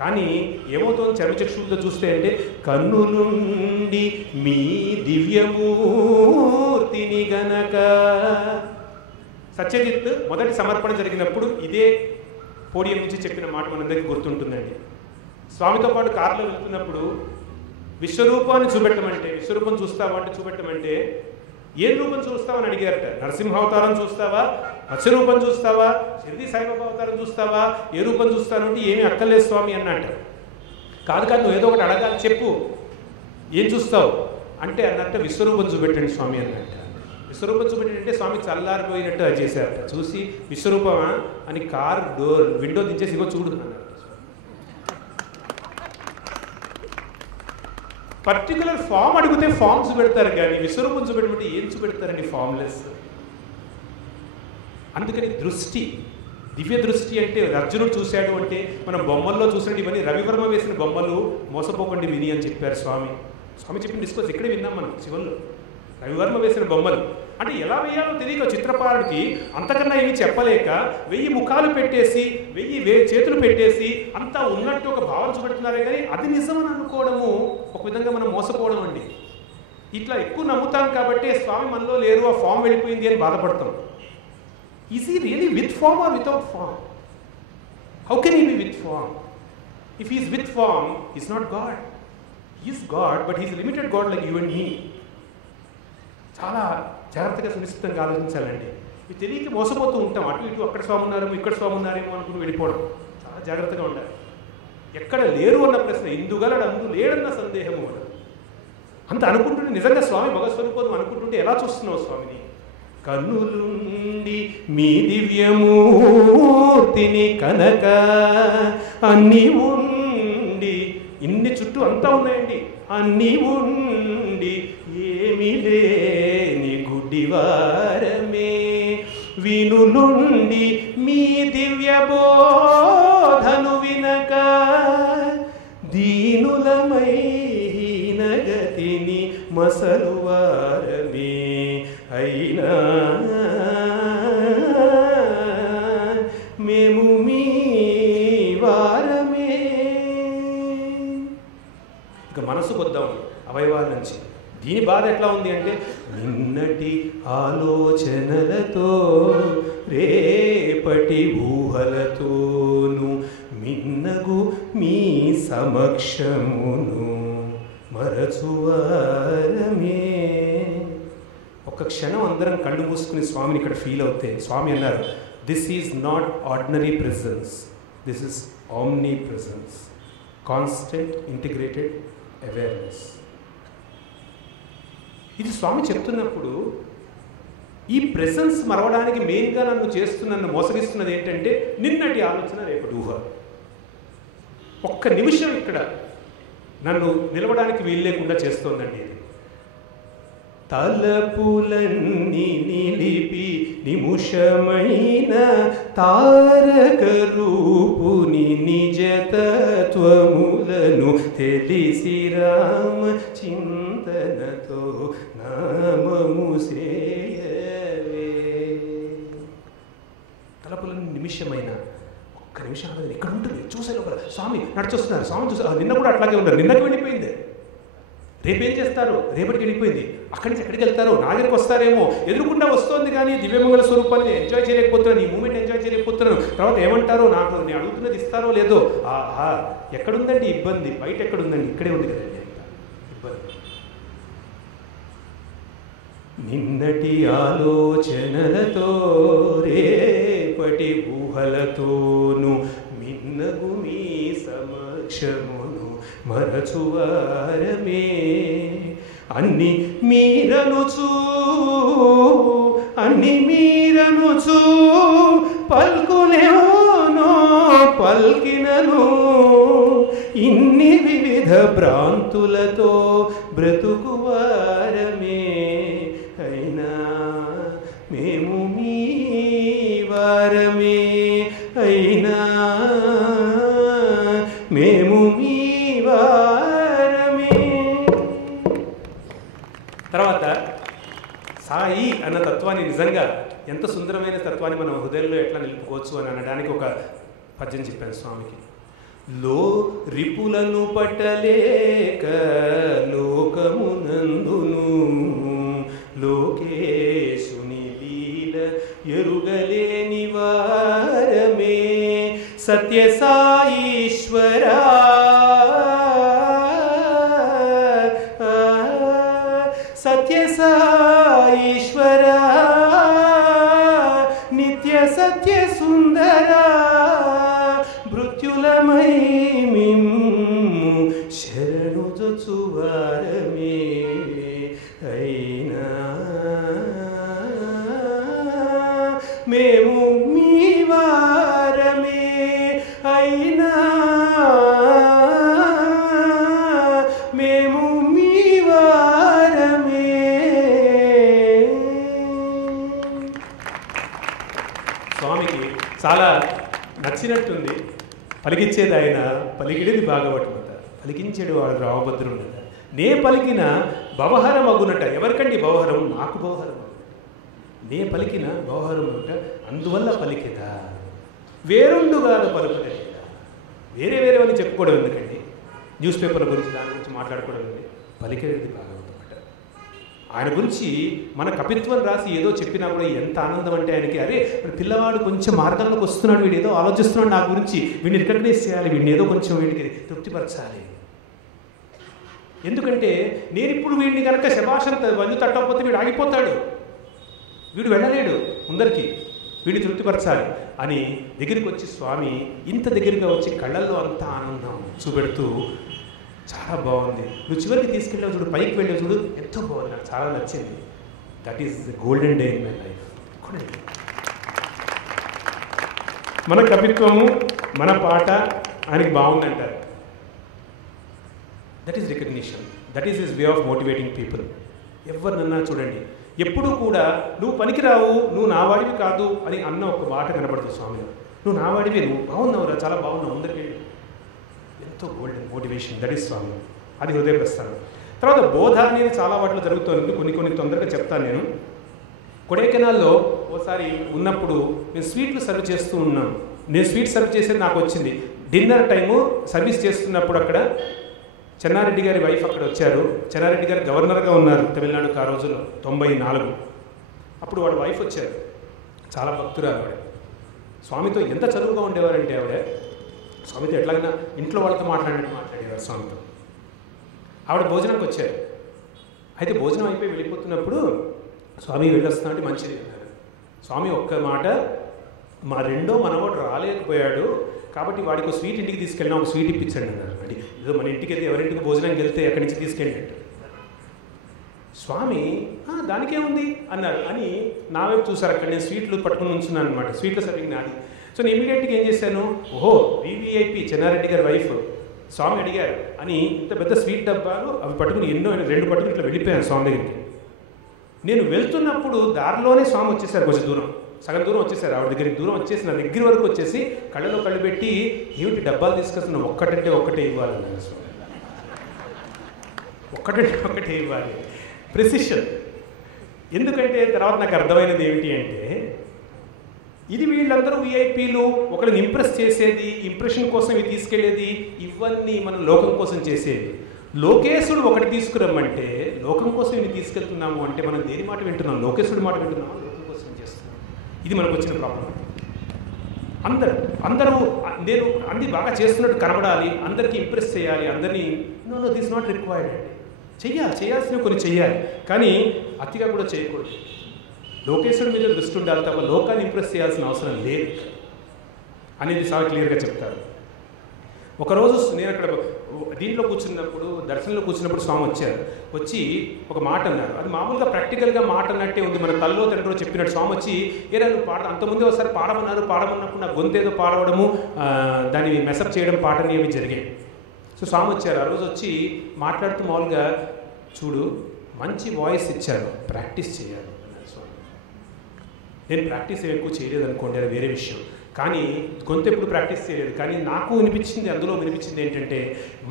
కానీ ఏమవుతుంది చర్మచక్షులతో చూస్తే అంటే కన్నులుండి మీ దివ్యమూర్తిని గనక. సత్యజిత్ మొదటి సమర్పణ జరిగినప్పుడు ఇదే పోడియం నుంచి చెప్పిన మాట మనందరికీ గుర్తుంటుందండి. స్వామితో పాటు కారులో వెళ్తున్నప్పుడు విశ్వరూపాన్ని చూపెట్టమంటే, విశ్వరూపం చూస్తావా అంటే చూపెట్టమంటే ఏ రూపం చూస్తావని అడిగారట. నరసింహావతారం చూస్తావా, మత్స్యరూపం చూస్తావా, షిర్డీ సాయిబాబా అవతారం చూస్తావా, ఏ రూపం చూస్తానంటే ఏమీ అక్కర్లేదు స్వామి అన్నట్ట. కాదు నువ్వు ఏదో ఒకటి అడగాలి, చెప్పు ఏం చూస్తావు అంటే అన్నట్టు విశ్వరూపం చూపెట్టండి స్వామి అన్నట్ట. విశ్వరూపం చూపెట్టండి స్వామి చల్లారిపోయినట్టు అది చేశారట. చూసి విశ్వరూపమా అని కార్ డోర్ విండో దించేసి ఇగో చూడు అన్నట్టు. పర్టికులర్ ఫామ్ అడిగితే ఫామ్ చూపెడతారు, కానీ విశ్వరూపం చూపెట్టమంటే ఏం చూపెడతారండి, ఫామ్లెస్. అందుకని దృష్టి, దివ్య దృష్టి అంటే అర్జునుడు చూశాడు అంటే మనం బొమ్మల్లో చూసినట్టు ఇవన్నీ రవివర్మ వేసిన బొమ్మలు మోసపోకండి విని అని చెప్పారు స్వామి. స్వామి చెప్పిన డిస్కోర్స్ ఇక్కడే విన్నాం మనం శివన్లో. రవివర్మ వేసిన బొమ్మలు అంటే ఎలా వేయాలో తెలియక చిత్రపారుడికి అంతకన్నా ఏమీ చెప్పలేక 1000 ముఖాలు పెట్టేసి 1000 చేతులు పెట్టేసి అంతా ఉన్నట్టు ఒక భావన చూపెడుతున్నారే కానీ అది నిజమని అనుకోవడము ఒక విధంగా మనం మోసపోవడం అండి. ఇట్లా ఎక్కువ నమ్ముతాం కాబట్టి స్వామి మనలో లేరు, ఆ ఫామ్ వెళ్ళిపోయింది అని బాధపడతాం. Is he really with form or without form? How can he be with form? If he is with form, he is not God. He is God, but he is a limited God like you and me. చాలా జాగ్రత్తగా సునిశ్చితంగా ఆలోచించాలండి. ఇవి తెలియక మోసపోతూ ఉంటాం. అటు ఇటు అక్కడ స్వామి ఉన్నారేమో ఇక్కడ స్వామి ఉన్నారేమో అనుకుని వెళ్ళిపోవడం. చాలా జాగ్రత్తగా ఉండాలి. ఎక్కడ లేరు అన్న ప్రశ్న, ఇందుగలడు అందు లేడన్న సందేహము అన్నది. అంత అనుకుంటుంటే నిజంగా స్వామి భగవత్స్వరూపం అనుకుంటుంటే ఎలా చూస్తున్నావు స్వామిని? కన్నులుండి మీ దివ్యమూర్తిని కనక అన్ని ఉండి, ఇన్ని చుట్టూ అంతా ఉన్నాయండి, అన్ని ఉండి ఏమి లేని గుడ్డివారమే. వినులుండి మీ దివ్య బోధను వినక దీనులమై హీనగతిని మసలువారమే. అయినా మేము మీ వారమే. ఇక మనసు కొద్దాం అవయవాల నుంచి. దీని బాధ ఎట్లా ఉంది అంటే నిన్నటి ఆలోచనలతో రేపటి ఊహలతోను మిన్నగు మీ సమక్షమును మరచువారమే. ఒక క్షణం అందరం కళ్ళు మూసుకుని స్వామిని ఇక్కడ ఫీల్ అవుతే స్వామి అన్నారు, this is not ordinary presence, this is omni presence, constant integrated awareness. ఇది స్వామి చెప్తున్నప్పుడు ఈ ప్రెసెన్స్ మరవడానికి మెయిన్గా నన్ను మోసగిస్తున్నది ఏంటంటే నిన్నటి ఆలోచన, రేపటి ఊహ. ఒక్క నిమిషం ఇక్కడ నన్ను నిలవడానికి వీలు లేకుండా చేస్తోందండి ఇది. తలపులన్నీ నిలిపి నిముషమైన తారక రూపుని నిజతత్వములను తెలిసి రామ చింతనతో నామము సేయవే. తలపులన్నీ నిమిషమైన, ఒక్క నిమిషం ఇక్కడ ఉంటుంది. చూసే లోపల స్వామి నడిచొస్తున్నారు, స్వామి చూసారు. నిన్న కూడా అట్లాగే ఉన్నారు, నిన్నకి వెళ్ళిపోయింది. రేపేం చేస్తారు, రేపటికి వెళ్ళిపోయింది. అక్కడి నుంచి ఎక్కడికి వెళ్తారో, నా దగ్గరికి వస్తారేమో, ఎదురుకుండా వస్తోంది కానీ దివ్యమంగళ స్వరూపాన్ని ఎంజాయ్ చేయలేకపోతున్నాను, ఈ మూమెంట్ ఎంజాయ్ చేయలేకపోతున్నాను. తర్వాత ఏమంటారో, నాకు నేను అడుగుతున్నది ఇస్తారో లేదో. ఆహా, ఎక్కడుందండి ఇబ్బంది? బయట ఎక్కడుందండి? ఇక్కడే ఉంది కదండి ఇబ్బంది. నిన్నటి ఆలోచనలతో రేపటి ఊహలతోను మిన్నగు మీ సమక్షమును మరచువారమే. అన్ని మీరనుచు పల్కునేనో పల్కినను ఇన్ని వివిధ భ్రాంతులతో బ్రతుకువారమే. అయినా మేము మీ వారమే, అయినా మేము మీ వారమే. తర్వాత సాయి అన్న తత్వాన్ని నిజంగా ఎంత సుందరమైన తత్వాన్ని మనం హృదయంలో ఎట్లా నిలుపుకోవచ్చు అని అనడానికి ఒక పద్యం చెప్పాను స్వామికి. లో రిపులను పట్టలేక లోకమునందును లోకేశుని లీల ఎరుగలేని వారమే. సత్య సాయీశ్వరా సత్య సాయీశ్వరా నిత్య సత్య సుందరా మృత్యులమై మిమ్ము శరణు జొచ్చువారమే. అయినా మేము మీ వారమే, అయినా మేము మీ వారమే. స్వామికి చాలా నచ్చినట్టుంది. పలికించేది ఆయన, పలికిడేది భాగవతమట, పలికించేడు వాడు రామభద్రుడట. నే పలికిన భవహరం అగునట. ఎవరికండి భవహరం? నాకు భవహరం. నే పలికిన భవహరం అగుట, అందువల్ల పలికిత వేరుండుగా పలుకుట. వేరే వేరేవని చెప్పుకోవడం ఎందుకండి? న్యూస్ పేపర్ల గురించి దాని గురించి మాట్లాడుకోవడం ఎందుకు? పలికేది భాగవతం అట. ఆయన గురించి మన కపిత్వం రాసి ఏదో చెప్పినా కూడా ఎంత ఆనందం అంటే ఆయనకి, అరే మన పిల్లవాడు కొంచెం మార్గంలోకి వస్తున్నాడు, వీడు ఏదో ఆలోచిస్తున్నాడు నా గురించి, వీడిని రికగ్నైజ్ చేయాలి, వీడిని ఏదో కొంచెం వీడికి తృప్తిపరచాలి. ఎందుకంటే నేను ఇప్పుడు వీడిని కనుక శభాషంత వంజు తట్టకపోతే వీడు ఆగిపోతాడు, వీడు వెళ్ళలేడు ముందరికి, వీడిని తృప్తిపరచాలి అని దగ్గరికి వచ్చి స్వామి ఇంత దగ్గరగా వచ్చి కళ్ళల్లో అంత ఆనందం చూపెడుతూ, చాలా బాగుంది, నువ్వు చివరికి తీసుకెళ్ళావు చూడు, పైకి వెళ్ళావు చూడు, ఎంతో బాగుంది, నాకు చాలా నచ్చింది. That is the golden day in my life. మన కవిత్వము, మన పాట ఆయనకి బాగుందంటారు. That is recognition, that is his way of motivating people. ఎవరినన్నా చూడండి, ఎప్పుడూ కూడా నువ్వు పనికిరావు, నువ్వు నావాడివి కాదు అని అన్న ఒక మాట కనబడుతుంది స్వామిలో. నువ్వు నావాడివి, నువ్వు బాగున్నావురా, చాలా బాగున్నావు, అందరికీ ఎంతో గోల్డెన్ మోటివేషన్. దట్ ఈస్ స్వామి, అది హృదయప్రస్థానం. తర్వాత బోధ అనేది చాలా వాటిలో జరుగుతుంది, కొన్ని తొందరగా చెప్తాను నేను. కొడైకెనాల్లో ఓసారి ఉన్నప్పుడు నేను స్వీట్లు సర్వ్ చేస్తూ ఉన్నాను. నేను స్వీట్ సర్వ్ చేసేది నాకు వచ్చింది. డిన్నర్ టైము సర్వీస్ చేస్తున్నప్పుడు అక్కడ చెన్నారెడ్డి గారి వైఫ్ అక్కడ వచ్చారు. చెన్నారెడ్డి గారు గవర్నర్గా ఉన్నారు తమిళనాడుకి ఆ రోజుల్లో 94. అప్పుడు వాడు వైఫ్ వచ్చారు, చాలా భక్తురాలు ఆవిడ. స్వామితో ఎంత చదువుగా ఉండేవారంటే ఆవిడ స్వామితో ఎట్లాగైనా ఇంట్లో వాళ్ళతో మాట్లాడేవారు స్వామితో. ఆవిడ భోజనానికి వచ్చారు. అయితే భోజనం అయిపోయి వెళ్ళిపోతున్నప్పుడు స్వామి వెళ్ళొస్తున్నట్టు మంచిది అన్నారు. స్వామి ఒక్క మాట, మా రెండో మనవాడు రాలేకపోయాడు కాబట్టి వాడికి ఒక స్వీట్ ఇంటికి తీసుకెళ్ళినా ఒక స్వీట్ ఇప్పించండి అన్నారు. అంటే ఏదో మన ఇంటికి వెళ్తే ఎవరింటికి భోజనానికి వెళ్తే ఎక్కడి నుంచి తీసుకెళ్ళినట్టు. స్వామి దానికే ఉంది అన్నారు అని నా వైపు చూసారు. అక్కడ నేను స్వీట్లు పట్టుకుని ఉంచున్నాను అనమాట. స్వీట్లు సర్వింగ్ నాది. సో నేను ఇమీడియట్గా ఏం చేశాను, ఓహో వివిఐపి చెన్నారెడ్డి గారి వైఫ్ స్వామి అడిగారు అని ఇంత పెద్ద స్వీట్ డబ్బాలు అవి పట్టుకుని రెండు పట్టుకుని ఇట్లా వెళ్ళిపోయాను స్వామి దగ్గరికి. నేను వెళ్తున్నప్పుడు దారిలోనే స్వామి వచ్చేసారు. కొంచెం దూరం, సగం దూరం వచ్చేసారు. ఆవిడ దగ్గరికి దూరం వచ్చేసి నా దగ్గర వరకు వచ్చేసి కళ్ళలో కళ్ళు పెట్టి, ఏమిటి డబ్బాలు తీసుకొస్తున్నా, ఒక్కటంటే ఒక్కటే ఇవ్వాలన్నారు స్వామి. ఒక్కటంటే ఒక్కటే ఇవ్వాలి, ప్రెసిషన్. ఎందుకంటే తర్వాత నాకు అర్థమైనది ఏమిటి అంటే, ఇది వీళ్ళందరూ విఐపీలు, ఒకరిని ఇంప్రెస్ చేసేది, ఇంప్రెషన్ కోసం ఇవి తీసుకెళ్లేది, ఇవన్నీ మనం లోకం కోసం చేసేది. లోకేశుడు ఒకటి తీసుకురమ్మంటే లోకం కోసం ఇవి తీసుకెళ్తున్నాము అంటే మనం దేని మాట వింటున్నాం? లోకేశుడి మాట వింటున్నాము, లోకం కోసం చేస్తున్నాం. ఇది మనకు వచ్చిన ప్రాబ్లం. అందరూ నేను అన్ని బాగా చేస్తున్నట్టు కనబడాలి, అందరికీ ఇంప్రెస్ చేయాలి, అందరినీ నో దిస్ నాట్ రిక్వైర్డ్ అండి. చేయాల్సినవి కొన్ని చెయ్యాలి, కానీ అతిగా కూడా చేయకూడదు. లోకేశుడి మీద దృష్టి ఉండాలి తప్ప లోకాన్ని ఇంప్రెస్ చేయాల్సిన అవసరం లేదు అనేది చాలా క్లియర్గా చెప్తారు. ఒకరోజు నేను అక్కడ దీంట్లో కూర్చున్నప్పుడు, దర్శనంలో కూర్చున్నప్పుడు స్వామి వచ్చారు. వచ్చి ఒక మాట అన్నారు. అది మామూలుగా ప్రాక్టికల్గా మాట అన్నట్టే ఉంది, మన తల్లో తండ్రిలో చెప్పినట్టు. స్వామి వచ్చి ఏరా నువ్వు అంతకుముందే ఒకసారి పాడమన్నప్పుడు నా గొంతేదో పాడవడము, దాన్ని మెసప్ చేయడం, పాటని అవి జరిగాయి. సో స్వామి వచ్చారు. ఆ రోజు వచ్చి మాట్లాడుతూ మామూలుగా, చూడు మంచి వాయిస్ ఇచ్చారు, ప్రాక్టీస్ చేయాలి అన్నారు స్వామి. నేను ప్రాక్టీస్ ఎక్కువ చేయలేదు అనుకోండి, అది వేరే విషయం. కానీ గొంతు ఎప్పుడు ప్రాక్టీస్ చేయలేదు. కానీ నాకు అందులో వినిపించింది ఏంటంటే,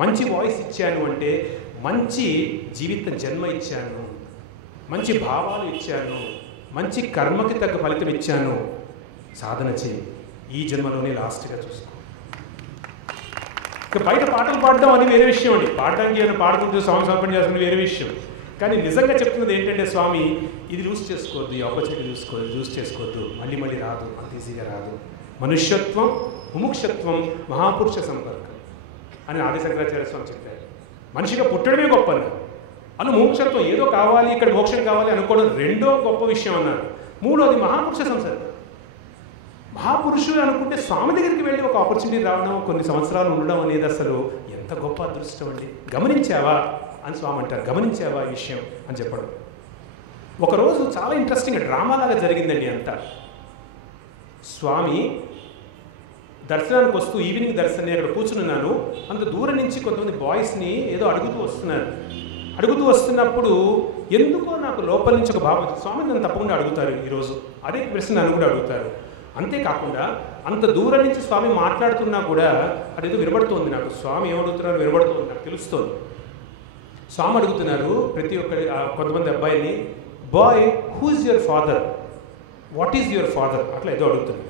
మంచి వాయిస్ ఇచ్చాను అంటే మంచి జీవితం జన్మ ఇచ్చాను, మంచి భావాలు ఇచ్చాను, మంచి కర్మకి తగ్గ ఫలితం ఇచ్చాను, సాధన చేయి, ఈ జన్మలోనే లాస్ట్గా చూసుకో. ఇక బయట పాటలు పాడడం అని వేరే విషయం అండి. పాడడానికి ఏమైనా పాడుకుంటూ స్వామి సమర్పణ చేస్తుంది వేరే విషయం. కానీ నిజంగా చెప్తున్నది ఏంటంటే, స్వామి ఇది లూజ్ చేసుకోవద్దు, ఈ ఆపర్చునిటీ లూజ్ చేసుకోవద్దు, మళ్ళీ రాదు, అంత ఈజీగా రాదు. మనుష్యత్వం, ముముక్షత్వం, మహాపురుష సంపర్కం అని ఆది శంకరాచార్య స్వామి చెప్పారు. మనిషిగా పుట్టడమే గొప్ప అన్నారు. అలా ముముక్షత్వం, ఏదో కావాలి, ఇక్కడ మోక్షం కావాలి అనుకోవడం రెండో గొప్ప విషయం అన్నారు. మూడోది మహాపురుష సంసర్గం. మహాపురుషులు అనుకుంటే స్వామి దగ్గరికి వెళ్ళి ఒక ఆపర్చునిటీ రావడం, కొన్ని సంవత్సరాలు ఉండడం అనేది అసలు ఎంత గొప్ప అదృష్టం అండి. గమనించావా అని స్వామి అంటారు. గమనించావా ఈ విషయం అని చెప్పడం. ఒకరోజు చాలా ఇంట్రెస్టింగ్ డ్రామాలాగా జరిగిందండి అంతా. స్వామి దర్శనానికి వస్తూ, ఈవినింగ్ దర్శనం అక్కడ కూర్చున్నాను. అంత దూరం నుంచి కొంతమంది బాయ్స్ని ఏదో అడుగుతూ వస్తున్నారు. అడుగుతూ వస్తున్నప్పుడు ఎందుకో నాకు లోపల నుంచి ఒక భావం, స్వామి నన్ను తప్పకుండా అడుగుతారు ఈరోజు, అదే ప్రశ్న నన్ను కూడా అడుగుతారు. అంతేకాకుండా అంత దూరం నుంచి స్వామి మాట్లాడుతున్నా కూడా అదేదో వినబడుతోంది నాకు. స్వామి ఏమడుగుతున్నారో వినబడుతుంది, నాకు తెలుస్తోంది. స్వామి అడుగుతున్నారు ప్రతి ఒక్కరి, కొంతమంది అబ్బాయిని, bye who is your father, what is your father, అట్లా ఏదో అడుగుతున్నారు.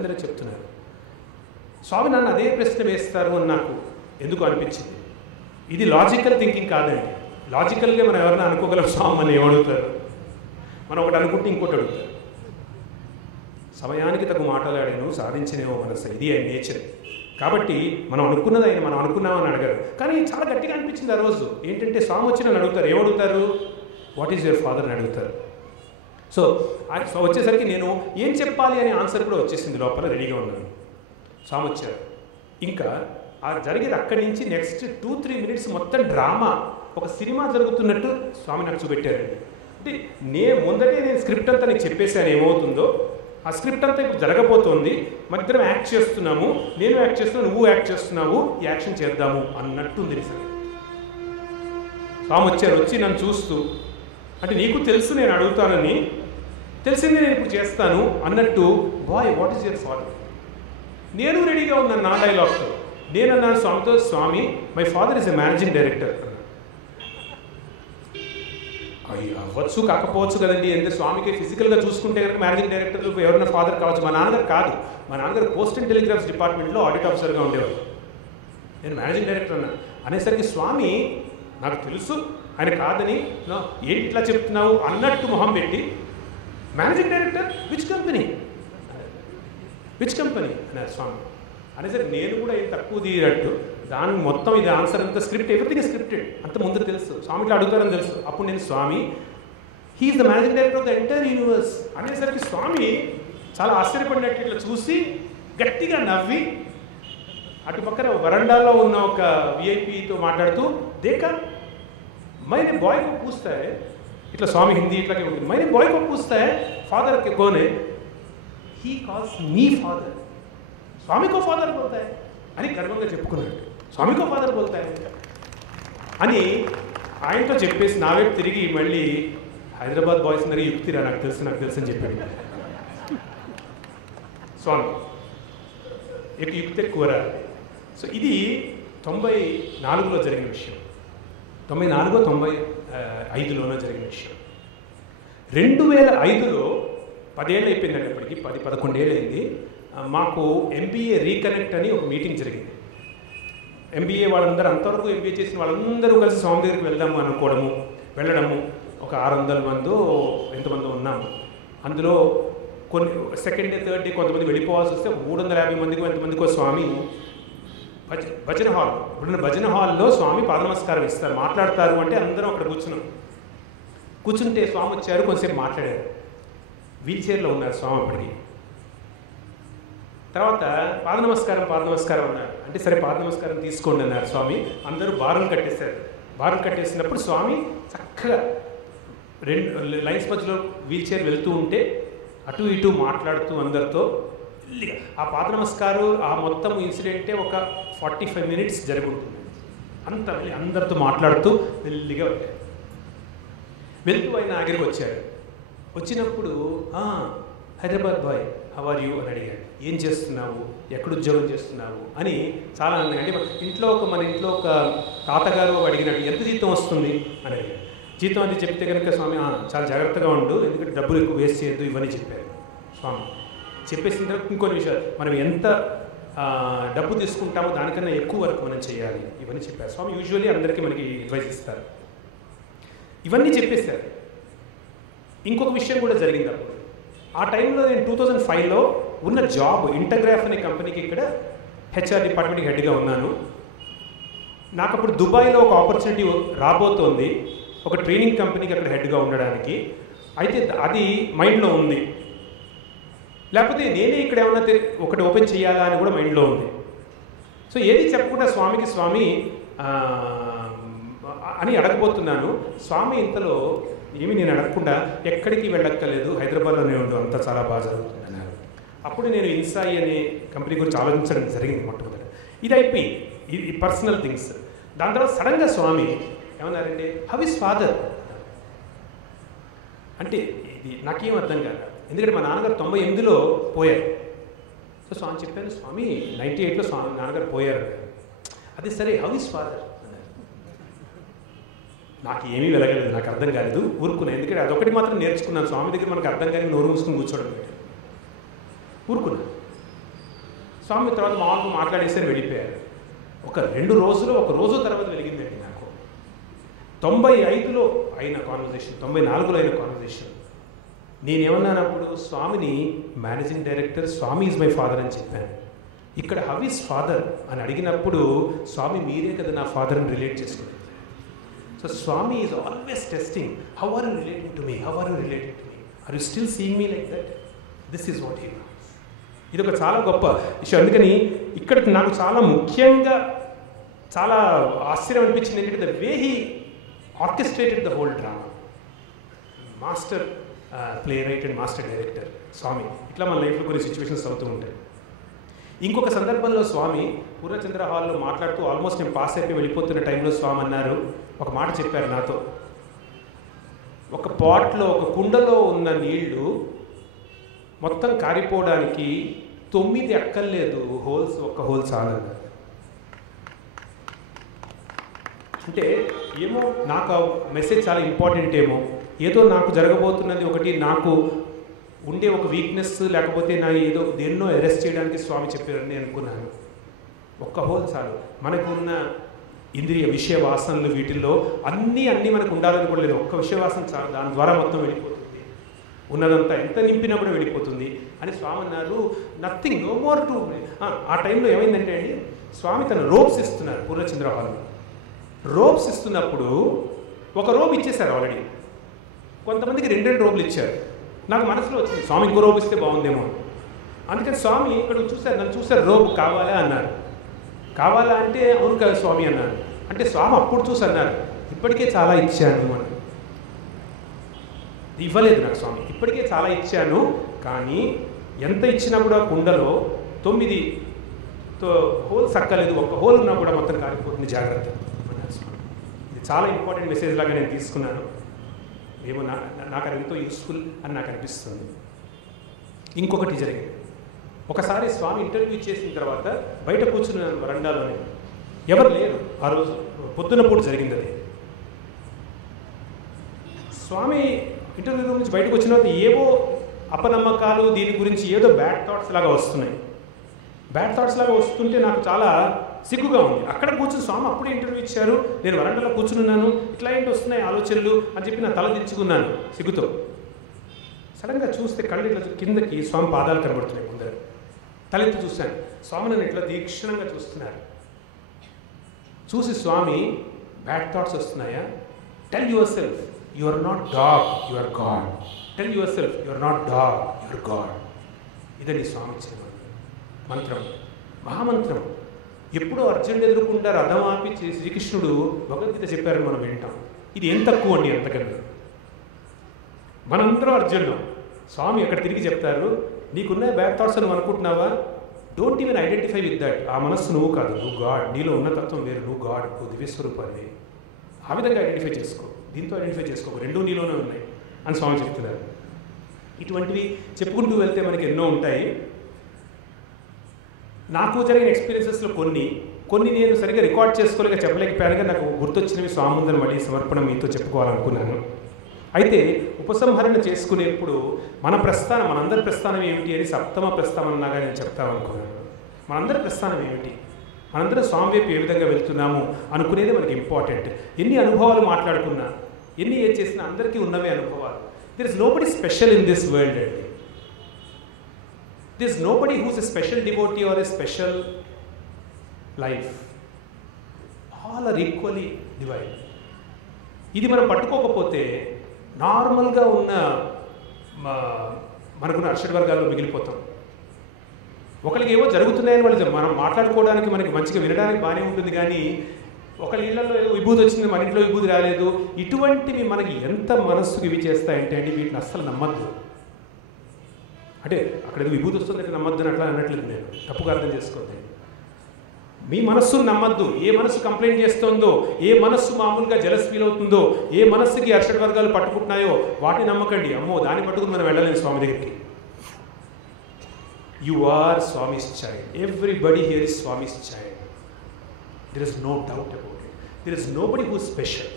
అందరూ చెప్తున్నారు. స్వామి నన్ను అదే ప్రశ్న వేస్తారు అని నాకు ఎందుకు అనిపించింది. ఇది లాజికల్ థింకింగ్ కాదండి. లాజికల్గా మనం ఎవరైనా అనుకోగలం, స్వామి మనం ఏమడుగుతారు, మనం ఒకటి అనుకుంటే ఇంకోటి అడుగుతారు. సమయానికి తగు మాట్లాడాను, సాధించినేమో మనసు, ఇది ఆయన నేచర్. కాబట్టి మనం అనుకున్నది ఆయన మనం అనుకున్నామని అడగారు. కానీ చాలా గట్టిగా అనిపించింది ఆ రోజు. ఏంటంటే స్వామి వచ్చి నన్ను అడుగుతారు, ఏమడుగుతారు, వాట్ ఈజ్ యువర్ ఫాదర్ అని అడుగుతారు. సో వచ్చేసరికి నేను ఏం చెప్పాలి అనే ఆన్సర్ కూడా వచ్చేసింది, లోపల రెడీగా ఉన్నాను. స్వామి వచ్చారు. ఇంకా ఆ జరిగేది అక్కడి నుంచి నెక్స్ట్ 2-3 minutes మొత్తం డ్రామా, ఒక సినిమా జరుగుతున్నట్టు స్వామి నాకు చూపెట్టారండి. అంటే ముందటే నేను స్క్రిప్ట్ అంతా నీకు చెప్పేశాను ఏమవుతుందో. ఆ స్క్రిప్ట్ అంతా ఇప్పుడు జరగబోతోంది, మన ఇద్దరం యాక్ట్ చేస్తున్నాము, నేను యాక్ట్ చేస్తున్నాను, నువ్వు యాక్ట్ చేస్తున్నావు, ఈ యాక్షన్ చేద్దాము అన్నట్టుంది నిజంగా. స్వామి వచ్చారు. వచ్చి నన్ను చూస్తూ, అంటే నీకు తెలుసు నేను అడుగుతానని, తెలిసింది నేను ఇప్పుడు చేస్తాను అన్నట్టు, boy what is your father. నేను రెడీగా ఉన్నాను నా డైలాగ్తో. నేను అన్నాను స్వామితో, Swami my father is a managing director. అవి అవ్వచ్చు కాకపోవచ్చు కదండి. అంటే స్వామికి ఫిజికల్గా చూసుకుంటే కనుక మేనేజింగ్ డైరెక్టర్ ఎవరైనా ఫాదర్ కావచ్చు. మా నాన్నగారు కాదు, మా నాన్నగారు పోస్ట్ అండ్ టెలిగ్రాఫ్స్ డిపార్ట్మెంట్లో ఆడిట్ ఆఫీసర్గా ఉండేవారు. నేను మేనేజింగ్ డైరెక్టర్ అన్నాను. అనేసరికి స్వామి నాకు తెలుసు ఆయన కాదని, ఏంటి ఇట్లా చెప్తున్నావు అన్నట్టు మొహం పెట్టి, మేనేజింగ్ డైరెక్టర్ విచ్ కంపెనీ అన్నారు స్వామి. అనేసరికి నేను కూడా ఏం తక్కువ తీయనట్టు దాని మొత్తం ఇది ఆన్సర్ అంతా స్క్రిప్ట్, ఎవ్రీథింగ్ స్క్రిప్టెడ్, అంత ముందు తెలుసు, స్వామికి అడుగుతారని తెలుసు. అప్పుడు నేను Swami he's the managing director of the entire universe అనేసరికి స్వామి చాలా ఆశ్చర్యపడినట్టు ఇట్లా చూసి గట్టిగా నవ్వి అటు పక్కన వరండాలో ఉన్న ఒక విఐపితో మాట్లాడుతూ దేకా मैंने बॉय को पूछता है, इतना स्वामी हिंदी इतना क्या बोलते हैं, मैंने बॉय को पूछता है फादर के कौन है, ही कॉल्स मी फादर, स्वामी को फादर बोलता है అని గర్వంగా చెప్పుకున్నాడు. స్వామికో ఫాదర్ బోల్తా అని ఆయనతో చెప్పేసి నా వైపు తిరిగి మళ్ళీ హైదరాబాద్ బాయ్స్ అందరికీ యుక్తిరా నాకు తెలుసు అని చెప్పాడు స్వామి. యుక్తి ఎక్కువరా. సో ఇది 94లో జరిగిన విషయం, 94-95లోనో జరిగిన విషయం. 2005లో 10 ఏళ్ళు అయిపోయిందండి, అప్పటికి 10-11 ఏళ్ళు అయింది. మాకు ఎంబీఏ రీకనెక్ట్ అని ఒక మీటింగ్ జరిగింది. ఎంబీఏ వాళ్ళందరూ అంతవరకు ఎంబీఏ చేసిన వాళ్ళందరూ కలిసి స్వామి దగ్గరికి వెళ్దాము వెళ్ళడము ఒక 600 మందో ఎంతమంది ఉన్నాము. అందులో కొన్ని సెకండ్ డే థర్డ్ డే కొంతమంది వెళ్ళిపోవాల్సి వస్తే 350 మందికి ఎంతమందికో స్వామి భజన హాల్, ఇప్పుడున్న భజన హాల్లో స్వామి పాద నమస్కారం ఇస్తారు, మాట్లాడతారు అంటే అందరం అక్కడ కూర్చుంటే స్వామి వచ్చారు, కొంచెంసేపు మాట్లాడారు. వీల్ చైర్లో ఉన్నారు స్వామి అప్పటికి. తర్వాత పాద నమస్కారం అన్నారు. అంటే సరే పాద నమస్కారం తీసుకోండి అన్నారు స్వామి. అందరూ బారులు కట్టేశారు. బారులు కట్టేసినప్పుడు స్వామి చక్కగా 2 లైన్స్ మధ్యలో వీల్ చైర్ వెళ్తూ ఉంటే అటు ఇటు మాట్లాడుతూ అందరితో మెల్లిగా ఆ పాద నమస్కారం ఆ మొత్తం ఇన్సిడెంటే ఒక 45 మినిట్స్ జరుగుతుంది. అందరితో మాట్లాడుతూ మెల్లిగా వెళ్తూ ఆయన ఆఖరికి వచ్చారు. వచ్చినప్పుడు Hyderabad boy how are you అని అడిగాడు. ఏం చేస్తున్నావు, ఎక్కడ ఉద్యోగం చేస్తున్నావు అని చాలా అన్నాడు. అంటే మన ఇంట్లో ఒక తాతగారు అడిగినట్టు ఎంత జీతం వస్తుంది అని అడిగాడు. జీతం అది చెప్తే కనుక స్వామి చాలా జాగ్రత్తగా ఉండు, ఎందుకంటే డబ్బులు ఎక్కువ వేస్ట్ చేయొద్దు ఇవన్నీ చెప్పారు స్వామి. చెప్పేసిన తర్వాత ఇంకొన్ని విషయాలు, మనం ఎంత డబ్బు తీసుకుంటామో దానికన్నా ఎక్కువ వరకు మనం చేయాలి ఇవన్నీ చెప్పారు స్వామి. యూజువల్లీ అందరికీ మనకి అడ్వైస్ ఇస్తారు. ఇవన్నీ చెప్పేశారు. ఇంకొక విషయం కూడా జరిగింది అప్పుడు. ఆ టైంలో నేను 2005లో ఉన్న జాబ్ ఇంటర్గ్రాఫ్ అనే కంపెనీకి ఇక్కడ హెచ్ఆర్ డిపార్ట్మెంట్కి హెడ్గా ఉన్నాను. నాకు అప్పుడు దుబాయ్లో ఒక ఆపర్చునిటీ రాబోతోంది, ఒక ట్రైనింగ్ కంపెనీకి అక్కడ హెడ్గా ఉండడానికి. అయితే అది మైండ్లో ఉంది, లేకపోతే నేనే ఇక్కడ ఏమన్నా ఒకటి ఓపెన్ చేయాలా అని కూడా మైండ్లో ఉంది. సో ఏది చెప్పకుండా స్వామి అని అడగబోతున్నాను. స్వామి ఇంతలో ఏమి నేను అడగకుండా ఎక్కడికి వెళ్ళక్కర్లేదు, హైదరాబాద్లోనే ఉండు, అంతా చాలా బాగా జరుగుతుంది అన్నారు. అప్పుడు నేను ఇన్సాయి అనే కంపెనీ గురించి ఆలోచించడం జరిగింది మొట్టమొదటి. ఇది అయిపోయి ఇది పర్సనల్ థింగ్స్. దాని తర్వాత సడన్గా స్వామి ఏమన్నారంటే హౌ ఇస్ ఫాదర్ అంటే ఇది నాకేం అర్థం కాదు, ఎందుకంటే మా నాన్నగారు 98లో పోయారు. సో స్వామి చెప్పాను, స్వామి 98లో స్వామి నాన్నగారు పోయారు. అది సరే హౌ ఇస్ ఫాదర్ అన్నారు. నాకు ఏమీ వెలగలేదు, నాకు అర్థం కాలేదు, ఊరుకున్నాను. ఎందుకంటే అదొకటి మాత్రం నేర్చుకున్నాను, స్వామి దగ్గర మనకు అర్థం కానీ నోరు మూసుకుని కూర్చోవడం ఊరుకున్నాను. స్వామి తర్వాత మామూలుగా మాట్లాడేసరి వెళ్ళిపోయారు. ఒక 2 రోజులు, ఒక రోజు తర్వాత వెలిగిందండి నాకు. 95లో అయిన కాన్వర్జేషన్, 94లో అయిన కాన్వర్జేషన్. నేనేమన్నాను అప్పుడు, స్వామిని managing director, Swami is my father అని చెప్పాను. ఇక్కడ హౌ ఈజ్ ఫాదర్ అని అడిగినప్పుడు స్వామి మీరే కదా నా ఫాదర్ని రిలేట్ చేసుకునేది. So Swami is always testing, how are you relating to me, how are you relating to me, are you still seeing me like that, this is what he wants. ఇది ఒక చాలా గొప్ప విషయం. అందుకని ఇక్కడ నాకు చాలా ముఖ్యంగా చాలా ఆశ్చర్యం అనిపించింది ఏంటంటే the way he orchestrated the whole drama. Master playwright and master director Swami. ఇట్లా మన లైఫ్లో కొన్ని సిచ్యువేషన్స్ అవుతూ ఉంటాయి. ఇంకొక సందర్భంలో స్వామి పూర్ణచంద్ర హాల్లో మాట్లాడుతూ ఆల్మోస్ట్ నేను పాస్ అయిపోయి వెళ్ళిపోతున్న టైంలో స్వామి అన్నారు, ఒక మాట చెప్పారు నాతో, ఒక పాట్లో ఒక కుండలో ఉన్న నీళ్లు మొత్తం కారిపోవడానికి 9 అక్కర్లేదు, హోల్స్ ఒక్క హోల్ చాలన్నారు. అంటే ఏమో నాకు ఆ మెసేజ్ చాలా ఇంపార్టెంట్ ఏమో, ఏదో నాకు జరగబోతున్నది ఒకటి, నాకు ఉండే ఒక వీక్నెస్, లేకపోతే నా ఏదో దేన్నో అరెస్ట్ చేయడానికి స్వామి చెప్పారని అనుకున్నాను. ఒక్క హోల్ చాలు. మనకున్న ఇంద్రియ విషయ వాసనలు వీటిల్లో అన్నీ మనకు ఉండాలని కూడా లేదు, ఒక్క విషయ వాసన చాలు, దాని ద్వారా మొత్తం వెళ్ళిపోతుంది. ఉన్నదంతా ఎంత నింపినా కూడా వెళ్ళిపోతుంది అని స్వామి అన్నారు. Nothing, no more to. ఆ టైంలో ఏమైందంటే అండి, స్వామి తన రోప్స్ ఇస్తున్నారు పూర్ణచంద్ర హాల్లో. రోప్స్ ఇస్తున్నప్పుడు ఒక రోప్ ఇచ్చేశారు ఆల్రెడీ, కొంతమందికి 2 రోపులు ఇచ్చారు. నాకు మనసులో వచ్చింది స్వామి ఇంకో రోపు ఇస్తే బాగుందేమో. అందుకని స్వామి ఇక్కడ చూశారు, నన్ను చూశారు, రోపు కావాలా అన్నారు. కావాలా అంటే అవును కదా స్వామి అన్నారు. అంటే స్వామి అప్పుడు చూసి అన్నారు, ఇప్పటికే చాలా ఇచ్చాను అని. ఇవ్వలేదు నాకు స్వామి, ఇప్పటికే చాలా ఇచ్చాను, కానీ ఎంత ఇచ్చినా కూడా కుండలో 9 హోల్స్ అక్కలేదు, ఒక హోల్ ఉన్నా కూడా మొత్తం కాలిపోతుంది, జాగ్రత్త అన్నారు స్వామి. ఇది చాలా ఇంపార్టెంట్ మెసేజ్ లాగా నేను తీసుకున్నాను. ఏమో నాకు అది ఎంతో యూస్ఫుల్ అని నాకు అనిపిస్తుంది. ఇంకొకటి జరిగింది. ఒకసారి స్వామి ఇంటర్వ్యూ చేసిన తర్వాత బయట కూర్చున్నాను వరండాలోనే, ఎవరు లేరు. ఆ రోజు పొద్దున పూట జరిగింది అది. స్వామి ఇంటర్వ్యూ రూమ్ నుంచి బయటకు వచ్చిన తర్వాత ఏవో అపనమ్మకాలు, దీని గురించి ఏదో బ్యాడ్ థాట్స్ లాగా వస్తున్నాయి. బ్యాడ్ థాట్స్ లాగా వస్తుంటే నాకు చాలా సిగ్గుగా ఉంది. అక్కడ కూర్చుని స్వామి అప్పుడే ఇంటర్వ్యూ ఇచ్చారు, నేను వరండాలో కూర్చున్నాను, ఇట్లా ఏంటి వస్తున్నాయి ఆలోచనలు అని చెప్పి నా తల దించుకున్నాను సిగ్గుతో. సడన్గా చూస్తే కళ్ళు ఇట్లా కిందకి స్వామి పాదాలు కనబడుతున్నాయి ముందర. తలెత్తి చూశాను, స్వామి నన్ను ఇట్లా తీక్షణంగా చూస్తున్నారు. చూసి స్వామి, బ్యాడ్ థాట్స్ వస్తున్నాయా? Tell yourself you are not dog, you are God. Tell yourself you are not dog, you are God. ఇదని స్వామి ఇచ్చిన మంత్రం, మహామంత్రం. ఎప్పుడో అర్జునుడు ఎదుర్కొంటారు, రథం ఆపి శ్రీకృష్ణుడు భగవద్గీత చెప్పారని మనం వింటాం. ఇది ఏం తక్కువ అండి అంతకన్నా. మనందరూ అర్జునుడు. స్వామి అక్కడ తిరిగి చెప్తారు, నీకున్న బ్యాడ్ థాట్స్ అని అనుకుంటున్నావా? Don't even identify with that. ఆ మనస్సు నువ్వు కాదు, నువ్వు గాడ్. నీలో ఉన్న తత్వం వేరు, నువ్వు గాడ్, నువ్వు దివ్యస్వరూపాన్ని. ఆ విధంగా ఐడెంటిఫై చేసుకో, దీంతో ఐడెంటిఫై చేసుకో, 2 నీలోనే ఉన్నాయి అని స్వామి చెప్తున్నారు. ఇటువంటివి చెప్పుకుంటూ వెళ్తే మనకి ఎన్నో ఉంటాయి. నాకు జరిగిన ఎక్స్పీరియన్సెస్లో కొన్ని నేను సరిగ్గా రికార్డ్ చేసుకోలేక చెప్పలేకపోయానుగా నాకు గుర్తొచ్చినవి స్వామి ముందర మళ్ళీ సమర్పణ మీతో చెప్పుకోవాలనుకున్నాను. అయితే ఉపసంహరణ చేసుకునేప్పుడు మన ప్రస్థానం, మనందరి ప్రస్థానం ఏమిటి అని సప్తమ ప్రస్థానం అన్నాగా నేను చెప్తామనుకున్నాను. మనందరి ప్రస్థానం ఏమిటి, మనందరం స్వామి వైపు ఏ విధంగా వెళ్తున్నాము అనుకునేది మనకి ఇంపార్టెంట్. ఎన్ని అనుభవాలు మాట్లాడుకున్నా, ఎన్ని ఏం చేసినా అందరికీ ఉన్నవే అనుభవాలు. There is nobody special in this world అండి. There is nobody who is a special devotee or a special life. All are equally divine. ఇది మనం పట్టుకోకపోతే నార్మల్గా ఉన్న మనకున్న అర్షడ్ వర్గాల్లో మిగిలిపోతాం. ఒకరికి ఏవో జరుగుతున్నాయని వాళ్ళు మనం మాట్లాడుకోవడానికి మనకి మంచిగా వినడానికి బాగానే ఉంటుంది, కానీ ఒకళ్ళ ఇళ్లలో ఏదో విభూతి వచ్చింది, మన ఇంట్లో విభూతి రాలేదు, ఇటువంటివి మనకి ఎంత మనస్సుకి ఇవి చేస్తాయంటే అండి, వీటిని అస్సలు నమ్మద్దు. అంటే అక్కడ ఏదో విభూతి వస్తుందంటే నమ్మద్దని అట్లా అనట్లేదు నేను, తప్పుగా అర్థం చేసుకోండి. మీ మనస్సును నమ్మద్దు. ఏ మనస్సు కంప్లైంట్ చేస్తుందో, ఏ మనస్సు మామూలుగా జలస్ ఫీల్ అవుతుందో, ఏ మనస్సుకి అర్షడ్ వర్గాలు పట్టుకుంటున్నాయో వాటిని నమ్మకండి. అమ్మో, దాన్ని పట్టుకుని మనం వెళ్ళలేము స్వామి దగ్గరికి. You are Swami's child. Everybody here is Swami's child. There is no doubt about it. There is nobody who special.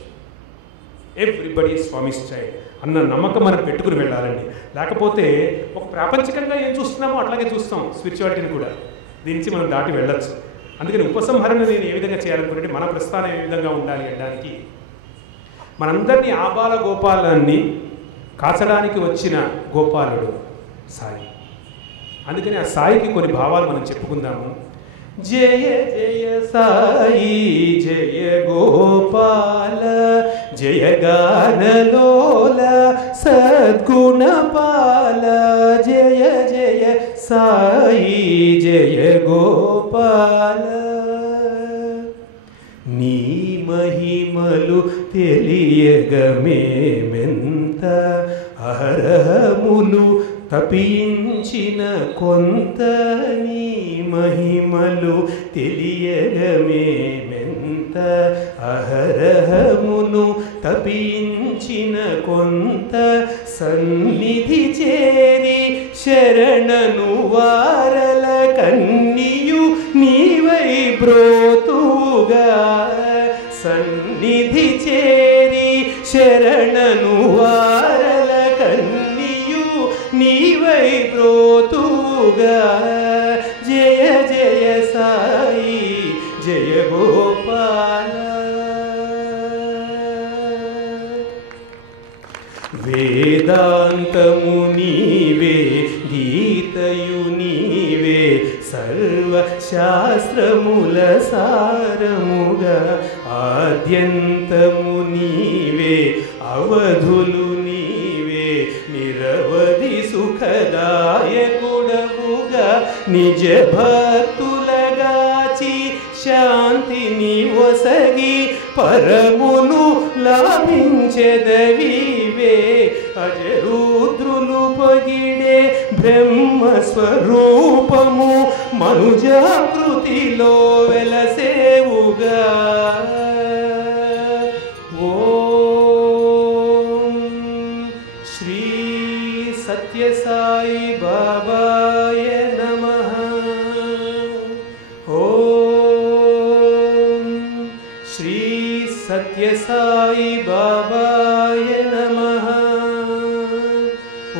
Everybody is Swami's child అన్న నమ్మకం మనం పెట్టుకుని వెళ్ళాలండి. లేకపోతే ఒక ప్రాపంచికంగా ఏం చూస్తున్నామో అట్లాగే చూస్తాం స్పిరిచువాలిటీని కూడా. దీని నుంచి మనం దాటి వెళ్ళొచ్చు. అందుకని ఉపసంహరణ నేను ఏ విధంగా చేయాలనుకుంటే, మన ప్రస్థానం ఏ విధంగా ఉండాలి అనడానికి, మనందరినీ ఆబాల గోపాలాన్ని కాచడానికి వచ్చిన గోపాలుడు సాయి. అందుకని ఆ సాయికి కొన్ని భావాలు మనం చెప్పుకుందాము. జయ జయ సాయి జయ గోపాల, జయ గానలోల సద్గుణపాల, జయ జయ సాయి జయ గోపాల. నీ మహిమలు తెలియగమేమెంత, అహరహములు తపించిన కొంత, నీ మహిమలు తెలియగమేమెంత, అహరహమును తపించిన కొంత, సన్నిధి చేరి శరణను వారల కన్నియు నీవై బ్రోతుగా, సన్నిధి చేరి శరణను వారల కన్నియు నీవై బ్రోతుగా, జయ జయ సాయి జయ గోపాల. వేదాంతము సర్వ శాస్త్రముల సారముగా ఆద్యంతము నీవే అవధులు నీవే నిరవధి సుఖదాయకుడవుగా నిజ భక్తులగాచి శాంతిని ఒసగి పరమును లాభించెదవివే అజరుద్రులు పొగిడే బ్రహ్మస్వరూపము మనుజాకృతిలో వెలసేవుగా ఓం శ్రీ సత్యసాయి బాబాయ నమః. ఓం శ్రీ సత్యసాయి బాబాయ నమః.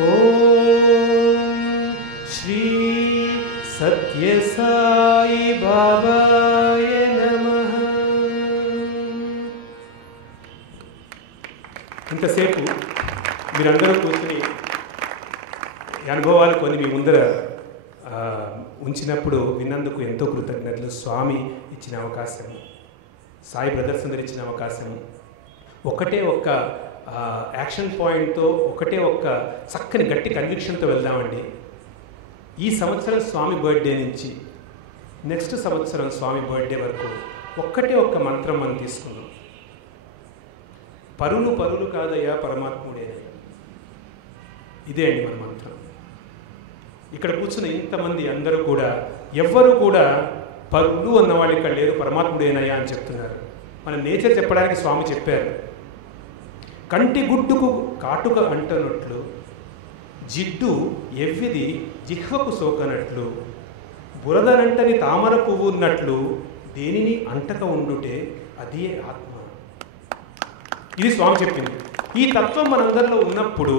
ఓం శ్రీ సత్యసాయి బాబాయ నమః. ఇంతసేపు మీరందరూ కూర్చుని ఈ అనుభవాలు కొన్ని మీ ముందర ఉంచినప్పుడు విన్నందుకు ఎంతో కృతజ్ఞతలు. స్వామి ఇచ్చిన అవకాశం, సాయి బ్రదర్స్ అందరు ఇచ్చిన అవకాశం, ఒకటే ఒక్క యాక్షన్ పాయింట్తో, ఒకటే ఒక్క చక్కని గట్టి కన్విక్షన్తో వెళ్దామండి. ఈ సంవత్సరం స్వామి బర్త్డే నుంచి నెక్స్ట్ సంవత్సరం స్వామి బర్త్డే వరకు ఒక్కటే ఒక్క మంత్రం మనం తీసుకుందాం. పరులు పరులు కాదయ్యా పరమాత్ముడే. ఇదే అండి మన మంత్రం. ఇక్కడ కూర్చున్న ఇంతమంది అందరూ కూడా ఎవ్వరూ కూడా పరులు అన్నవాళ్ళు ఇక్కడ లేరు, పరమాత్ముడేనయ్యా అని చెప్తున్నారు. మన నేచర్ చెప్పడానికి స్వామి చెప్పారు. కంటి గుడ్డుకు కాటుక అంటనట్లు, జిడ్డు ఎవ్విది జిహ్వకు సోకనట్లు, బురదనంటని తామర పువ్వు ఉన్నట్లు దేనిని అంటక ఉండుటే అదే ఆత్మ. ఇది స్వామి చెప్పింది. ఈ తత్వం మనందరిలో ఉన్నప్పుడు,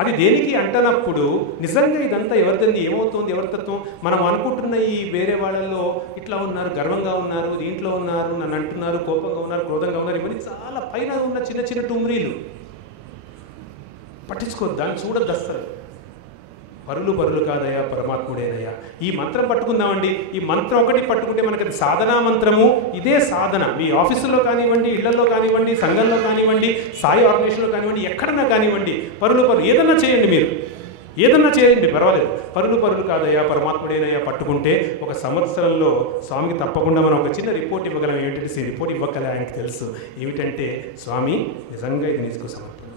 అది దేనికి అంటనప్పుడు నిజంగా ఇదంతా ఎవరిదండి, ఏమవుతుంది, ఎవరి తత్వం? మనం అనుకుంటున్న ఈ వేరే వాళ్ళల్లో ఇట్లా ఉన్నారు, గర్వంగా ఉన్నారు, దీంట్లో ఉన్నారు, నన్ను అంటున్నారు, కోపంగా ఉన్నారు, క్రోధంగా ఉన్నారు, ఇవన్నీ చాలా పైన ఉన్న చిన్న చిన్న టుమ్రీలు. పట్టించుకోవద్దు, దాన్ని చూడద్దు అస్సలు. పరులు పరులు కాదయ్యా పరమాత్ముడేనయ్యా. ఈ మంత్రం పట్టుకుందామండి. ఈ మంత్రం ఒకటి పట్టుకుంటే మనకి అది సాధనా మంత్రము. ఇదే సాధన. మీ ఆఫీసులో కానివ్వండి, ఇళ్లలో కానివ్వండి, సంఘంలో కానివ్వండి, సాయి ఆర్గనైజేషన్లో కానివ్వండి, ఎక్కడన్నా కానివ్వండి, పరులు పరులు ఏదన్నా చేయండి. మీరు ఏదన్నా చేయండి, పర్వాలేదు. పరులు పరులు కాదయ్యా పరమాత్ముడేనయ్యా పట్టుకుంటే ఒక సంవత్సరంలో స్వామికి తప్పకుండా మనం ఒక చిన్న రిపోర్ట్ ఇవ్వగలం. ఏంటంటే రిపోర్ట్ ఇవ్వగల ఆయనకి తెలుసు. ఏమిటంటే, స్వామి నిజంగా ఇది నీకు సమర్పణ.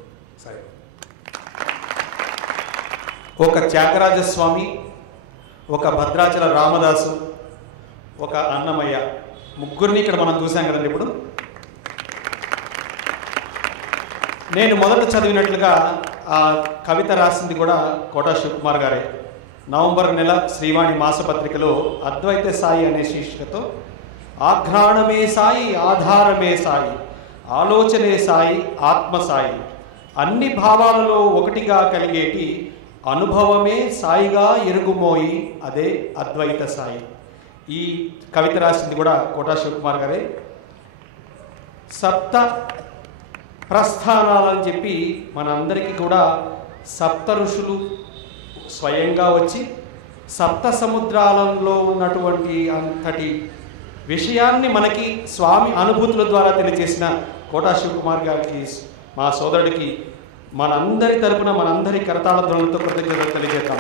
సాయి ఒక త్యాగరాజస్వామి, ఒక భద్రాచల రామదాసు, ఒక అన్నమయ్య, ముగ్గురిని ఇక్కడ మనం చూసాం కదండి. ఇప్పుడు నేను మొదట చదివినట్లుగా ఆ కవిత రాసింది కూడా కోటా శివకుమార్ గారే. నవంబర్ నెల శ్రీవాణి మాసపత్రికలో అద్వైత సాయి అనే శీర్షికతో ఆఘ్రాణమే సాయి, ఆధారమే సాయి, ఆలోచనే సాయి, ఆత్మ సాయి, అన్ని భావాలలో ఒకటిగా కలిగేటి అనుభవమే సాయిగా ఎరుగుమోయి, అదే అద్వైత సాయి. ఈ కవిత రాసింది కూడా కోటా శివకుమార్ గారే. సప్త ప్రస్థానాలని చెప్పి మనందరికీ కూడా సప్త ఋషులు స్వయంగా వచ్చి సప్త సముద్రాలలో ఉన్నటువంటి అంతటి విషయాన్ని మనకి స్వామి అనుభూతుల ద్వారా తెలియజేసిన కోటా శివకుమార్ గారికి, మా సోదరుడికి మనందరి తరపున, మనందరి కరతాళ ధ్వనులతో కృతజ్ఞతలు తెలియజేద్దాం.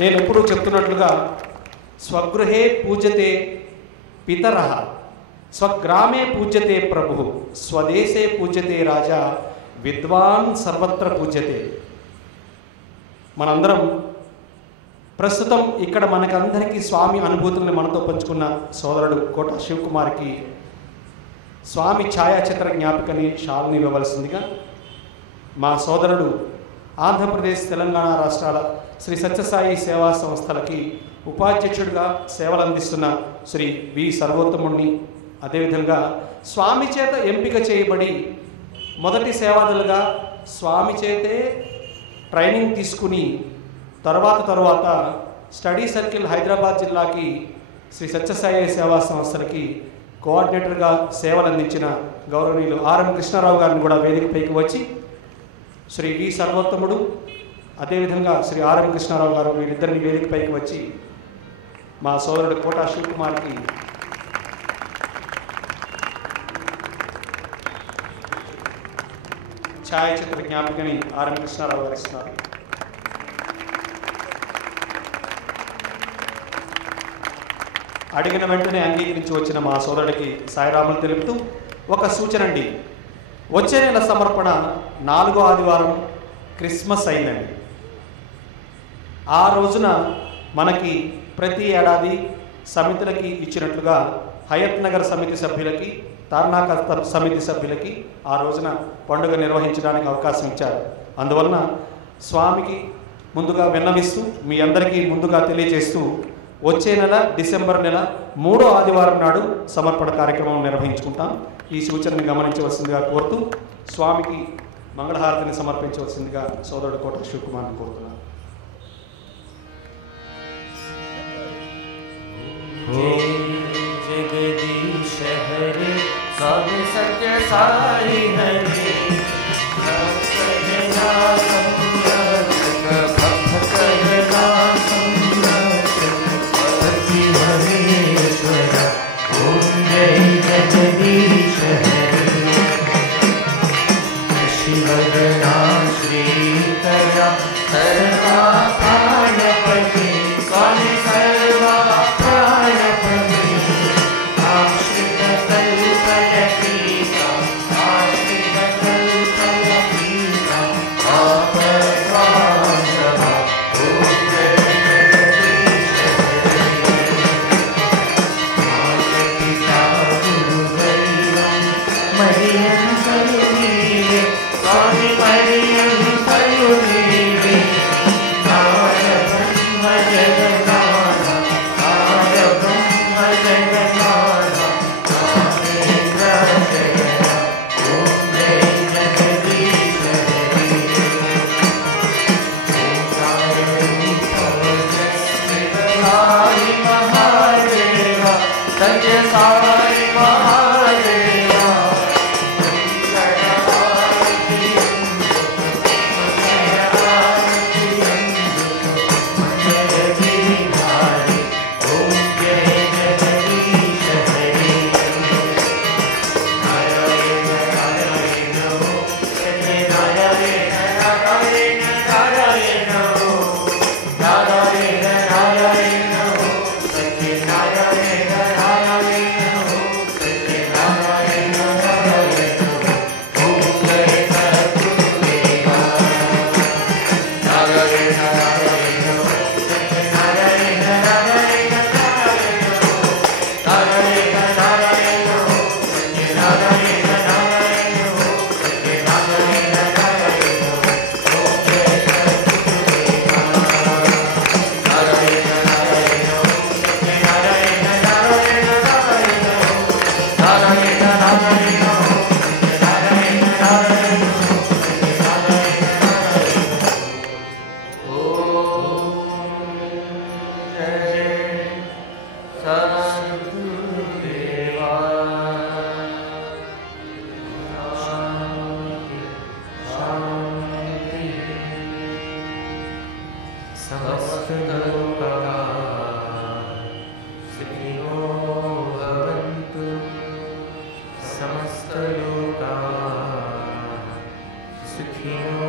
నేను ఎప్పుడూ చెప్తున్నట్లుగా స్వగృహే పూజ్యతే పితరః, స్వగ్రామే పూజ్యతే ప్రభుః, స్వదేశే పూజ్యతే రాజా, విద్వాన్ సర్వత్ర పూజ్యతే. మనందరం ప్రస్తుతం ఇక్కడ మనకందరికీ స్వామి అనుభూతులను మనతో పంచుకున్న సోదరుడు కోటా శివకుమార్కి స్వామి ఛాయాచిత్ర జ్ఞాపికని షాల్ని ఇవ్వవలసిందిగా మా సోదరుడు ఆంధ్రప్రదేశ్, తెలంగాణ రాష్ట్రాల శ్రీ సత్యసాయి సేవా సంస్థలకి ఉపాధ్యక్షుడిగా సేవలు అందిస్తున్న శ్రీ వి సర్వోత్తముడిని, అదేవిధంగా స్వామి చేత ఎంపిక చేయబడి మొదటి సేవాదులుగా స్వామి చేతే ట్రైనింగ్ తీసుకుని తర్వాత స్టడీ సర్కిల్ హైదరాబాద్ జిల్లాకి శ్రీ సత్యసాయి సేవా సంస్థలకి కోఆర్డినేటర్గా సేవలు అందించిన గౌరవనీయులు ఆర్ఎం కృష్ణారావు గారిని కూడా వేదికపైకి వచ్చి శ్రీ వి సర్వోత్తముడు, అదేవిధంగా శ్రీ ఆర్ఎం కృష్ణారావు గారు వీరిద్దరిని వేదికపైకి వచ్చి మా సోదరుడు కోటా శివకుమార్కి ఛాయాచిత్ర జ్ఞాపికని ఆర్ఎం కృష్ణారావు గారు ఇస్తున్నారు. అడిగిన వెంటనే అంగీకరించి వచ్చిన మా సోదరుడికి సాయిరాములు తెలుపుతూ ఒక సూచన అండి. వచ్చే నెల సమర్పణ 4వ ఆదివారం క్రిస్మస్ అయిందండి. ఆ రోజున మనకి ప్రతి ఏడాది సమితులకి ఇచ్చినట్లుగా హయత్ నగర్ సమితి సభ్యులకి, తార్నాక సమితి సభ్యులకి ఆ రోజున పండుగ నిర్వహించడానికి అవకాశం ఇచ్చారు. అందువలన స్వామికి ముందుగా విన్నవిస్తూ మీ అందరికీ ముందుగా తెలియజేస్తూ వచ్చే నెల డిసెంబర్ నెల 3వ ఆదివారం నాడు సమర్పణ కార్యక్రమం నిర్వహించుకుంటాం. ఈ సూచనని గమనించవలసిందిగా కోరుతూ స్వామికి మంగళహారతిని సమర్పించవలసిందిగా సోదరుడు కోట శివకుమార్ని కోరుతున్నాను. जगदीश हरे स्वामी सत्य साई हरे जगदीश हरे शिवगणा श्रीकरा सर्वा प्राणपति स्वामी सर्वा प्राणपति आश्रित कल्पलतीका आश्रित कल्पलतीका आपद्वासवा ओम जगदीश हरे पिता गुरुदैवं मरियं करुणीरे स्वामी मरियं करुणीरे ब्रह्म जगन्नाथ ब्रह्म जगन्नाथ नारेन्द्र जगन्नाथ ओम जय जगदीश हरे साई महादेवा सत्य साई महादेवा समस्त लोका सुखिनो